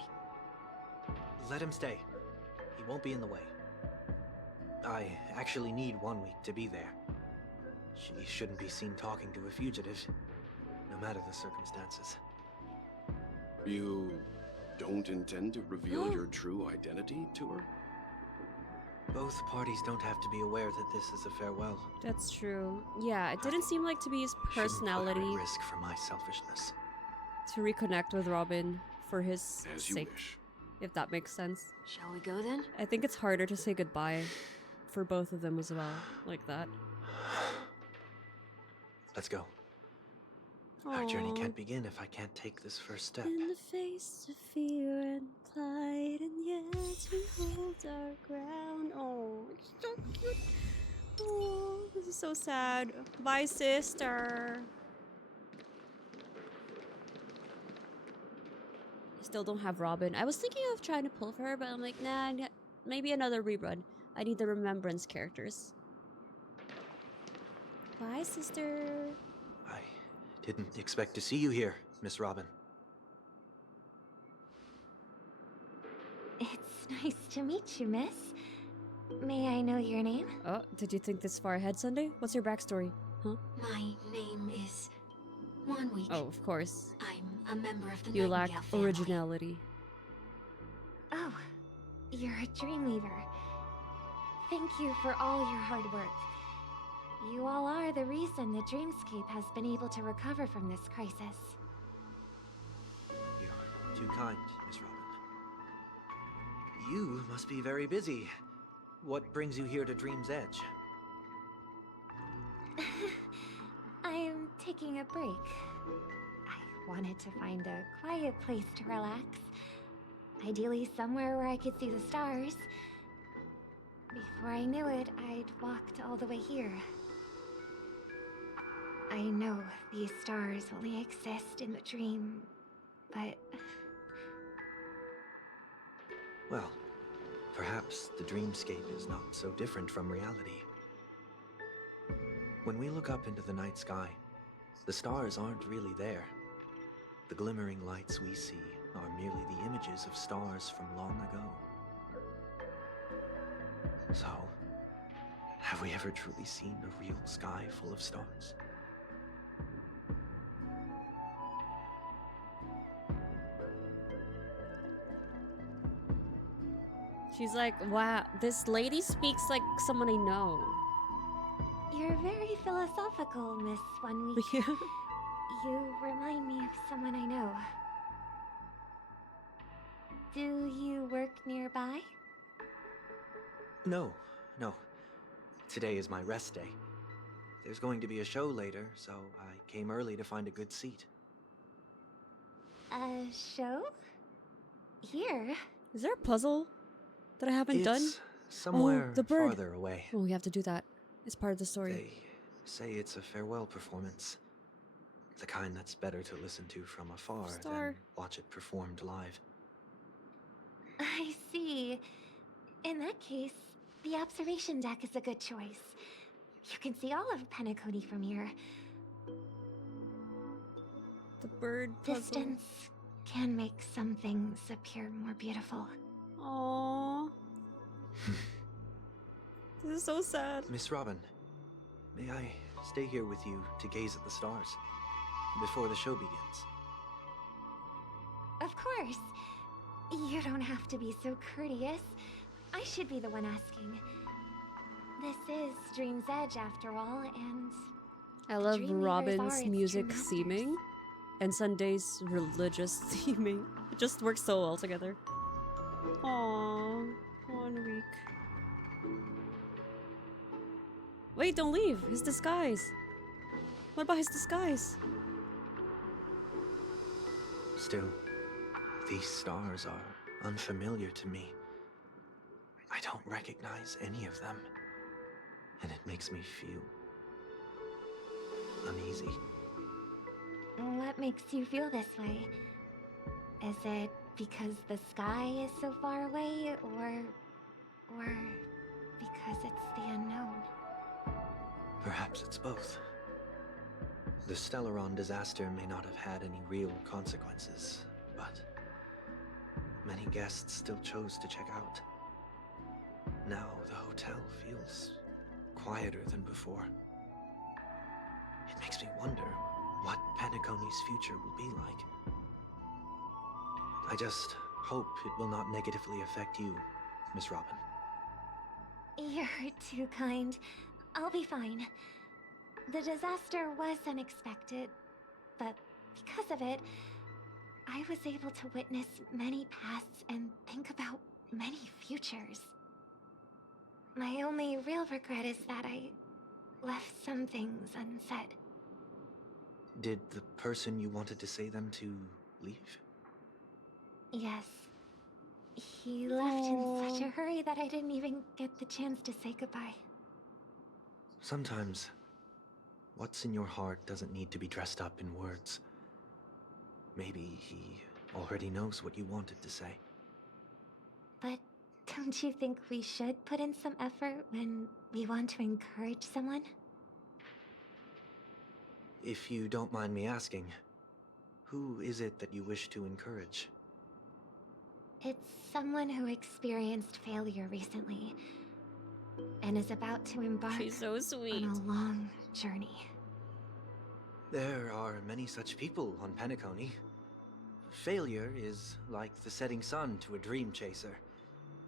Let him stay. He won't be in the way. I actually need 1 week to be there. She shouldn't be seen talking to a fugitive, no matter the circumstances. You don't intend to reveal your true identity to her? Both parties don't have to be aware that this is a farewell. That's true. Yeah, it didn't seem like to be his Shouldn't put her personality at risk for my selfishness. to reconnect with Robin for his As you sake, wish. if that makes sense. Shall we go then? I think it's harder to say goodbye for both of them as well, like that. Let's go. Our journey Aw. can't begin if I can't take this first step. In the face of fear and plight, and yet we hold our ground. Oh, it's so cute. Oh, this is so sad. Bye, sister. I still don't have Robin. I was thinking of trying to pull for her, but I'm like, nah, maybe another rerun. I need the remembrance characters. Bye, sister. I didn't expect to see you here, Miss Robin. It's nice to meet you, miss. May I know your name? Oh, did you think this far ahead, Sunday? What's your backstory? Huh? My name is 1 Week. Oh, of course. I'm a member of the You lack Nightingale family. originality. Oh, you're a Dreamweaver. Thank you for all your hard work. You all are the reason the dreamscape has been able to recover from this crisis. You're too kind, Miss Robin. You must be very busy. What brings you here to Dream's Edge? I am taking a break. I wanted to find a quiet place to relax. Ideally somewhere where I could see the stars. Before I knew it, I'd walked all the way here. I know these stars only exist in the dream, but... Well, perhaps the dreamscape is not so different from reality. When we look up into the night sky, the stars aren't really there. The glimmering lights we see are merely the images of stars from long ago. So, have we ever truly seen a real sky full of stars? She's like, wow, this lady speaks like someone I know. You're very philosophical, Miss 1 Week. Yeah. You remind me of someone I know. Do you work nearby? No. Today is my rest day. There's going to be a show later, so I came early to find a good seat. A show? Here? Is there a puzzle that I haven't done? It's somewhere the bird. farther away. Oh, we have to do that. It's part of the story. They say it's a farewell performance. The kind that's better to listen to from afar Star. than watch it performed live. I see. In that case, the observation deck is a good choice. You can see all of Penacony from here. The bird puzzle. Distance can make some things appear more beautiful. Aww. This is so sad. Miss Robin, may I stay here with you to gaze at the stars before the show begins? Of course. You don't have to be so courteous. I should be the one asking. This is Dream's Edge after all, and I love Dream Weavers are Robin's its music true masters. theming and Sunday's religious theming. It just works so well together. Aww, 1 week. Wait, don't leave. His disguise. What about his disguise? Still, these stars are unfamiliar to me. I don't recognize any of them, and it makes me feel uneasy. What makes you feel this way? Is it because the sky is so far away, or because it's the unknown? Perhaps it's both. The Stellaron disaster may not have had any real consequences, but many guests still chose to check out. Now the hotel feels quieter than before. It makes me wonder what Penacony's future will be like. I just hope it will not negatively affect you, Miss Robin. You're too kind. I'll be fine. The disaster was unexpected, but because of it, I was able to witness many pasts and think about many futures. My only real regret is that I left some things unsaid. Did the person you wanted to say them to leave? Yes. He left in such a hurry that I didn't even get the chance to say goodbye. Sometimes, what's in your heart doesn't need to be dressed up in words. Maybe he already knows what you wanted to say. But don't you think we should put in some effort when we want to encourage someone? If you don't mind me asking, who is it that you wish to encourage? It's someone who experienced failure recently and is about to embark She's so sweet. on a long journey. There are many such people on Penacony. Failure is like the setting sun to a dream chaser.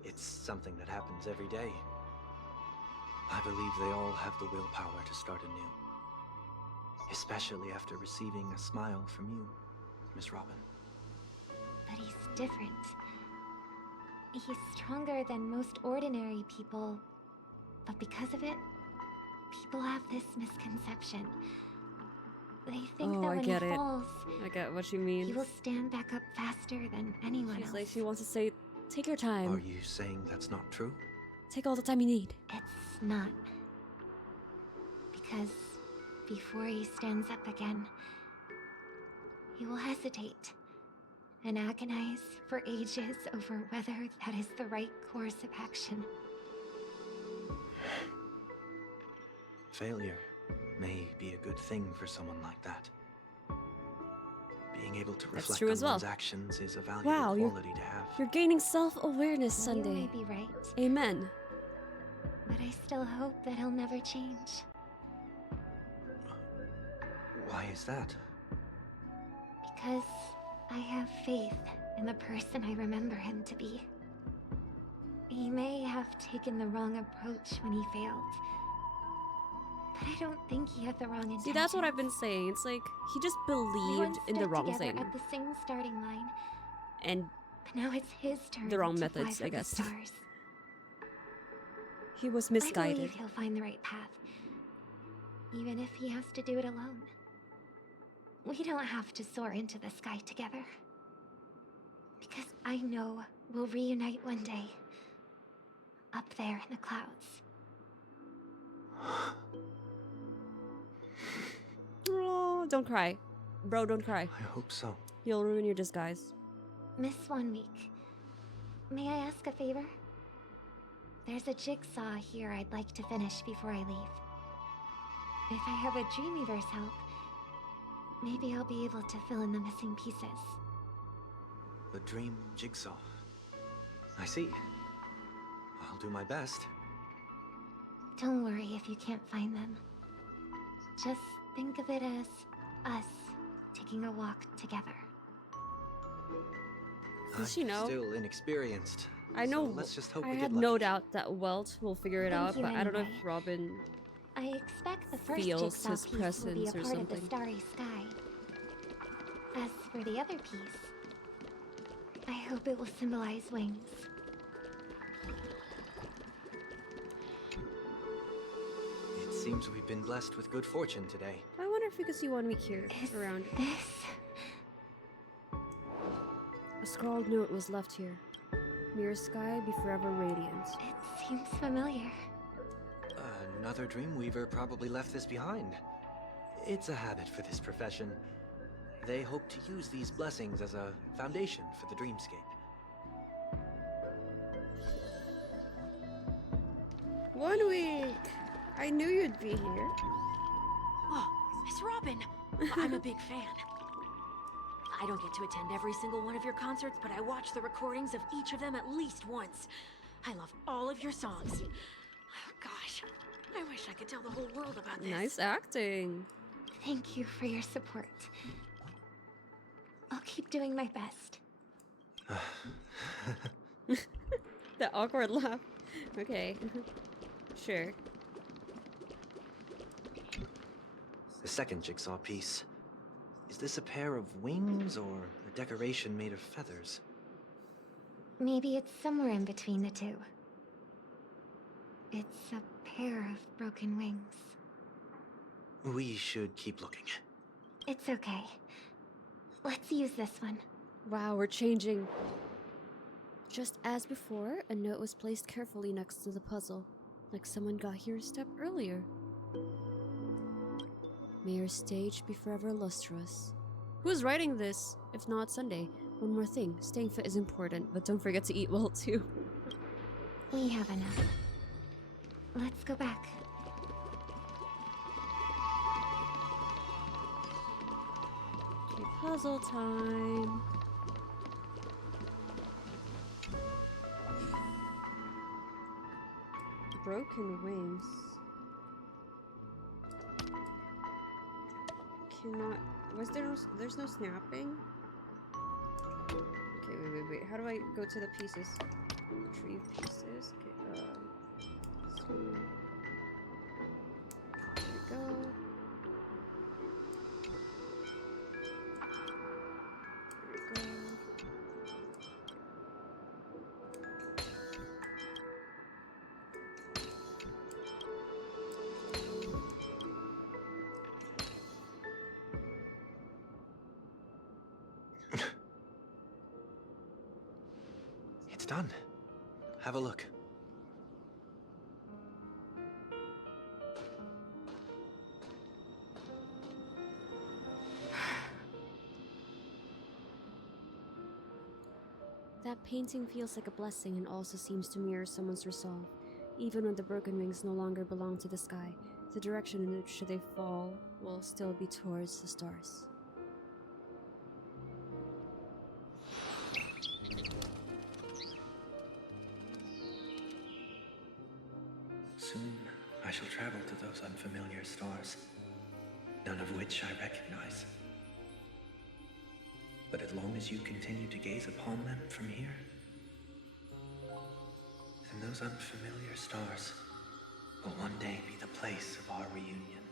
It's something that happens every day. I believe they all have the willpower to start anew. Especially after receiving a smile from you, Miss Robin. But he's different. He's stronger than most ordinary people, but because of it, people have this misconception. They think that when he falls, I get what you mean. he will stand back up faster than anyone She's else. like, she wants to say, take your time. Are you saying that's not true? Take all the time you need. It's not. Because before he stands up again, he will hesitate and agonize for ages over whether that is the right course of action. Failure may be a good thing for someone like that. Being able to reflect true on as well. one's actions is a valuable Wow, quality to have. You're gaining self-awareness, Sunday. You may be right, Amen. but I still hope that he'll never change. Why is that? Because I have faith in the person I remember him to be. He may have taken the wrong approach when he failed, but I don't think he had the wrong intention. See, that's what I've been saying. It's like, he just We believed once in the stood wrong together thing. at the same starting line, And but now it's his turn the wrong to methods, fly I for the guess. stars. He was I misguided. believe he'll find the right path, even if he has to do it alone. We don't have to soar into the sky together, because I know we'll reunite one day, up there in the clouds. Oh, don't cry. Bro, don't cry. I hope so. You'll ruin your disguise. Miss 1 week. May I ask a favor? There's a jigsaw here I'd like to finish before I leave. If I have a Dreamweaver's help, maybe I'll be able to fill in the missing pieces. The dream jigsaw. I see. I'll do my best. Don't worry if you can't find them. Just think of it as us taking a walk together. Does she know? Still inexperienced. I know. So let's just hope I we get had lucky. no doubt that Welt will figure it out, Thank you but I don't know anyway. if Robin I expect the first feels jigsaw his piece will be a presence or part of the something. starry sky. As for the other piece, I hope it will symbolize wings. It seems we've been blessed with good fortune today. I wonder if we could see one week here around. A scrawled note was left here. Mirror sky, be forever radiant. It seems familiar. Another Dreamweaver probably left this behind. It's a habit for this profession. They hope to use these blessings as a foundation for the dreamscape. 1 week! I knew you'd be here. Oh, Miss Robin! I'm a big fan. I don't get to attend every single one of your concerts, but I watch the recordings of each of them at least once. I love all of your songs. Oh, gosh, I wish I could tell the whole world about this. Nice acting. Thank you for your support. I'll keep doing my best. That awkward laugh. Okay. Sure. The second jigsaw piece. Is this a pair of wings or a decoration made of feathers? Maybe it's somewhere in between the two. It's a pair of broken wings. We should keep looking. It's okay. Let's use this one. Wow, we're changing. Just as before, a note was placed carefully next to the puzzle, like someone got here a step earlier. May your stage be forever lustrous. Who's writing this? If not Sunday. One more thing, staying fit is important, but don't forget to eat well too. We have enough. Let's go back. Okay, puzzle time. Broken wings. Cannot. Was there? There's no snapping. Okay, wait. How do I go to the pieces? Retrieve pieces. Okay. So there we go. There we go. It's done. Have a look. That painting feels like a blessing and also seems to mirror someone's resolve. Even when the broken wings no longer belong to the sky, the direction in which they fall will still be towards the stars. Soon, I shall travel to those unfamiliar stars, none of which I recognize. But as long as you continue to gaze upon them from here, then those unfamiliar stars will one day be the place of our reunion.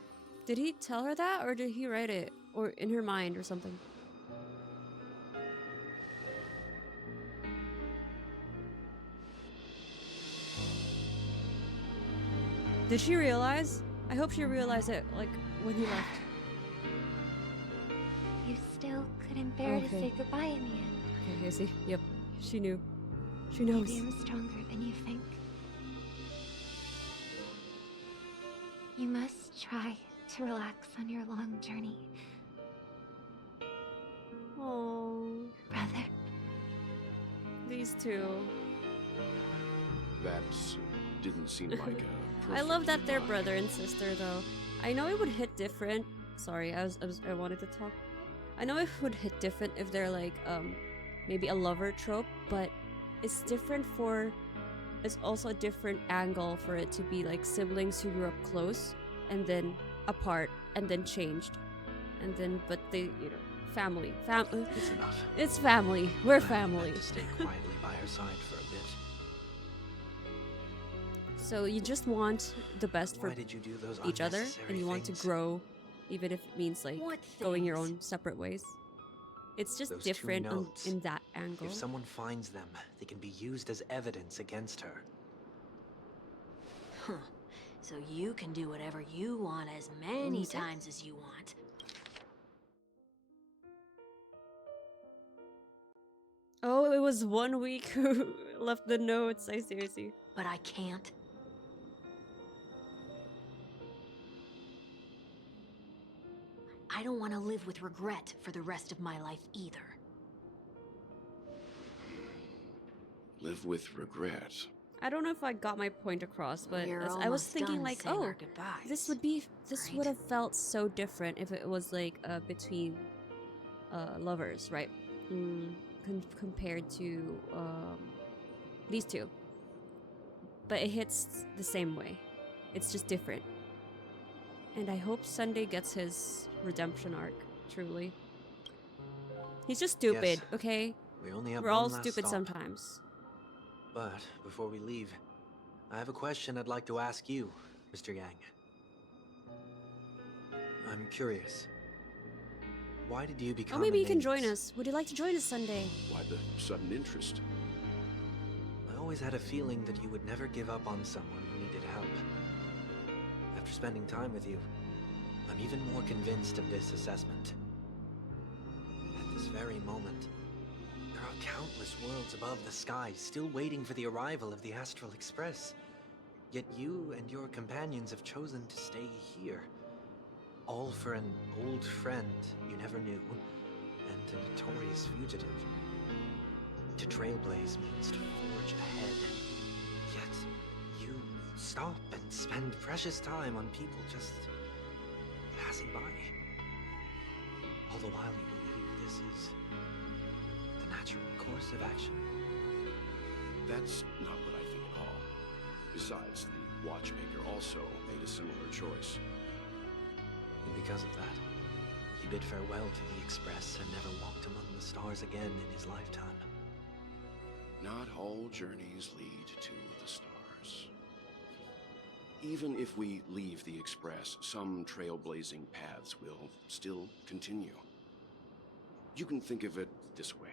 Did he tell her that, or did he write it? Or in her mind or something? Did she realize? I hope she realized it, like, when he left. You still couldn't bear to Okay. say goodbye in the end. Okay, I see. Yep, she knew. She knows. Maybe I'm stronger than you think. You must try to relax on your long journey. Oh, brother. These two. That didn't seem like a I perfect love that they're line. brother and sister though. I know it would hit different. Sorry, I wanted to talk. I know it would hit different if they're like maybe a lover trope, but it's different for it's also a different angle for it to be like siblings who grew up close and then apart and then changed. And then but they, you know, family. It's enough. It's family. We're I family. meant to stay quietly by her side for a bit. So you just want the best for Why did you do those each other, unnecessary and you want to things? grow, even if it means like What going your things? own separate ways. It's just Those 2 different notes. in that angle. If someone finds them, they can be used as evidence against her. Huh. So you can do whatever you want as many times as you want. Oh, it was 1 week who left the notes. I seriously. But I can't. I don't want to live with regret for the rest of my life either. Live with regret. I don't know if I got my point across, but We're I was almost thinking done like, saying oh, our goodbyes, this would have felt so different if it was like between lovers, right? Compared to these two. But it hits the same way. It's just different. And I hope Sunday gets his redemption arc, truly. He's just stupid, Yes. okay? We only have We're all one last stupid stop. sometimes. But before we leave, I have a question I'd like to ask you, Mr. Yang. I'm curious. Why did you become Oh, maybe a you can join nameless? us. Would you like to join us Sunday? Why the sudden interest? I always had a feeling that you would never give up on someone who needed help. After spending time with you, I'm even more convinced of this assessment. At this very moment, there are countless worlds above the sky still waiting for the arrival of the Astral Express. Yet you and your companions have chosen to stay here. All for an old friend you never knew, and a notorious fugitive. To trailblaze means to forge ahead. Yet, you stop and spend precious time on people just passing by. All the while you believe this is the natural course of action. That's not what I think at all. Besides, the watchmaker also made a similar choice. And because of that, he bid farewell to the Express and never walked among the stars again in his lifetime. Not all journeys lead to the stars. Even if we leave the Express, some trailblazing paths will still continue. You can think of it this way.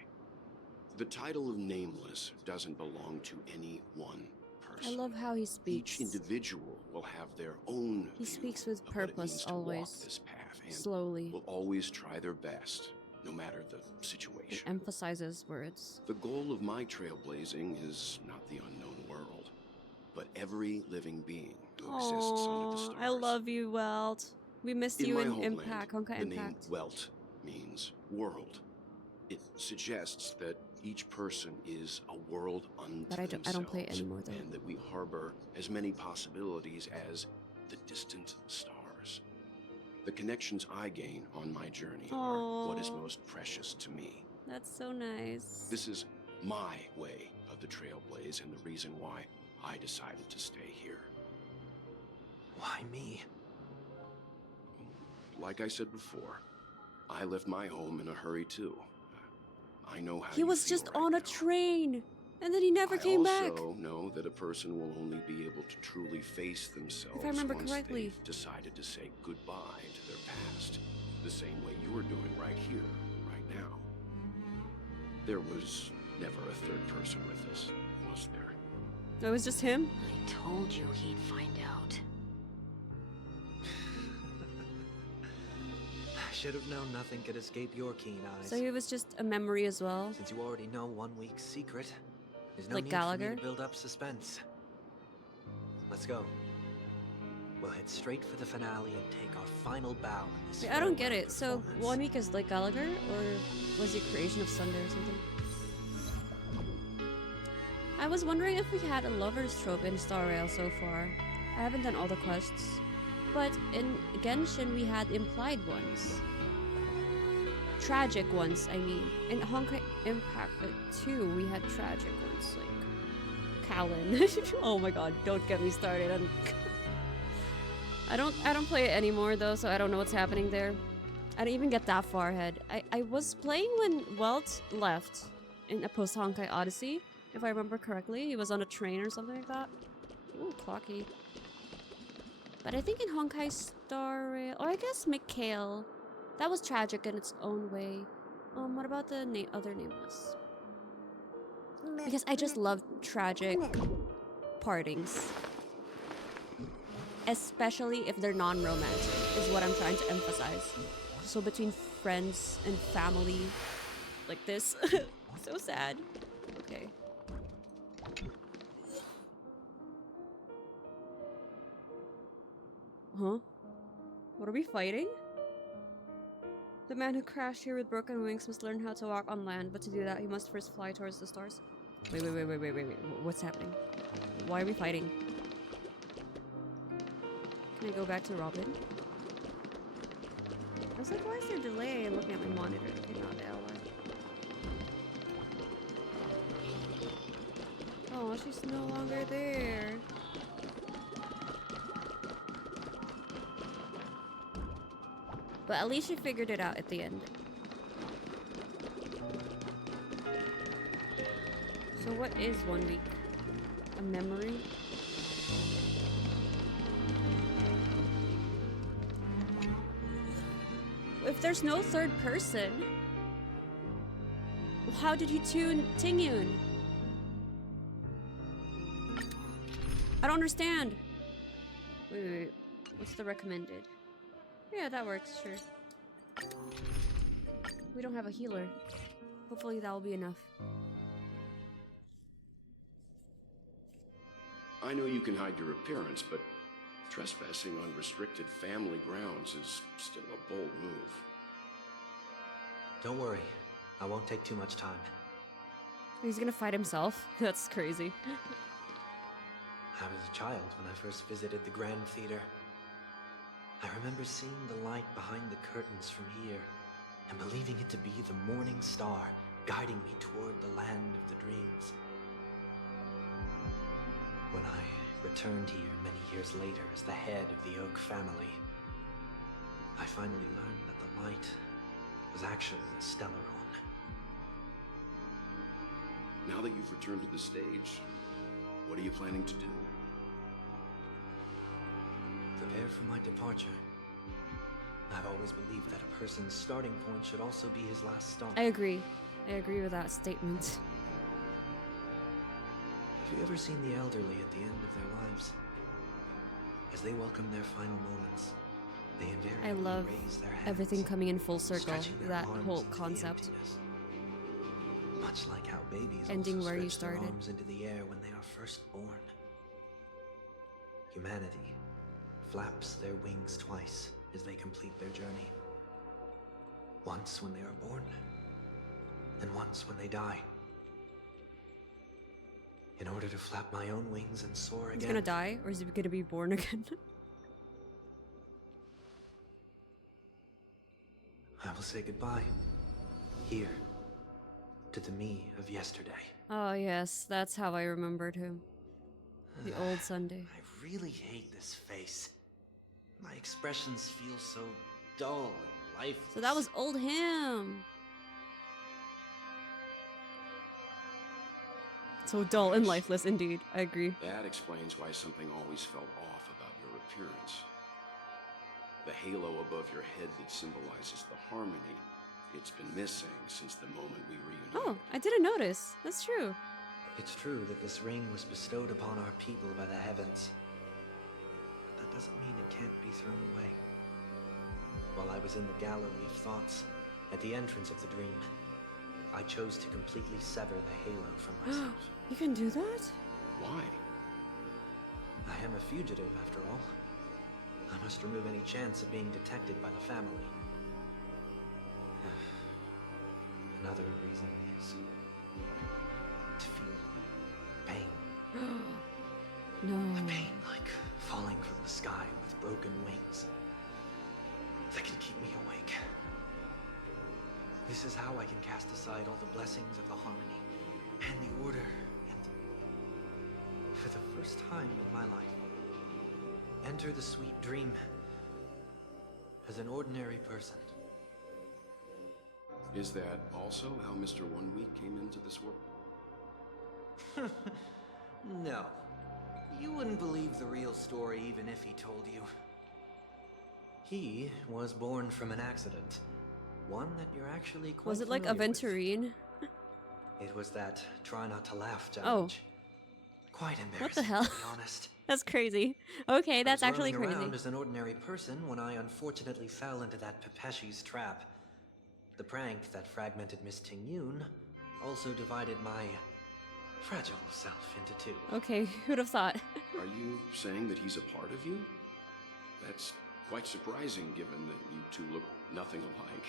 The title of Nameless doesn't belong to any one person. I love how he speaks. Each individual will have their own He speaks with of what it means purpose to walk always. this path, and Slowly. will always try their best, no matter the situation. He emphasizes words. The goal of my trailblazing is not the unknown world, but every living being who exists under the stars. I love you, Welt. We missed you my in homeland, Impact, Honkai the name Impact. Welt means world. It suggests that each person is a world unto But I don't play it themselves, anymore, though. and that we harbor as many possibilities as the distant stars. The connections I gain on my journey are what is Aw. most precious to me. That's so nice. This is my way of the Trailblaze, and the reason why I decided to stay here. Why me? Like I said before, I left my home in a hurry too. I know how He you was feel just right on a train, and then he never came I back. also know that a person will only be able to truly face themselves remember once correctly. they've decided to say goodbye to their past, the same way you're doing right here, right now. There was never a third person with us, was there? It was just him? I told you he'd find out. I should have known nothing could escape your keen eyes. So he was just a memory as well? Since you already know 1 week's secret, there's no Like need Gallagher? for me to build up suspense. Let's go. We'll head straight for the finale and take our final bow in this Wait, I don't get farewell it. So performance. 1 week is like Gallagher, or was it creation of Sunday or something? I was wondering if we had a lover's trope in Star Rail so far. I haven't done all the quests, but in Genshin we had implied ones. Tragic ones, I mean. In Honkai Impact 2, we had tragic ones, like Kalin. Oh my god, don't get me started on I don't play it anymore though, so I don't know what's happening there. I didn't even get that far ahead. I was playing when Welt left in a post-Honkai Odyssey, if I remember correctly. He was on a train or something like that. Ooh, clocky. But I think in Honkai Star Rail, or I guess Mikhail, that was tragic in its own way. What about the other nameless? Because I just love tragic partings. Especially if they're non-romantic, is what I'm trying to emphasize. So between friends and family, like this. So sad. Okay. Huh? What are we fighting? The man who crashed here with broken wings must learn how to walk on land, but to do that he must first fly towards the stars. Wait. What's happening? Why are we fighting? Can I go back to Robin? I was like, why is there a delay? I'm looking at my monitor. Okay, not the LR. Oh, she's no longer there. But at least she figured it out at the end. So what is 1 week? A memory? If there's no third person, how did you tune Tingyun? I don't understand. Wait. What's the recommended? Yeah, that works, sure. We don't have a healer. Hopefully that will be enough. I know you can hide your appearance, but trespassing on restricted family grounds is still a bold move. Don't worry. I won't take too much time. He's gonna fight himself? That's crazy. I was a child when I first visited the Grand Theater. I remember seeing the light behind the curtains from here and believing it to be the morning star guiding me toward the land of the dreams. When I returned here many years later as the head of the Oak family, I finally learned that the light was actually a Stellaron. Now that you've returned to the stage, what are you planning to do? Prepare for my departure. I've always believed that a person's starting point should also be his last stop. I agree. I agree with that statement. Have you ever seen the elderly at the end of their lives? As they welcome their final moments, they invariably I love raise their hands, everything coming in full circle. stretching their That arms whole into the concept. emptiness. Much like how babies Ending also where you stretch their started. arms into the air when they are first born. Humanity flaps their wings twice as they complete their journey. Once when they are born, and once when they die. In order to flap my own wings and soar again. He's gonna die, or is he gonna be born again? I will say goodbye. Here. To the me of yesterday. Oh yes, that's how I remembered him. The old Sunday. I really hate this face. My expressions feel so dull and lifeless. So that was old him. So dull and lifeless indeed. I agree. That explains why something always felt off about your appearance. The halo above your head that symbolizes the harmony, it's been missing since the moment we reunited. Oh, I didn't notice. That's true. It's true that this ring was bestowed upon our people by the heavens. But that doesn't mean it can't be thrown away. While I was in the gallery of thoughts, at the entrance of the dream, I chose to completely sever the halo from myself. You can do that? Why? I am a fugitive, after all. I must remove any chance of being detected by the family. Another reason is to feel pain. No. A pain like falling from the sky with broken wings that can keep me awake. This is how I can cast aside all the blessings of the harmony and the order, and for the first time in my life, enter the sweet dream as an ordinary person. Is that also how Mr. One Week came into this world? No. You wouldn't believe the real story even if he told you. He was born from an accident. One that you're actually quite Was it like familiar with. Aventurine? It was that try not to laugh challenge. Quite embarrassing, What the hell? to be honest. That's crazy. Okay, I that's was actually roaming crazy. around as an ordinary person when I unfortunately fell into that Pepeshi's trap. The prank that fragmented Miss Tingyun also divided my fragile self into two. Okay, who'd have thought? Are you saying that he's a part of you? That's quite surprising given that you two look nothing alike.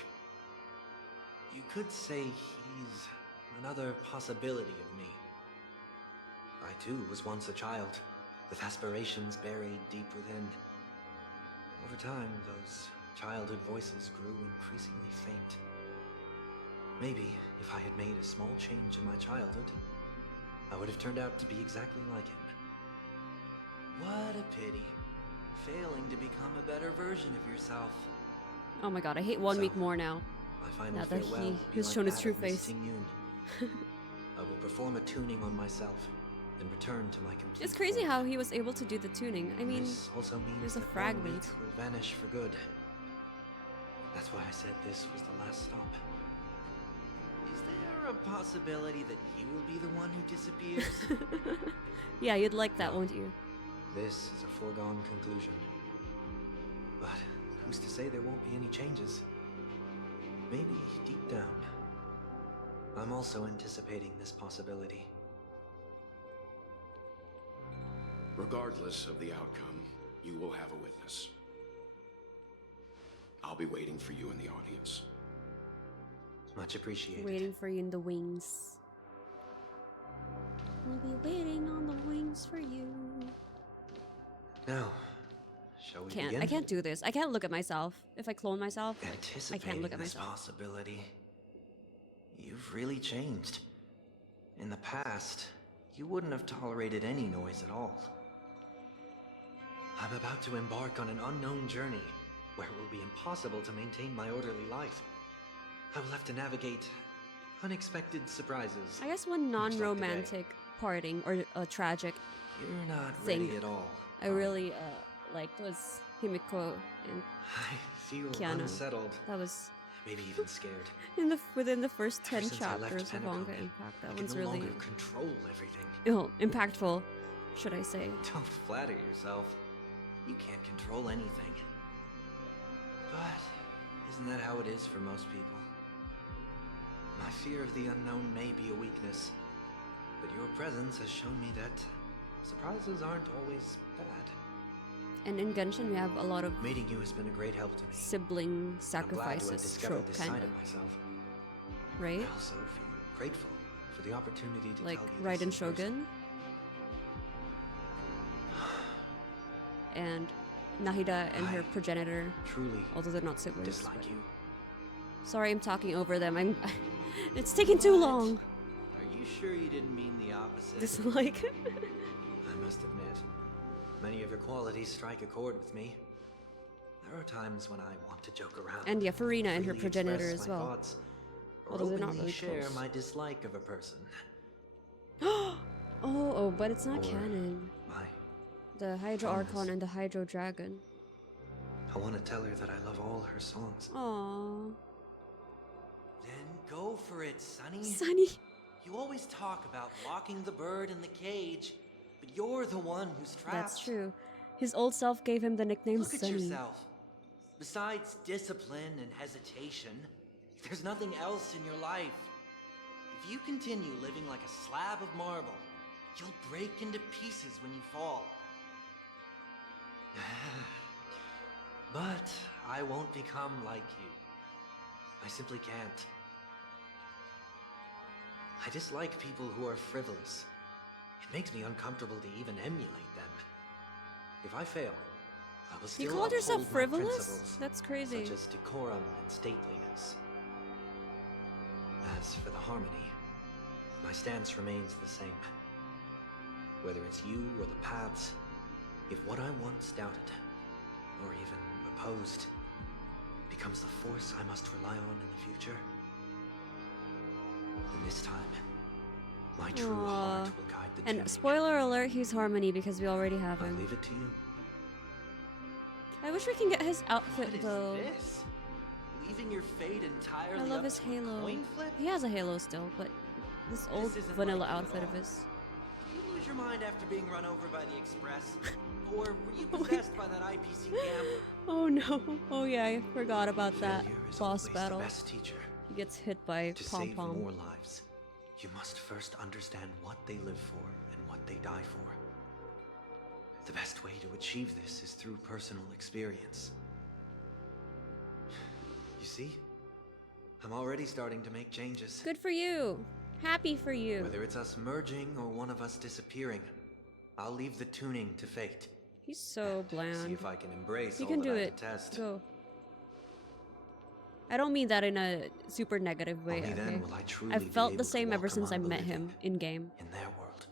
You could say he's another possibility of me. I too was once a child, with aspirations buried deep within. Over time, those childhood voices grew increasingly faint. Maybe if I had made a small change in my childhood, I would have turned out to be exactly like him. What a pity. Failing to become a better version of yourself. Oh my god, I hate 1 week more now. My final Now that farewell he will be has like shown his that true of Miss face. Tingyun. I will perform a tuning on myself, then return to my complete It's crazy form. how he was able to do the tuning. I mean, This also means there's a that 1 fragment. week will vanish for good. That's why I said this was the last stop. Is there a possibility that you will be the one who disappears? Yeah, you'd like that, won't you? This is a foregone conclusion. But who's to say there won't be any changes? Maybe deep down, I'm also anticipating this possibility. Regardless of the outcome, you will have a witness. I'll be waiting for you in the audience. Much appreciated. Waiting for you in the wings. We'll be waiting on the wings for you. Now, shall we begin? I can't do this. I can't look at myself. If I clone myself, I Anticipating can't look at this myself. possibility. You've really changed. In the past, you wouldn't have tolerated any noise at all. I'm about to embark on an unknown journey where it will be impossible to maintain my orderly life. I will have to navigate unexpected surprises. I guess one non-romantic parting or a tragic You're not thing ready at all. I really liked was Himeko and I feel Kiana. unsettled. That was Maybe even scared. within the first Ever 10 since I left chapters of Penacony, Honkai Impact. That I one's can no really longer control everything. impactful, should I say. Don't flatter yourself. You can't control anything. But isn't that how it is for most people? My fear of the unknown may be a weakness, but your presence has shown me that surprises aren't always bad. And in Genshin, we have a lot of Meeting you has been a great help to me. sibling I'm glad to have sacrifices discovered trope, this kind side of, of myself. right? I also feel grateful for the opportunity to Like tell you Raiden this in person. Shogun and Nahida and her progenitor. Truly although they're not siblings. dislike but- you. Sorry, I'm talking over them. It's taking too long. Are you sure you didn't mean the opposite? Dislike. I must admit, many of your qualities strike a chord with me. There are times when I want to joke around. And yeah, Farina and her freely progenitor express as my well. thoughts, or Although they're not openly really share close. my dislike of a person. Oh, but it's not Or canon. my The Hydro promise. Archon and the Hydro Dragon. I want to tell her that I love all her songs. Aww. Then go for it, Sonny. Sonny. You always talk about locking the bird in the cage, but you're the one who's trapped. That's true. His old self gave him the nickname Look at Sunny. yourself. Besides discipline and hesitation, there's nothing else in your life. If you continue living like a slab of marble, you'll break into pieces when you fall. But I won't become like you. I simply can't. I dislike people who are frivolous, It makes me uncomfortable to even emulate them. If I fail, I will still You called yourself uphold my frivolous? principles, That's crazy. such as decorum and stateliness. As for the harmony, my stance remains the same. Whether it's you or the paths, if what I once doubted, or even opposed, becomes the force I must rely on in the future, then this time, my true heart will guide the And tuning. spoiler alert, he's Harmony because we already have I'll him. leave it to you. I wish we can get his outfit though. This? Leaving your fate entirely I love up his to a halo. coin flip? He has a halo still, but this old isn't vanilla like you at outfit of all. his. Did you lose your mind after being run over by the Express? Or were you possessed by that IPC gambler? Oh no. Oh yeah, I forgot about that boss battle. The best teacher. He gets hit by To Pom save Pom. more lives, you must first understand what they live for and what they die for. The best way to achieve this is through personal experience. You see? I'm already starting to make changes. Good for you. Happy for you. Whether it's us merging or one of us disappearing, I'll leave the tuning to fate. He's so bland. See if I can embrace You all can that do I it. detest. Go. I don't mean that in a super negative way. Only Okay? then will I truly I've be felt able the to same ever walk since I among the met him in game. in their world.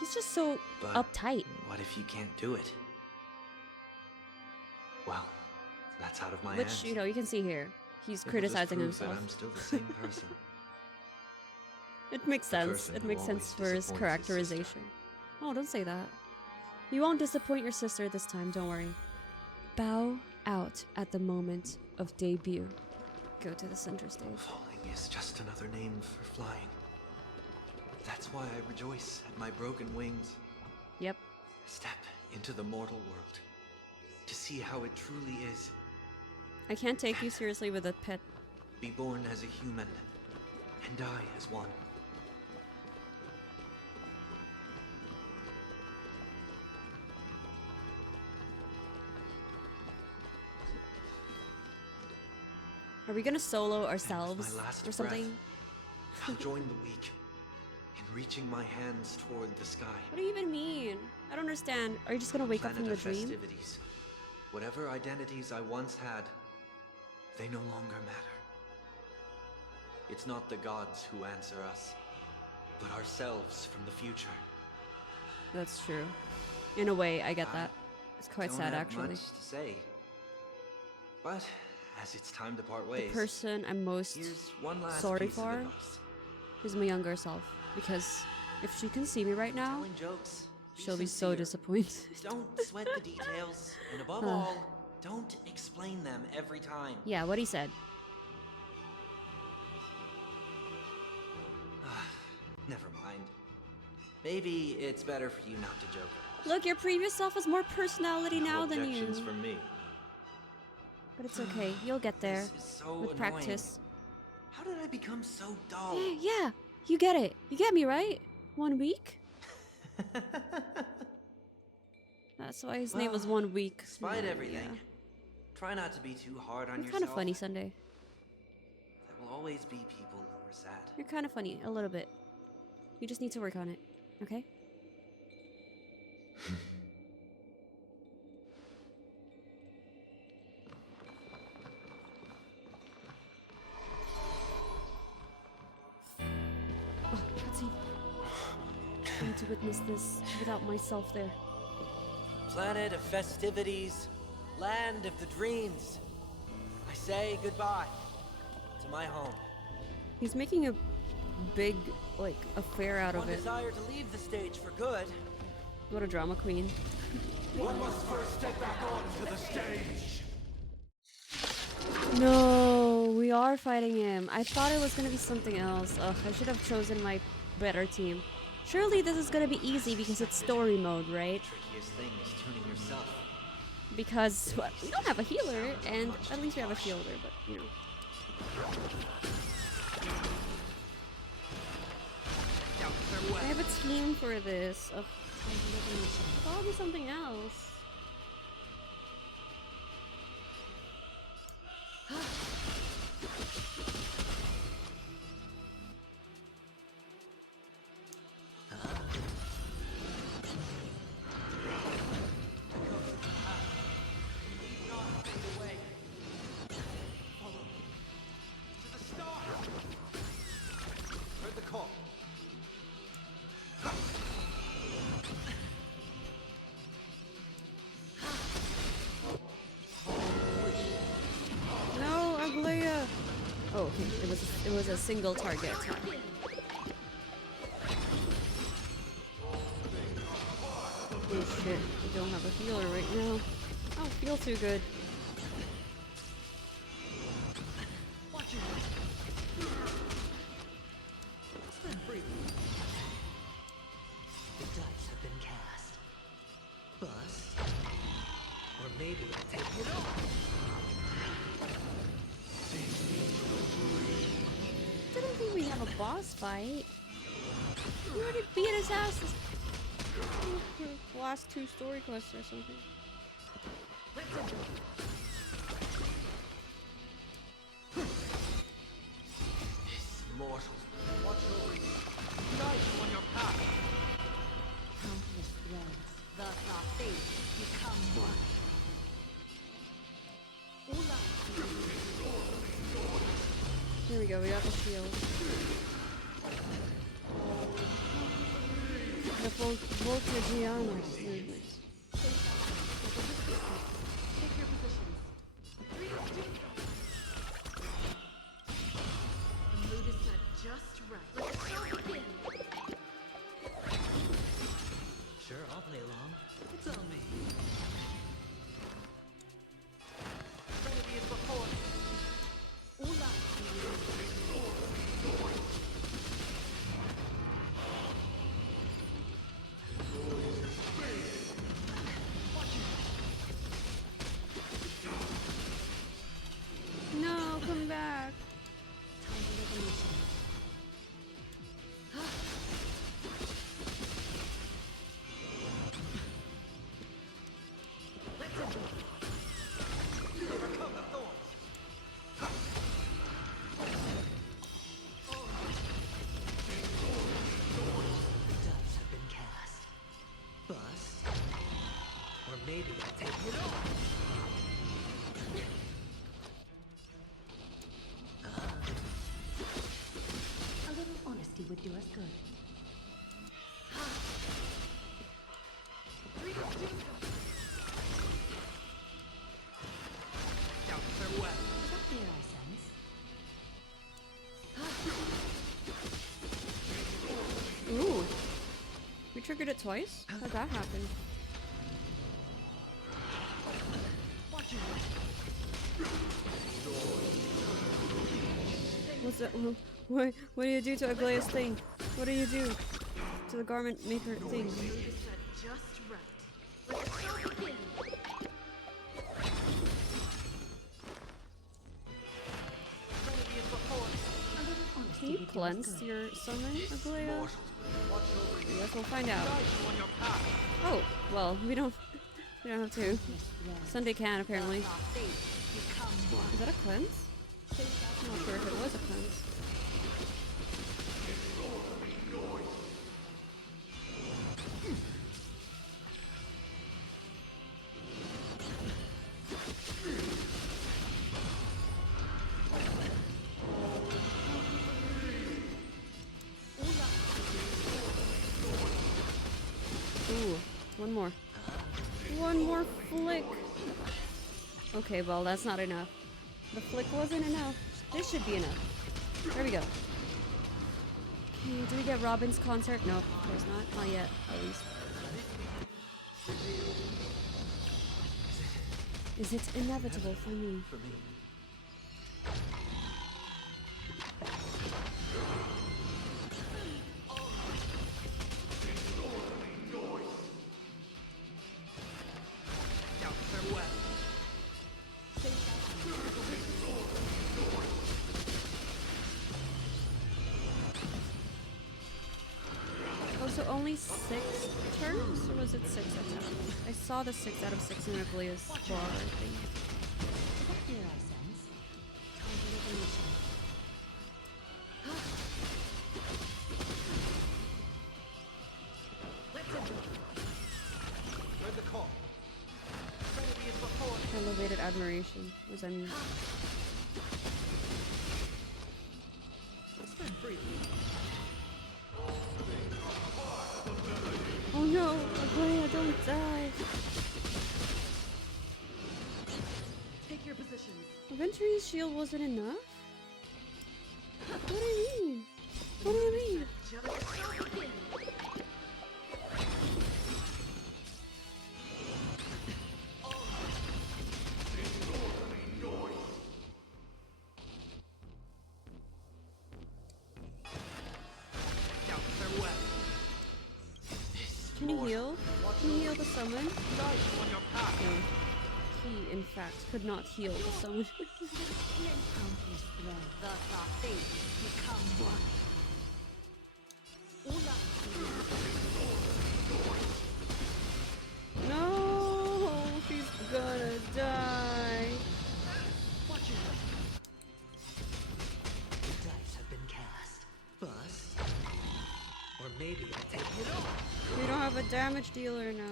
He's just so But uptight. what if you can't do it? Well, that's out of my Which, hands. you know, you can see here. He's It will criticizing just prove himself. that I'm still the same person. It makes The sense. person It who makes always sense for his disappoints his characterization. Oh, don't say that. You won't disappoint your sister this time, don't worry. Bow out at the moment of debut. Go to the center stage. Falling is just another name for flying. That's why I rejoice at my broken wings. Yep. Step into the mortal world to see how it truly is. I can't take you seriously with a pet. Be born as a human and die as one. Are we gonna solo ourselves My last or something? breath, I'll join the weak in reaching my hands toward the sky. What do you even mean? I don't understand. Are you just gonna wake up from Planet the of dream? festivities. Whatever identities I once had, they no longer matter. It's not the gods who answer us, but ourselves from the future. That's true. In a way, I get that. It's quite Don't sad, have actually. much to say. But as it's time to part The ways, person I'm most here's one last sorry piece of for advice. is my younger self. Because if she can see me right now, Telling jokes, she'll be so sincere. disappointed. Don't sweat the details, and above Ugh. all, don't explain them every time. Yeah, what he said. Never mind. Maybe it's better for you not to joke. Look, your previous self has more personality No now than you. objections from me. But it's okay. You'll get there. This is so with annoying. practice. How did I become so dull? Yeah, you get it. You get me, right? 1 week? That's why his name was 1 week. Despite Yeah, everything, yeah. try not to be too hard on You're yourself. kind of funny, Sunday. There will always be people who are sad. You're kind of funny, a little bit. You just need to work on it, okay? Oh, cutscene. I need to witness this without myself there. Planet of festivities, land of the dreams. I say goodbye to my home. He's making a big, like, affair out of One it. desire to leave the stage for good. What a drama queen. One must first step back onto the stage. No, we are fighting him. I thought it was gonna be something else. Ugh, I should have chosen my better team. Surely this is gonna be easy because it's story mode, right? Trickiest thing is tuning yourself. Because well, we don't have a healer, and at least we have a fielder, but you know. I have a team for this. Ugh. Probably something else. okay, it was a single target attack. Oh shit, I don't have a healer right now. I don't feel too good. The dice have been cast. Bust. Or maybe I'll take it off. I don't think we have a boss fight. We already beat his ass this last 2 story quests or something. Mortals, watch over you. Knife on your path. Countless threads, thus our fates become one. Here we go, we got the shield. The Voltagiano movement. Take your positions. The mood is set just right. Let's begin. Sure, I'll play along. It's on me. Remedy is before me. No, come back. Maybe I'll take it off. A little honesty would do us good. Farewell. Is that fear I sense? Ooh. We triggered it twice? How'd that happen? What's that? What do you do to Aglaea's thing? What do you do to the garment maker thing? Just right. Let's begin. Can you cleanse your summon, Aglaea? I guess we'll find out. Oh, well, we don't have to. Sunday can apparently. Is that a cleanse? I'm not sure if it was a cleanse. Ooh, one more. One more flick. Okay, well, that's not enough. The flick wasn't enough. This should be enough. There we go. Okay, do we get Robin's concert? No, of course not. Not yet, at least. Is it inevitable for me? Oh, so only 6 turns? Or was it 6 attacks? I saw the 6 out of 6 in Aglaea's bar, I think. Is that fear I sense? Time for revolution. Let's enjoy. Heard the call. Remedy is before me. Elevated admiration. What does that mean? Spend freely. Oh no! Aglaea, don't die! Take your positions. Aventuri's shield wasn't enough? heal? Can he heal the summon? No. He, in fact, could not heal the summon. No, she's gonna die. The dice have been cast. Bust. Or maybe I'll take it off. We don't have a damage dealer now.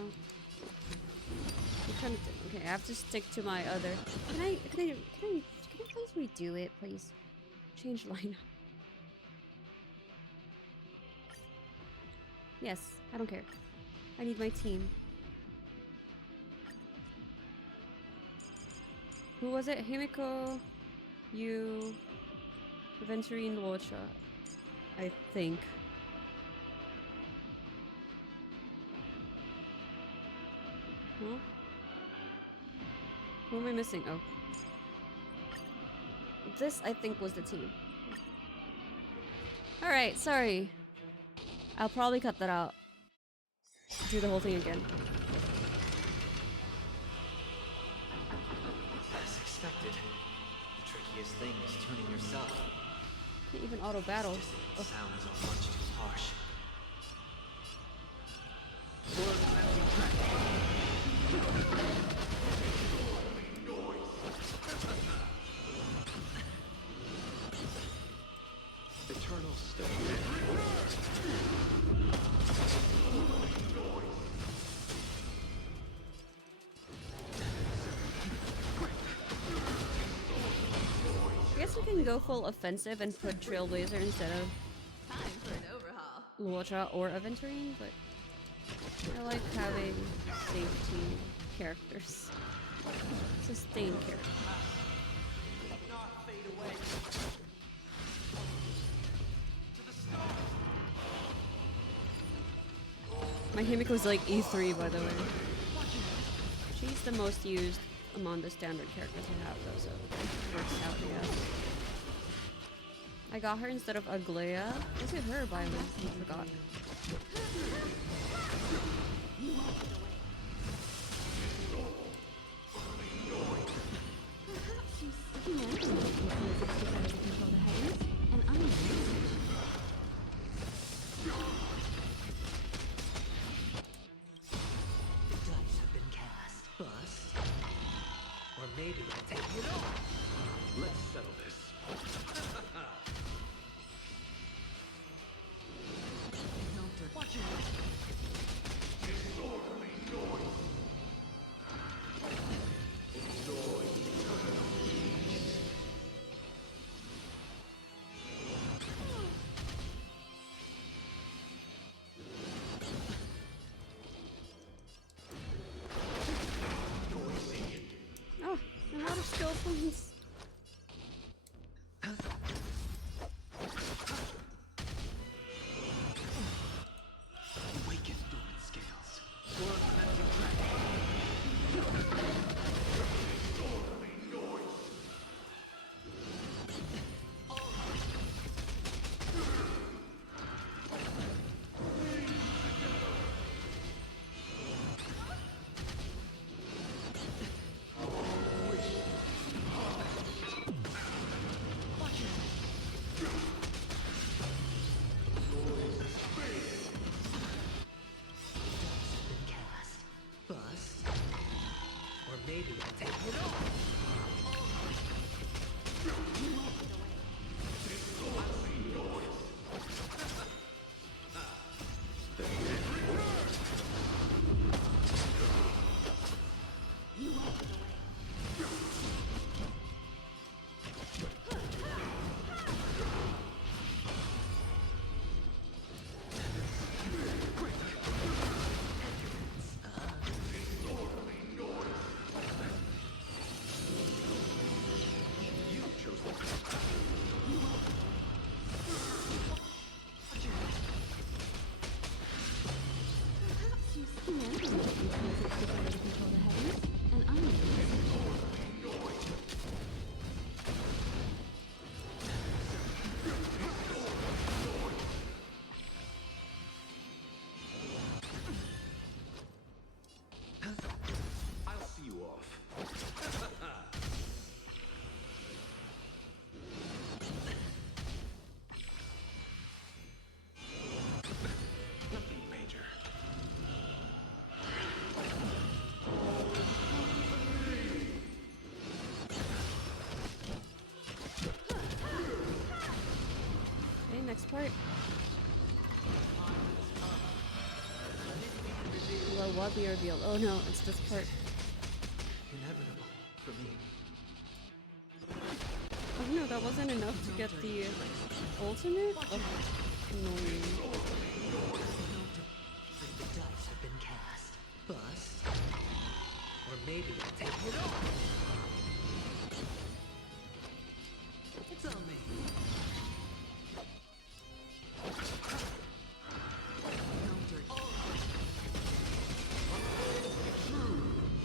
I'm trying to, okay, I have to stick to my other. Can I please redo it, please? Change lineup. Yes, I don't care. I need my team. Who was it? Himeko, you, Aventurine Locha, I think. Huh? Who am I missing? Oh. This, I think, was the team. Alright, sorry. I'll probably cut that out. Do the whole thing again. As expected. The trickiest thing is tuning yourself. Can't even auto battle. Oh. Sounds are much too harsh. Eternal state. I guess we can go full offensive and put Trailblazer instead of Time for an overhaul. Luocha or Aventurine, but I like having safety characters. Sustain characters. My Himiko's like E3, by the way. She's the most used among the standard characters I have, though, so it works out, yeah. I got her instead of Aglaya. Was it her, by the way? I forgot. Maybe I'll take it off. Let's settle this. Watch it. Oh, I'm out of skill points. Awaken dormant scales. Maybe I'll take it off. what be revealed? Oh no, it's this part. Inevitable for me. Oh no, that wasn't enough to get the ultimate? Oh, annoying. The dice have been cast. Bust. Or maybe I'll take it off. It's on me.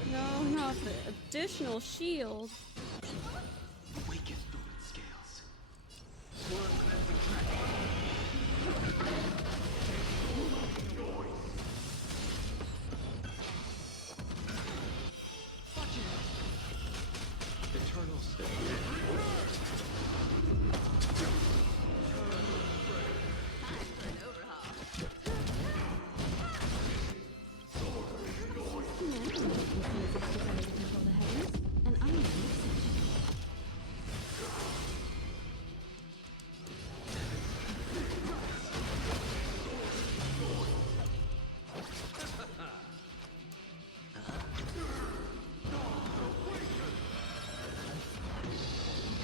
No, not the additional shield. Weakest fluid scales. Eternal state.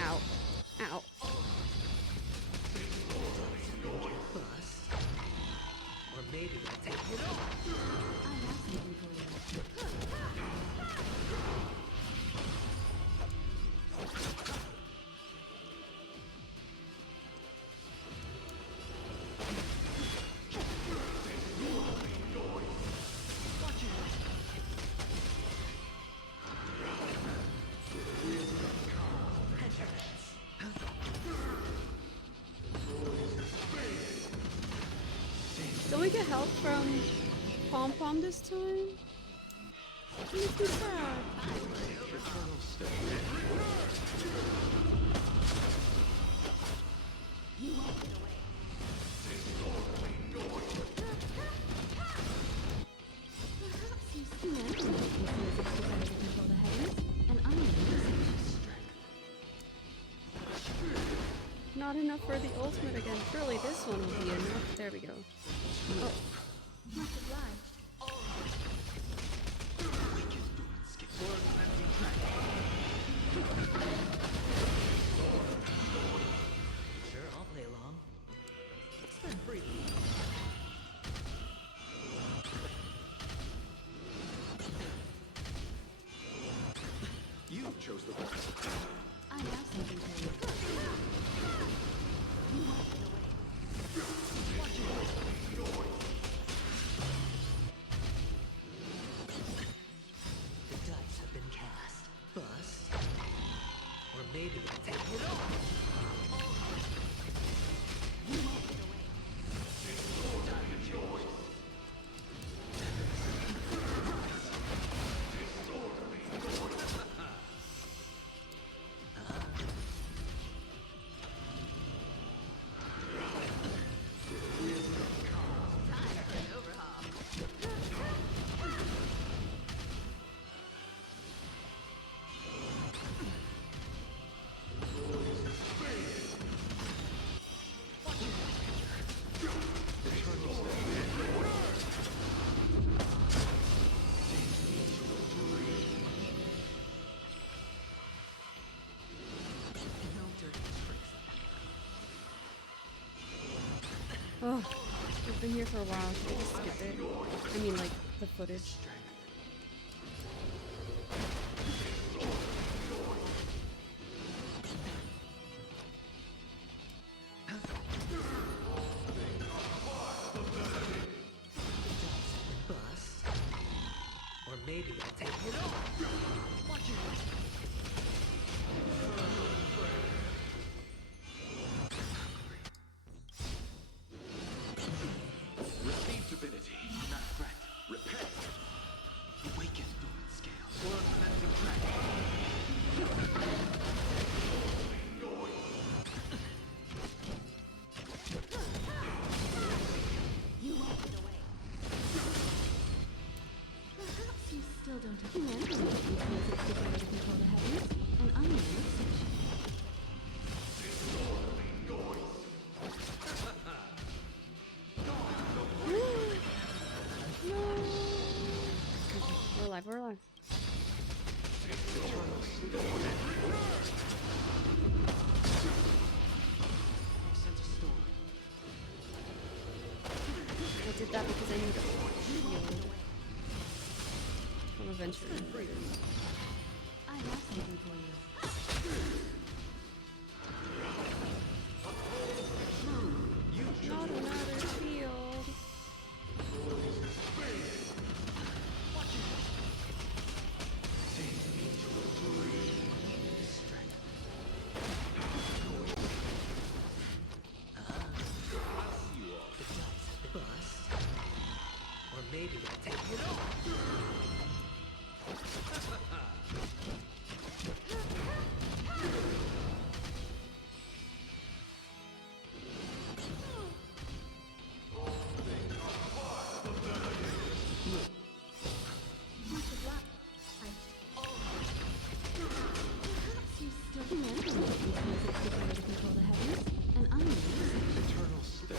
Ow. Ow. Or maybe I'll take it off. I have something for you. Don't we get help from Pom Pom this time? It makes me sad. Eternal state. You won't get away. Perhaps you see my weaknesses decided to control the heavens, and I am Not enough for the ultimate again. Surely this one will be enough. There we go. Oh. much obliged. Sure, I'll play along. Spend freely. You chose the one. I have something for you. You won't get away. Watch it. The dice have been cast. Bust. Or maybe I'll take it off. You won't get away. Oh, we've been here for a while. Should I just skip it? I mean, like, the footage. Bust. Or maybe I'll take it off. Watch it. Receive divinity, not threat. Repent. Awaken fluid scales. Or cleansing You won't get away. Perhaps you still don't have weaknesses decided to control the heavens, and I am the exception. we're alive. I did that because I need a shield from Adventure. I have something for you. Not another shield. Or maybe I'll take it off. You still can enter these music together to control the heavens, and I'm Eternal state.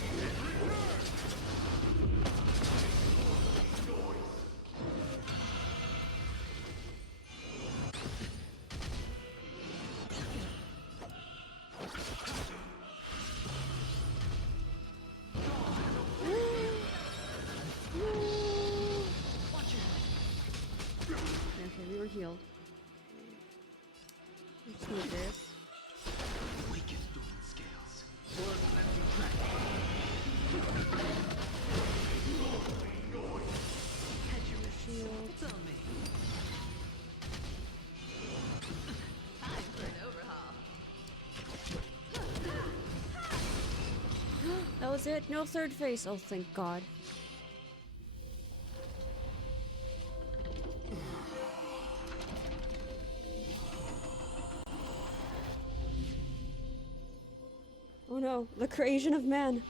Okay, we were healed. Let's need this. Weakest dueling scales. Worth an empty track. Catch your shield. It's on me. time for an overhaul. That was it? No third face. Oh, thank God. Oh no, the creation of man.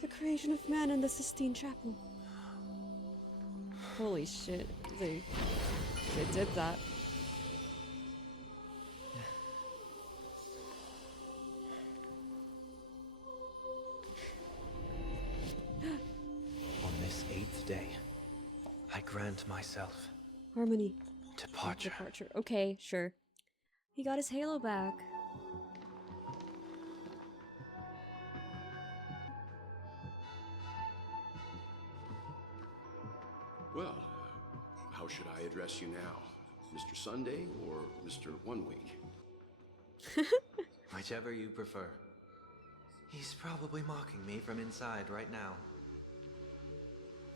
The creation of man in the Sistine Chapel. Holy shit. They did that. On this 8th day, I grant myself Harmony. departure. Okay, sure. He got his halo back. Well, how should I address you now? Mr. Sunday or Mr. 1 Week? Whichever you prefer. He's probably mocking me from inside right now.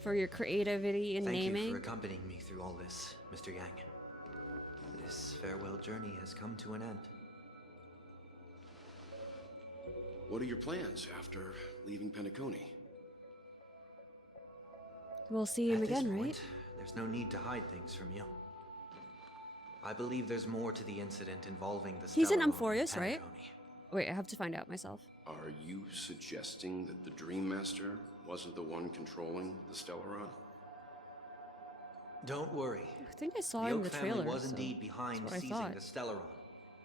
For your creativity in Thank naming. you for accompanying me through all this, Mr. Yang. This farewell journey has come to an end. What are your plans after leaving Penacony? We'll see him At this again, point, right? there's no need to hide things from you. I believe there's more to the incident involving the He's in Stellaron Amphorius, and right? Penacony. Wait, I have to find out myself. Are you suggesting that the Dream Master wasn't the one controlling the Stellaron? Don't worry. I think I saw The him in Oak the family trailer. was so indeed behind that's what I seizing thought. the Stellaron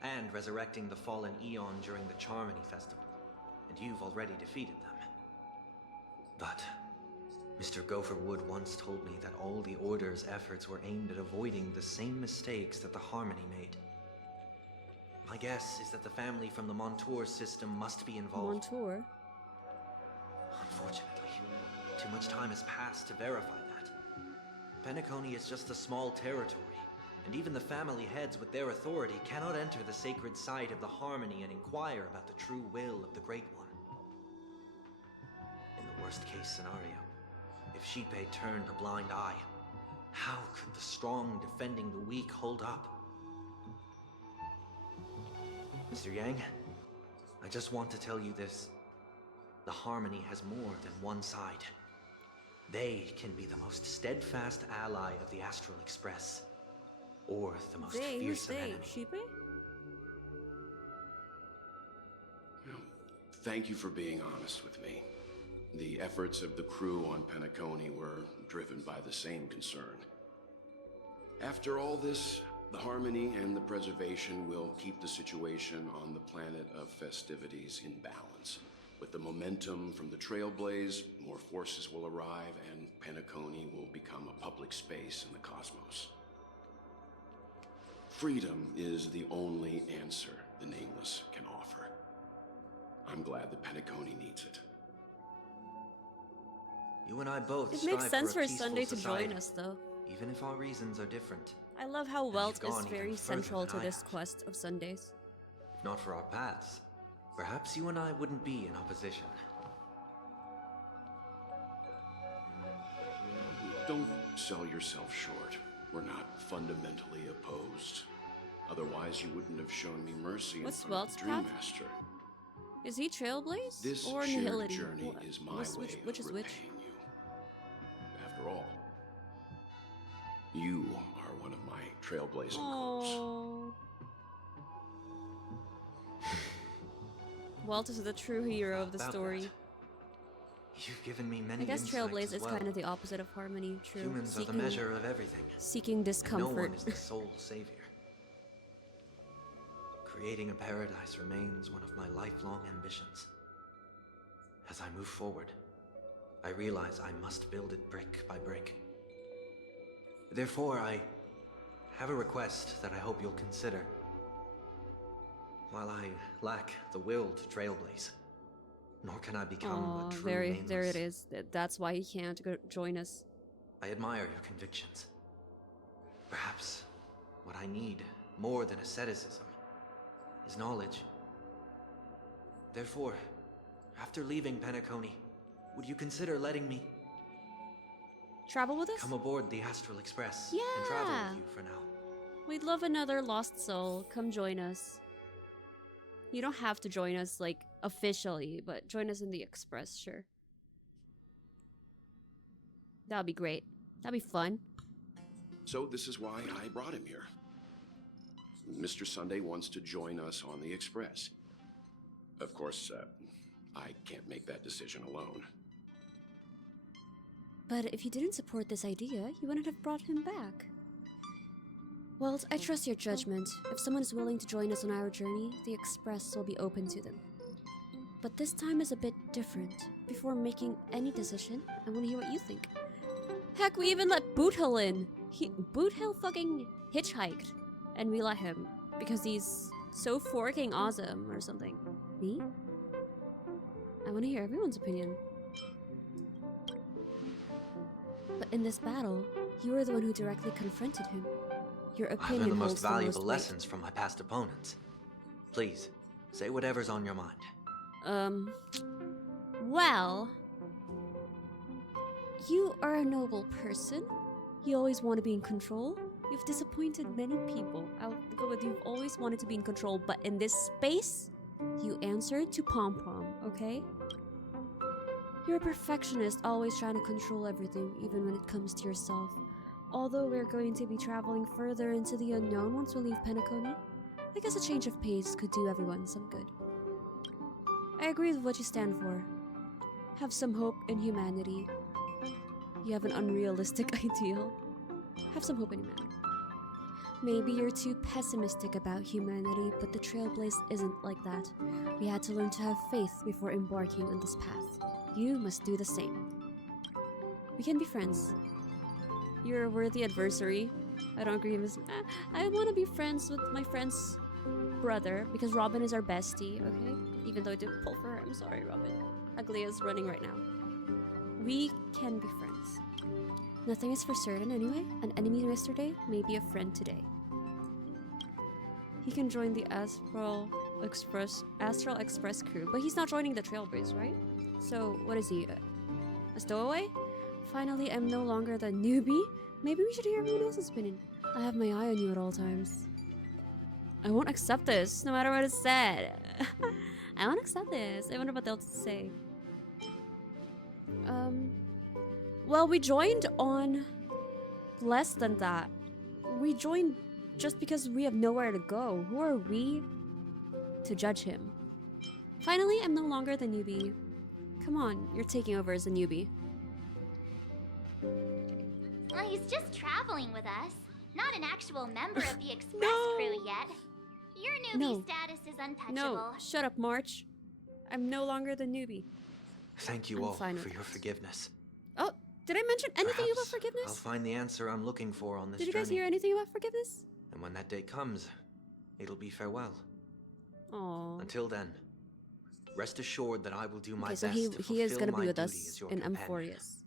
and resurrecting the fallen Eon during the Charmony Festival, and you've already defeated them. But Mr. Gopherwood once told me that all the Order's efforts were aimed at avoiding the same mistakes that the Harmony made. My guess is that the family from the Montour system must be involved. Montour? Unfortunately, too much time has passed to verify that. Penacony is just a small territory, and even the family heads with their authority cannot enter the sacred site of the Harmony and inquire about the true will of the Great One. In the worst-case scenario, if Shipe turned a blind eye, how could the strong defending the weak hold up? Mr. Yang, I just want to tell you this. The Harmony has more than one side. They can be the most steadfast ally of the Astral Express, or the most fearsome enemy. Shipe? Thank you for being honest with me. The efforts of the crew on Penacony were driven by the same concern. After all this, the Harmony and the Preservation will keep the situation on the planet of festivities in balance. With the momentum from the Trailblaze, more forces will arrive, and Penacony will become a public space in the cosmos. Freedom is the only answer the Nameless can offer. I'm glad that Penacony needs it. You and I both It makes strive sense for a for peaceful Sunday to society, join us, though. even if our reasons are different. I love how And Welt you've is gone even very further central to than I this have. quest of Sundays. If not for our paths, perhaps you and I wouldn't be in opposition. Don't sell yourself short. We're not fundamentally opposed. Otherwise, you wouldn't have shown me mercy What's in front Welt's of the path? Dream Master. Is he Trailblaze This or shared Nihility? journey is my way Which of is which? repaying you. After all, you are one of my trailblazing corpse. Aww. Welt is the true hero of the About story. that, you've given me many I guess insights Trailblaze as is well. kind of the opposite of Harmony. True. Humans are the measure of everything. Seeking And discomfort. no one is the sole savior. Creating a paradise remains one of my lifelong ambitions. As I move forward, I realize I must build it brick by brick. Therefore, I have a request that I hope you'll consider. While I lack the will to trailblaze, nor can I become a true there nameless. it is. That's why he can't go join us. I admire your convictions. Perhaps what I need more than asceticism is knowledge. Therefore, after leaving Penacony, would you consider letting me Travel with us? come aboard the Astral Express and travel Yeah. with you for now? We'd love another lost soul. Come join us. You don't have to join us, like, officially, but join us in the Express, sure. That'd be great. That'd be fun. So this is why I brought him here. Mr. Sunday wants to join us on the Express. Of course, I can't make that decision alone. But if you didn't support this idea, you wouldn't have brought him back. Well, I trust your judgment. If someone is willing to join us on our journey, the Express will be open to them. But this time is a bit different. Before making any decision, I want to hear what you think. Heck, we even let Boothill in! Boothill fucking hitchhiked. And we let him. Because he's so forking awesome or something. Me? I want to hear everyone's opinion. But in this battle, you were the one who directly confronted him. Your I've opinion learned the holds most valuable weight. lessons from my past opponents. Please, say whatever's on your mind. Well, you are a noble person. You always want to be in control. You've disappointed many people. I'll go with you've always wanted to be in control, but in this space, you answered to Pom Pom, okay? You're a perfectionist, always trying to control everything, even when it comes to yourself. Although we're going to be traveling further into the unknown once we leave Penacony, I guess a change of pace could do everyone some good. I agree with what you stand for. Have some hope in humanity. You have an unrealistic ideal. Have some hope in humanity. Maybe you're too pessimistic about humanity, but the Trailblaze isn't like that. We had to learn to have faith before embarking on this path. You must do the same. We can be friends. You're a worthy adversary. I don't agree with I want to be friends with my friend's brother because Robin is our bestie, okay? Even though I didn't pull for her. I'm sorry, Robin. Ugly is running right now. We can be friends. Nothing is for certain anyway. An enemy yesterday may be a friend today. He can join the Astral Express crew, but he's not joining the Trailblaze, right? So, what is he? A stowaway? Finally, I'm no longer the newbie. Maybe we should hear everyone else's opinion. I have my eye on you at all times. I won't accept this, no matter what is said. I won't accept this. I wonder what they'll say. Well, we joined on less than that. We joined just because we have nowhere to go. Who are we to judge him? Finally, I'm no longer the newbie. Come on, you're taking over as a newbie. Well, he's just traveling with us, not an actual member of the Express crew yet. Your newbie status is untouchable. No, shut up, March. I'm no longer the newbie. Thank you I'm all fine for with your that. forgiveness. Oh, did I mention anything about Perhaps forgiveness? I'll find the answer I'm looking for on this Did you guys journey. hear anything about forgiveness? And when that day comes, it'll be farewell. Aww. Until then, rest assured that I will do my Okay, so best to he is fulfill gonna be my with duty us as your in companion. Amphorius.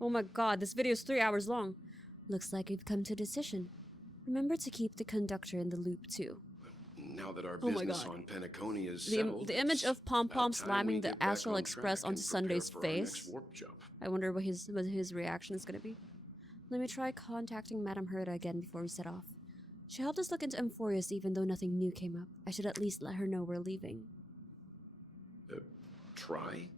Oh my god, this video is 3 hours long. Looks like we've come to a decision. Remember to keep the conductor in the loop too. Now that our Oh my business God. on Penacony is The settled, image it's of Pom Pom about time we slamming get the back Astral on Express track and onto prepare Sunday's for our next face. warp jump. I wonder what his reaction is gonna be. Let me try contacting Madame Herta again before we set off. She helped us look into Amphorius even though nothing new came up. I should at least let her know we're leaving. Try?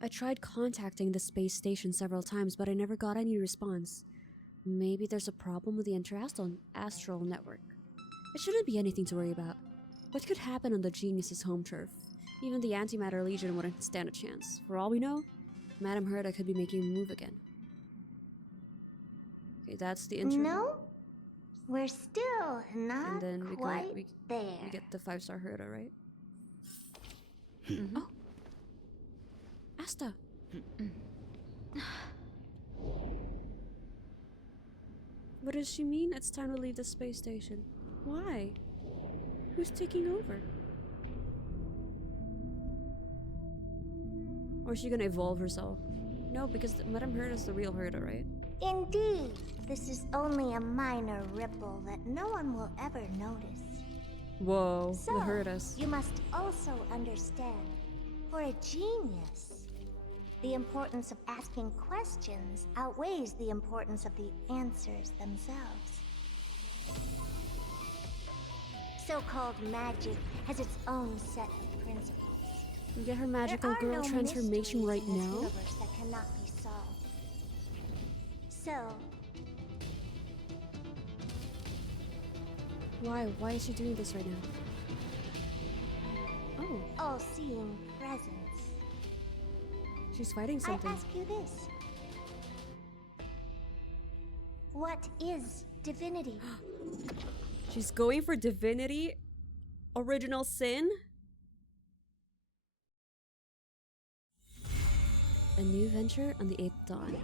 I tried contacting the space station several times, but I never got any response. Maybe there's a problem with the astral network. It shouldn't be anything to worry about. What could happen on the Genius's home turf? Even the Antimatter Legion wouldn't stand a chance. For all we know, Madame Herta could be making a move again. Okay, that's the intro. No, we're still not And then quite there. we get the 5-star Herta, right? Oh, Asta. What does she mean? It's time to leave the space station. Why? Who's taking over? Or is she gonna evolve herself? No, because Madame Herta is the real Herta, right? Indeed, this is only a minor ripple that no one will ever notice. Whoa, So, it hurt us. you must also understand, for a genius, the importance of asking questions outweighs the importance of the answers themselves. So-called magic has its own set of principles. We get her magical There are girl no transformation mysteries right in this now. universe that cannot be solved. So, Why is she doing this right now? Oh, all-seeing presence. she's fighting something. I ask you this. What is divinity? She's going for divinity? Original sin? A new venture on the 8th dawn.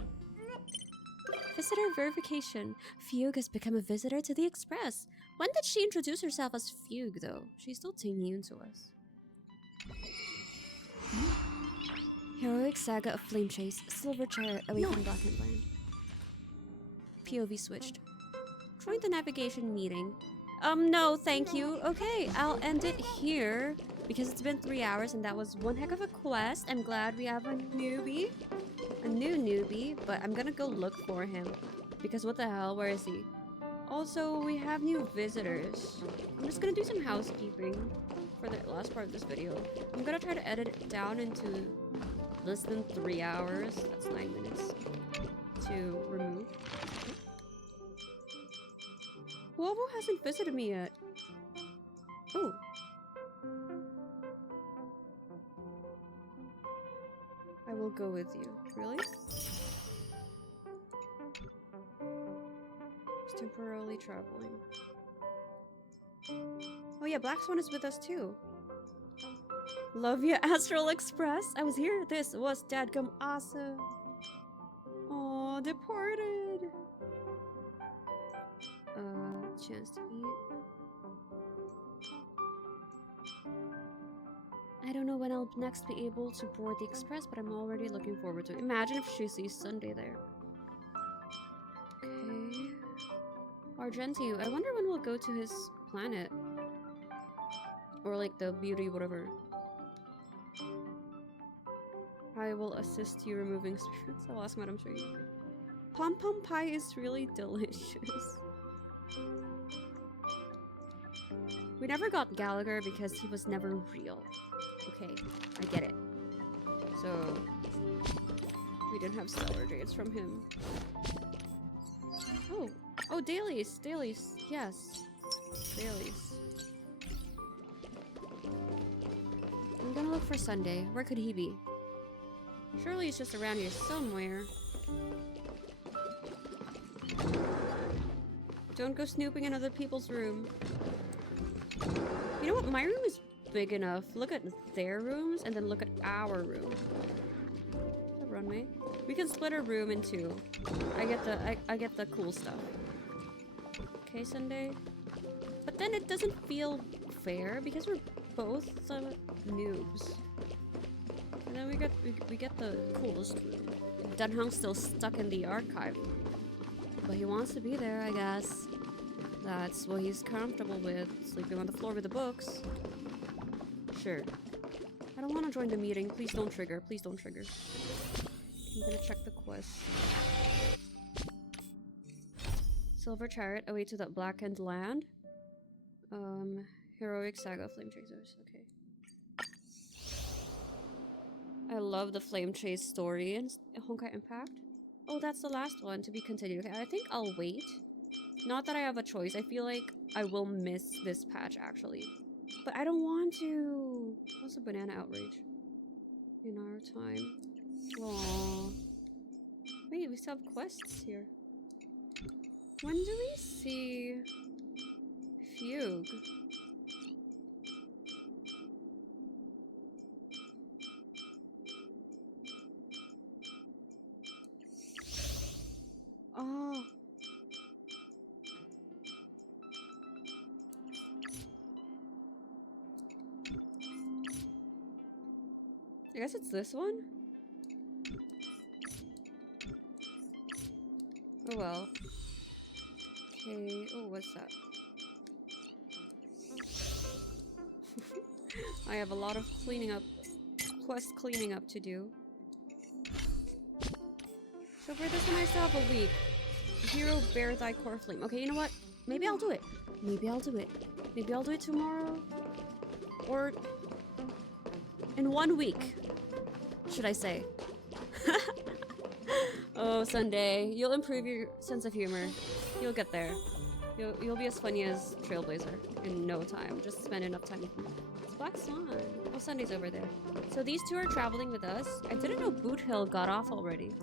Visitor verification. Fugue has become a visitor to the Express. When did she introduce herself as Fugue, though? She's still Tingyun to us. Heroic Saga of Flame Chase. Silver Chariot away from Blackland Land. POV switched. Join the navigation meeting. No, thank you. Okay, I'll end it here because it's been 3 hours and that was one heck of a quest. I'm glad we have a newbie. A new newbie, but I'm gonna go look for him. Because what the hell, where is he? Also, we have new visitors. I'm just gonna do some housekeeping for the last part of this video. I'm gonna try to edit it down into less than 3 hours. That's 9 minutes to remove. Wovo hasn't visited me yet. Oh. I will go with you. Really? Just temporarily traveling. Oh yeah, Black Swan is with us too. Love ya, Astral Express. I was here. This was dadgum awesome. Aw, departed. Chance to eat. I don't know when I'll next be able to board the Express, but I'm already looking forward to it. Imagine if she sees Sunday there. Okay. Argentiu. I wonder when we'll go to his planet. Or like the beauty, whatever. I will assist you removing spirits. I'll ask Madame Shui. Pom Pom Pie is really delicious. We never got Gallagher because he was never real. Okay, I get it. So, we didn't have stellar jades from him. Oh, dailies, yes. Dailies. I'm gonna look for Sunday. Where could he be? Surely he's just around here somewhere. Don't go snooping in other people's room. You know what? My room is big enough. Look at their rooms and then look at our room. The runway. We can split our room in two. I get the cool stuff. Okay, Sunday. But then it doesn't feel fair because we're both some noobs. And then we get the coolest room. Dunhung's still stuck in the archive. But he wants to be there, I guess. That's what he's comfortable with. Sleeping on the floor with the books. Sure. I don't want to join the meeting. Please don't trigger. Please don't trigger. I'm gonna check the quest. Silver Chariot, away to that blackened land. Heroic Saga, Flame Chasers. Okay. I love the Flame Chase story in Honkai Impact. Oh, that's the last one to be continued. Okay, I think I'll wait. Not that I have a choice. I feel like I will miss this patch, actually. But I don't want to... What's a banana outrage? In our time. Aww. Wait, we still have quests here. When do we see... Fugue? Oh. I guess it's this one? Oh well. Okay, oh, what's that? I have a lot of quest cleaning up to do. So for this one I still have a week. Hero Bear Thy Core Flame. Okay, you know what? Maybe I'll do it. Maybe I'll do it. Maybe I'll do it tomorrow. Or in 1 week, should I say. Oh, Sunday. You'll improve your sense of humor. You'll get there. You'll be as funny as Trailblazer in no time. Just spend enough time with me. It's Black Swan. Oh, Sunday's over there. So these two are traveling with us. I didn't know Boot Hill got off already.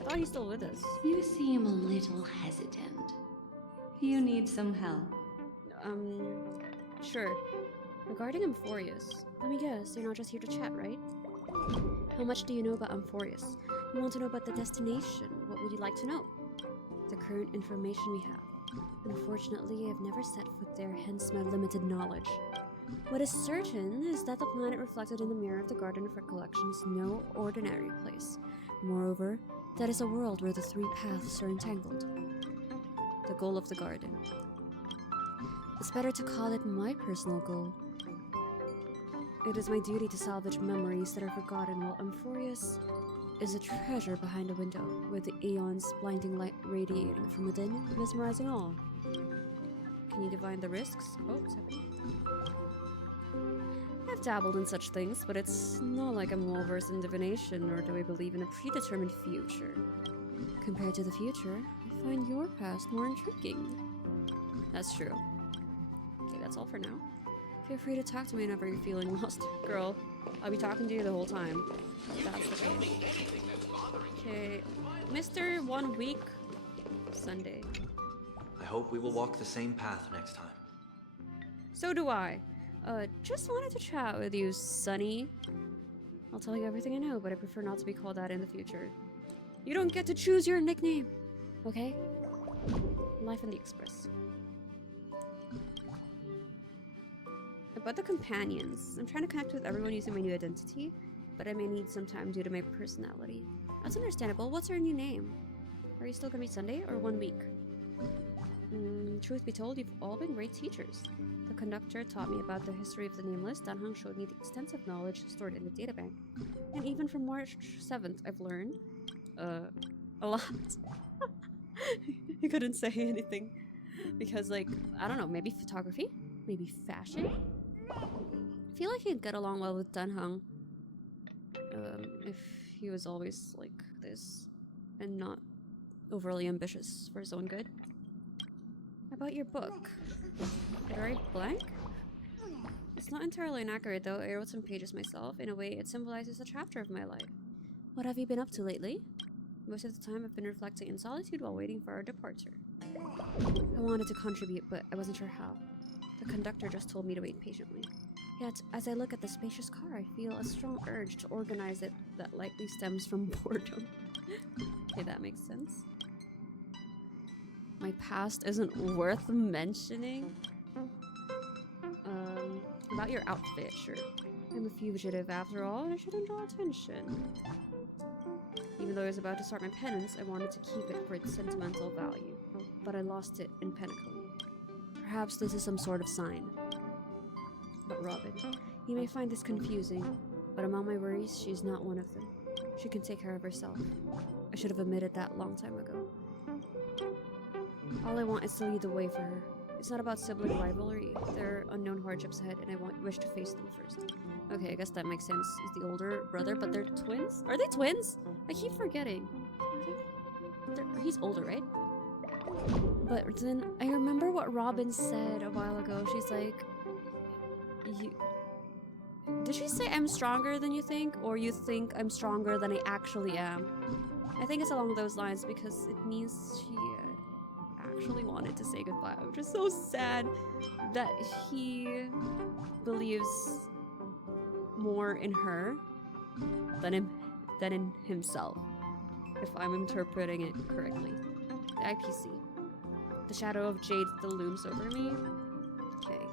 I thought he's still with us. You seem a little hesitant. You need some help? Sure. Regarding Amphorius, let me guess, you're not just here to chat, right? How much do you know about Amphorius? You want to know about the destination. What would you like to know? The current information we have. Unfortunately, I've never set foot there, hence my limited knowledge. What is certain is that the planet reflected in the mirror of the Garden of Recollection is no ordinary place. Moreover, that is a world where the three paths are entangled. The goal of the garden. It's better to call it my personal goal. It is my duty to salvage memories that are forgotten, while Amphorius is a treasure behind a window, with the aeon's blinding light radiating from within, mesmerizing all. Can you divine the risks? Oh, it's happening. I've dabbled in such things, but it's not like I'm well versed in divination, nor do I believe in a predetermined future. Compared to the future, I find your past more intriguing. That's true. Okay, that's all for now. Feel free to talk to me whenever you're feeling lost. Girl, I'll be talking to you the whole time. That's the case. Okay, Mr. 1 week Sunday. I hope we will walk the same path next time. So do I. Just wanted to chat with you, Sunny. I'll tell you everything I know, but I prefer not to be called that in the future. You don't get to choose your nickname, okay? Life in the Express. About the companions. I'm trying to connect with everyone using my new identity, but I may need some time due to my personality. That's understandable. What's our new name? Are you still gonna be Sunday or 1 week? Truth be told, you've all been great teachers. The conductor taught me about the history of the Nameless. Danheng showed me the extensive knowledge stored in the databank. And even from March 7th, I've learned a lot. He couldn't say anything. Because, like, I don't know, maybe photography? Maybe fashion? I feel like he'd get along well with Danheng. If he was always like this and not overly ambitious for his own good. About your book. It arrived blank? It's not entirely inaccurate though. I wrote some pages myself. In a way, it symbolizes a chapter of my life. What have you been up to lately? Most of the time I've been reflecting in solitude while waiting for our departure. I wanted to contribute, but I wasn't sure how. The conductor just told me to wait patiently. Yet, as I look at the spacious car, I feel a strong urge to organize it that likely stems from boredom. Okay, that makes sense. My past isn't worth mentioning. About your outfit, sure. I'm a fugitive after all, and I shouldn't draw attention. Even though I was about to start my penance, I wanted to keep it for its sentimental value. But I lost it in Penacony. Perhaps this is some sort of sign. But Robin, you may find this confusing, but among my worries, she's not one of them. She can take care of herself. I should have admitted that a long time ago. All I want is to lead the way for her. It's not about sibling rivalry. There are unknown hardships ahead, and I wish to face them first. Okay, I guess that makes sense. He's the older brother, but they're twins? Are they twins? I keep forgetting. He's older, right? But then I remember what Robin said a while ago. She's like, did she say I'm stronger than you think? Or you think I'm stronger than I actually am? I think it's along those lines because it means she actually wanted to say goodbye, which is so sad that he believes more in her than in himself, if I'm interpreting it correctly. The IPC. The shadow of Jade still looms over me. Okay.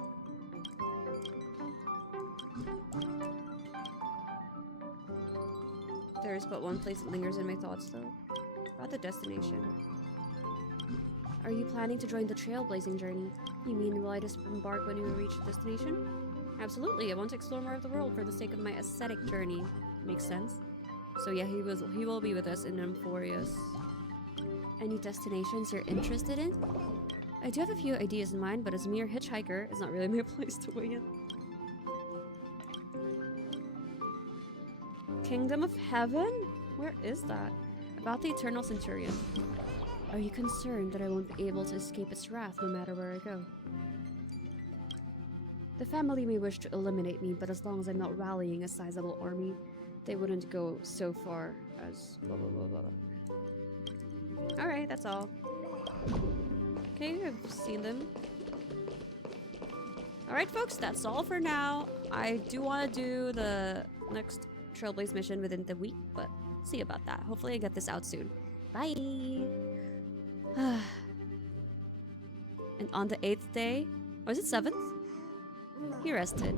There's but one place that lingers in my thoughts, though. About the destination. Are you planning to join the trailblazing journey? You mean will I just embark when we reach the destination? Absolutely, I want to explore more of the world for the sake of my aesthetic journey. Makes sense. So yeah, he will be with us in Amphorius. Any destinations you're interested in? I do have a few ideas in mind, but as a mere hitchhiker, it's not really my place to weigh in. Kingdom of Heaven? Where is that? About the Eternal Centurion. Are you concerned that I won't be able to escape its wrath no matter where I go? The family may wish to eliminate me, but as long as I'm not rallying a sizable army, they wouldn't go so far as blah blah blah blah. Alright, that's all. Okay, I've seen them. Alright folks, that's all for now. I do want to do the next Trailblaze mission within the week, but see about that. Hopefully I get this out soon. Bye! And on the 8th day, or is it 7th? He rested.